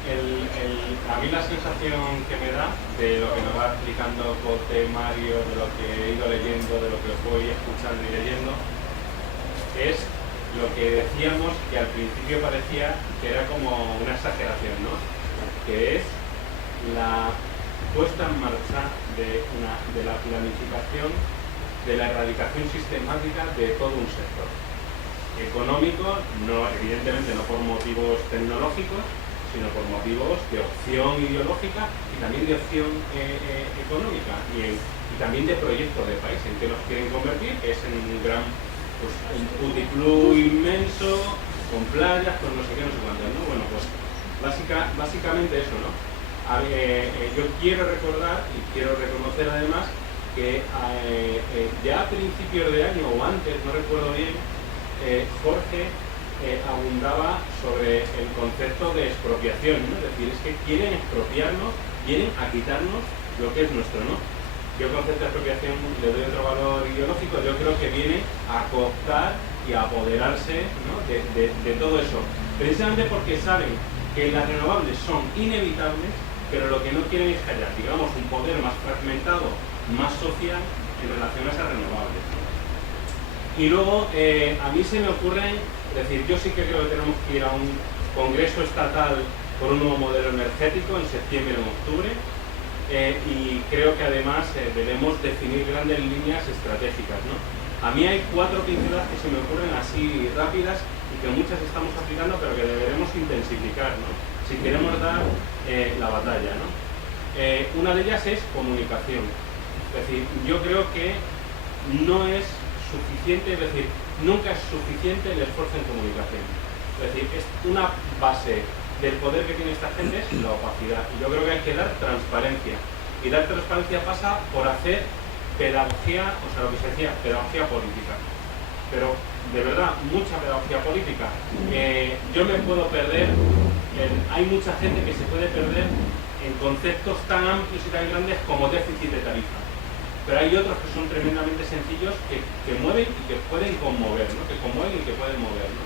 A mí la sensación que me da de lo que nos va explicando Cote, Mario, de lo que he ido leyendo, de lo que voy escuchando y leyendo, es lo que decíamos que al principio parecía que era como una exageración, ¿no? Que es la puesta en marcha de la planificación, de la erradicación sistemática de todo un sector. Económico, no, evidentemente no por motivos tecnológicos, sino por motivos de opción ideológica y también de opción económica y también de proyecto de país en que nos quieren convertir, que es en un gran un puticlub inmenso, con playas, con no sé qué, no sé cuánto, ¿no? Bueno, pues básicamente eso, ¿no? Yo quiero recordar y quiero reconocer además que ya a principios de año o antes, no recuerdo bien, Jorge abundaba sobre el concepto de expropiación, ¿no? Es decir, es que quieren expropiarnos, vienen a quitarnos lo que es nuestro, ¿no? Yo el concepto de expropiación le doy otro valor ideológico, yo creo que viene a cooptar y a apoderarse, ¿no? de todo eso, precisamente porque saben que las renovables son inevitables, pero lo que no quieren es que haya, digamos, un poder más fragmentado, más social en relación a esas renovables, ¿no? Y luego, a mí se me ocurren, es decir, yo sí que creo que tenemos que ir a un congreso estatal por un nuevo modelo energético en septiembre o en octubre, y creo que además debemos definir grandes líneas estratégicas, ¿no? A mí hay 4 pinceladas que se me ocurren así rápidas y que muchas estamos aplicando, pero que deberemos intensificar, ¿no? Si queremos dar la batalla, ¿no? Una de ellas es comunicación. Es decir, yo creo que no es suficiente, es decir, nunca es suficiente el esfuerzo en comunicación. Es decir, es una base del poder que tiene esta gente es la opacidad. Y yo creo que hay que dar transparencia. Y dar transparencia pasa por hacer pedagogía, o sea, lo que se decía, pedagogía política. Pero, de verdad, mucha pedagogía política. Yo me puedo perder, hay mucha gente que se puede perder en conceptos tan amplios y tan grandes como déficit de tarifa. Pero hay otros que son tremendamente sencillos que mueven y que pueden conmover, ¿no? Que conmueven y que pueden mover, ¿no?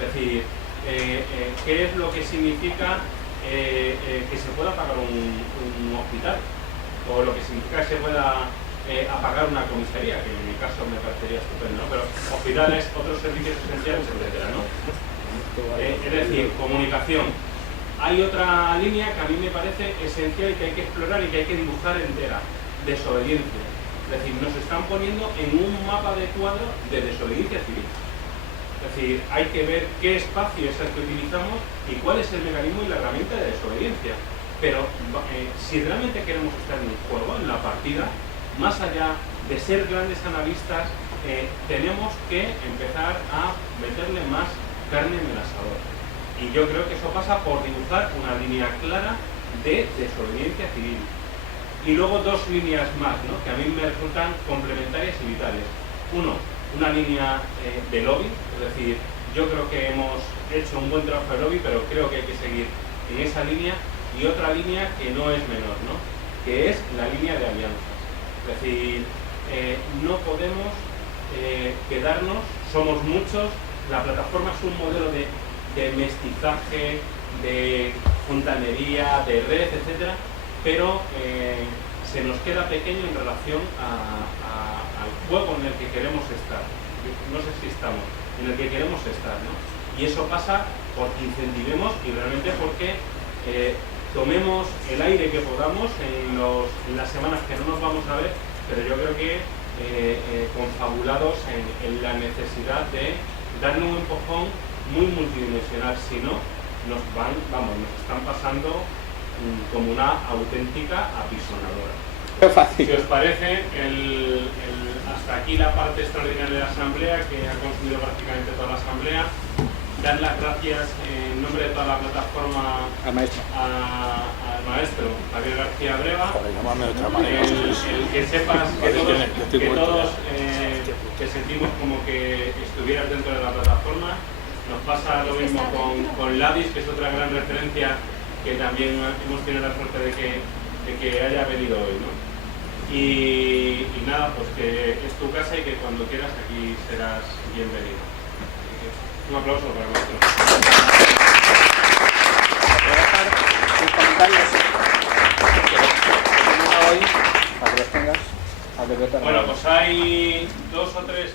Es decir, ¿qué es lo que significa que se pueda pagar un hospital? O lo que significa que se pueda apagar una comisaría, que en mi caso me parecería estupendo, ¿no? Pero hospitales, otros servicios esenciales, etcétera, ¿no? Es decir, comunicación. Hay otra línea que a mí me parece esencial y que hay que explorar y que hay que dibujar entera: desobediencia. Es decir, nos están poniendo en un mapa de cuadro de desobediencia civil. Es decir, hay que ver qué espacio es el que utilizamos y cuál es el mecanismo y la herramienta de desobediencia. Pero si realmente queremos estar en el juego, en la partida, más allá de ser grandes analistas, tenemos que empezar a meterle más carne en el asador. Y yo creo que eso pasa por dibujar una línea clara de desobediencia civil. Y luego 2 líneas más, ¿no? Que a mí me resultan complementarias y vitales. Uno, una línea de lobby, es decir, yo creo que hemos hecho un buen trabajo de lobby, pero creo que hay que seguir en esa línea. Y otra línea que no es menor, ¿no? Que es la línea de alianzas. Es decir, no podemos quedarnos, somos muchos, la plataforma es un modelo de mestizaje, de fontanería, de red, etcétera, pero se nos queda pequeño en relación al juego en el que queremos estar. No sé si estamos, en el que queremos estar, ¿no? Y eso pasa porque incentivemos y realmente porque tomemos el aire que podamos en las semanas que no nos vamos a ver, pero yo creo que confabulados en la necesidad de darle un empujón muy multidimensional, si no nos están pasando como una auténtica apisonadora. Qué fácil. Si os parece, hasta aquí la parte extraordinaria de la Asamblea, que ha consumido prácticamente toda la Asamblea. Dar las gracias en nombre de toda la plataforma Al maestro. al maestro Javier García Breva. Llámame de otra manera. El que sepas que todos te sentimos como que estuvieras dentro de la plataforma. Nos pasa lo mismo con Ladis, que es otra gran referencia que también hemos tenido la suerte de que haya venido hoy, ¿no? Y nada, pues que es tu casa y que cuando quieras aquí serás bienvenido. Un aplauso para el maestro. Voy a dejar tus comentarios que hoy para que los tengas. Bueno, pues hay 2 o 3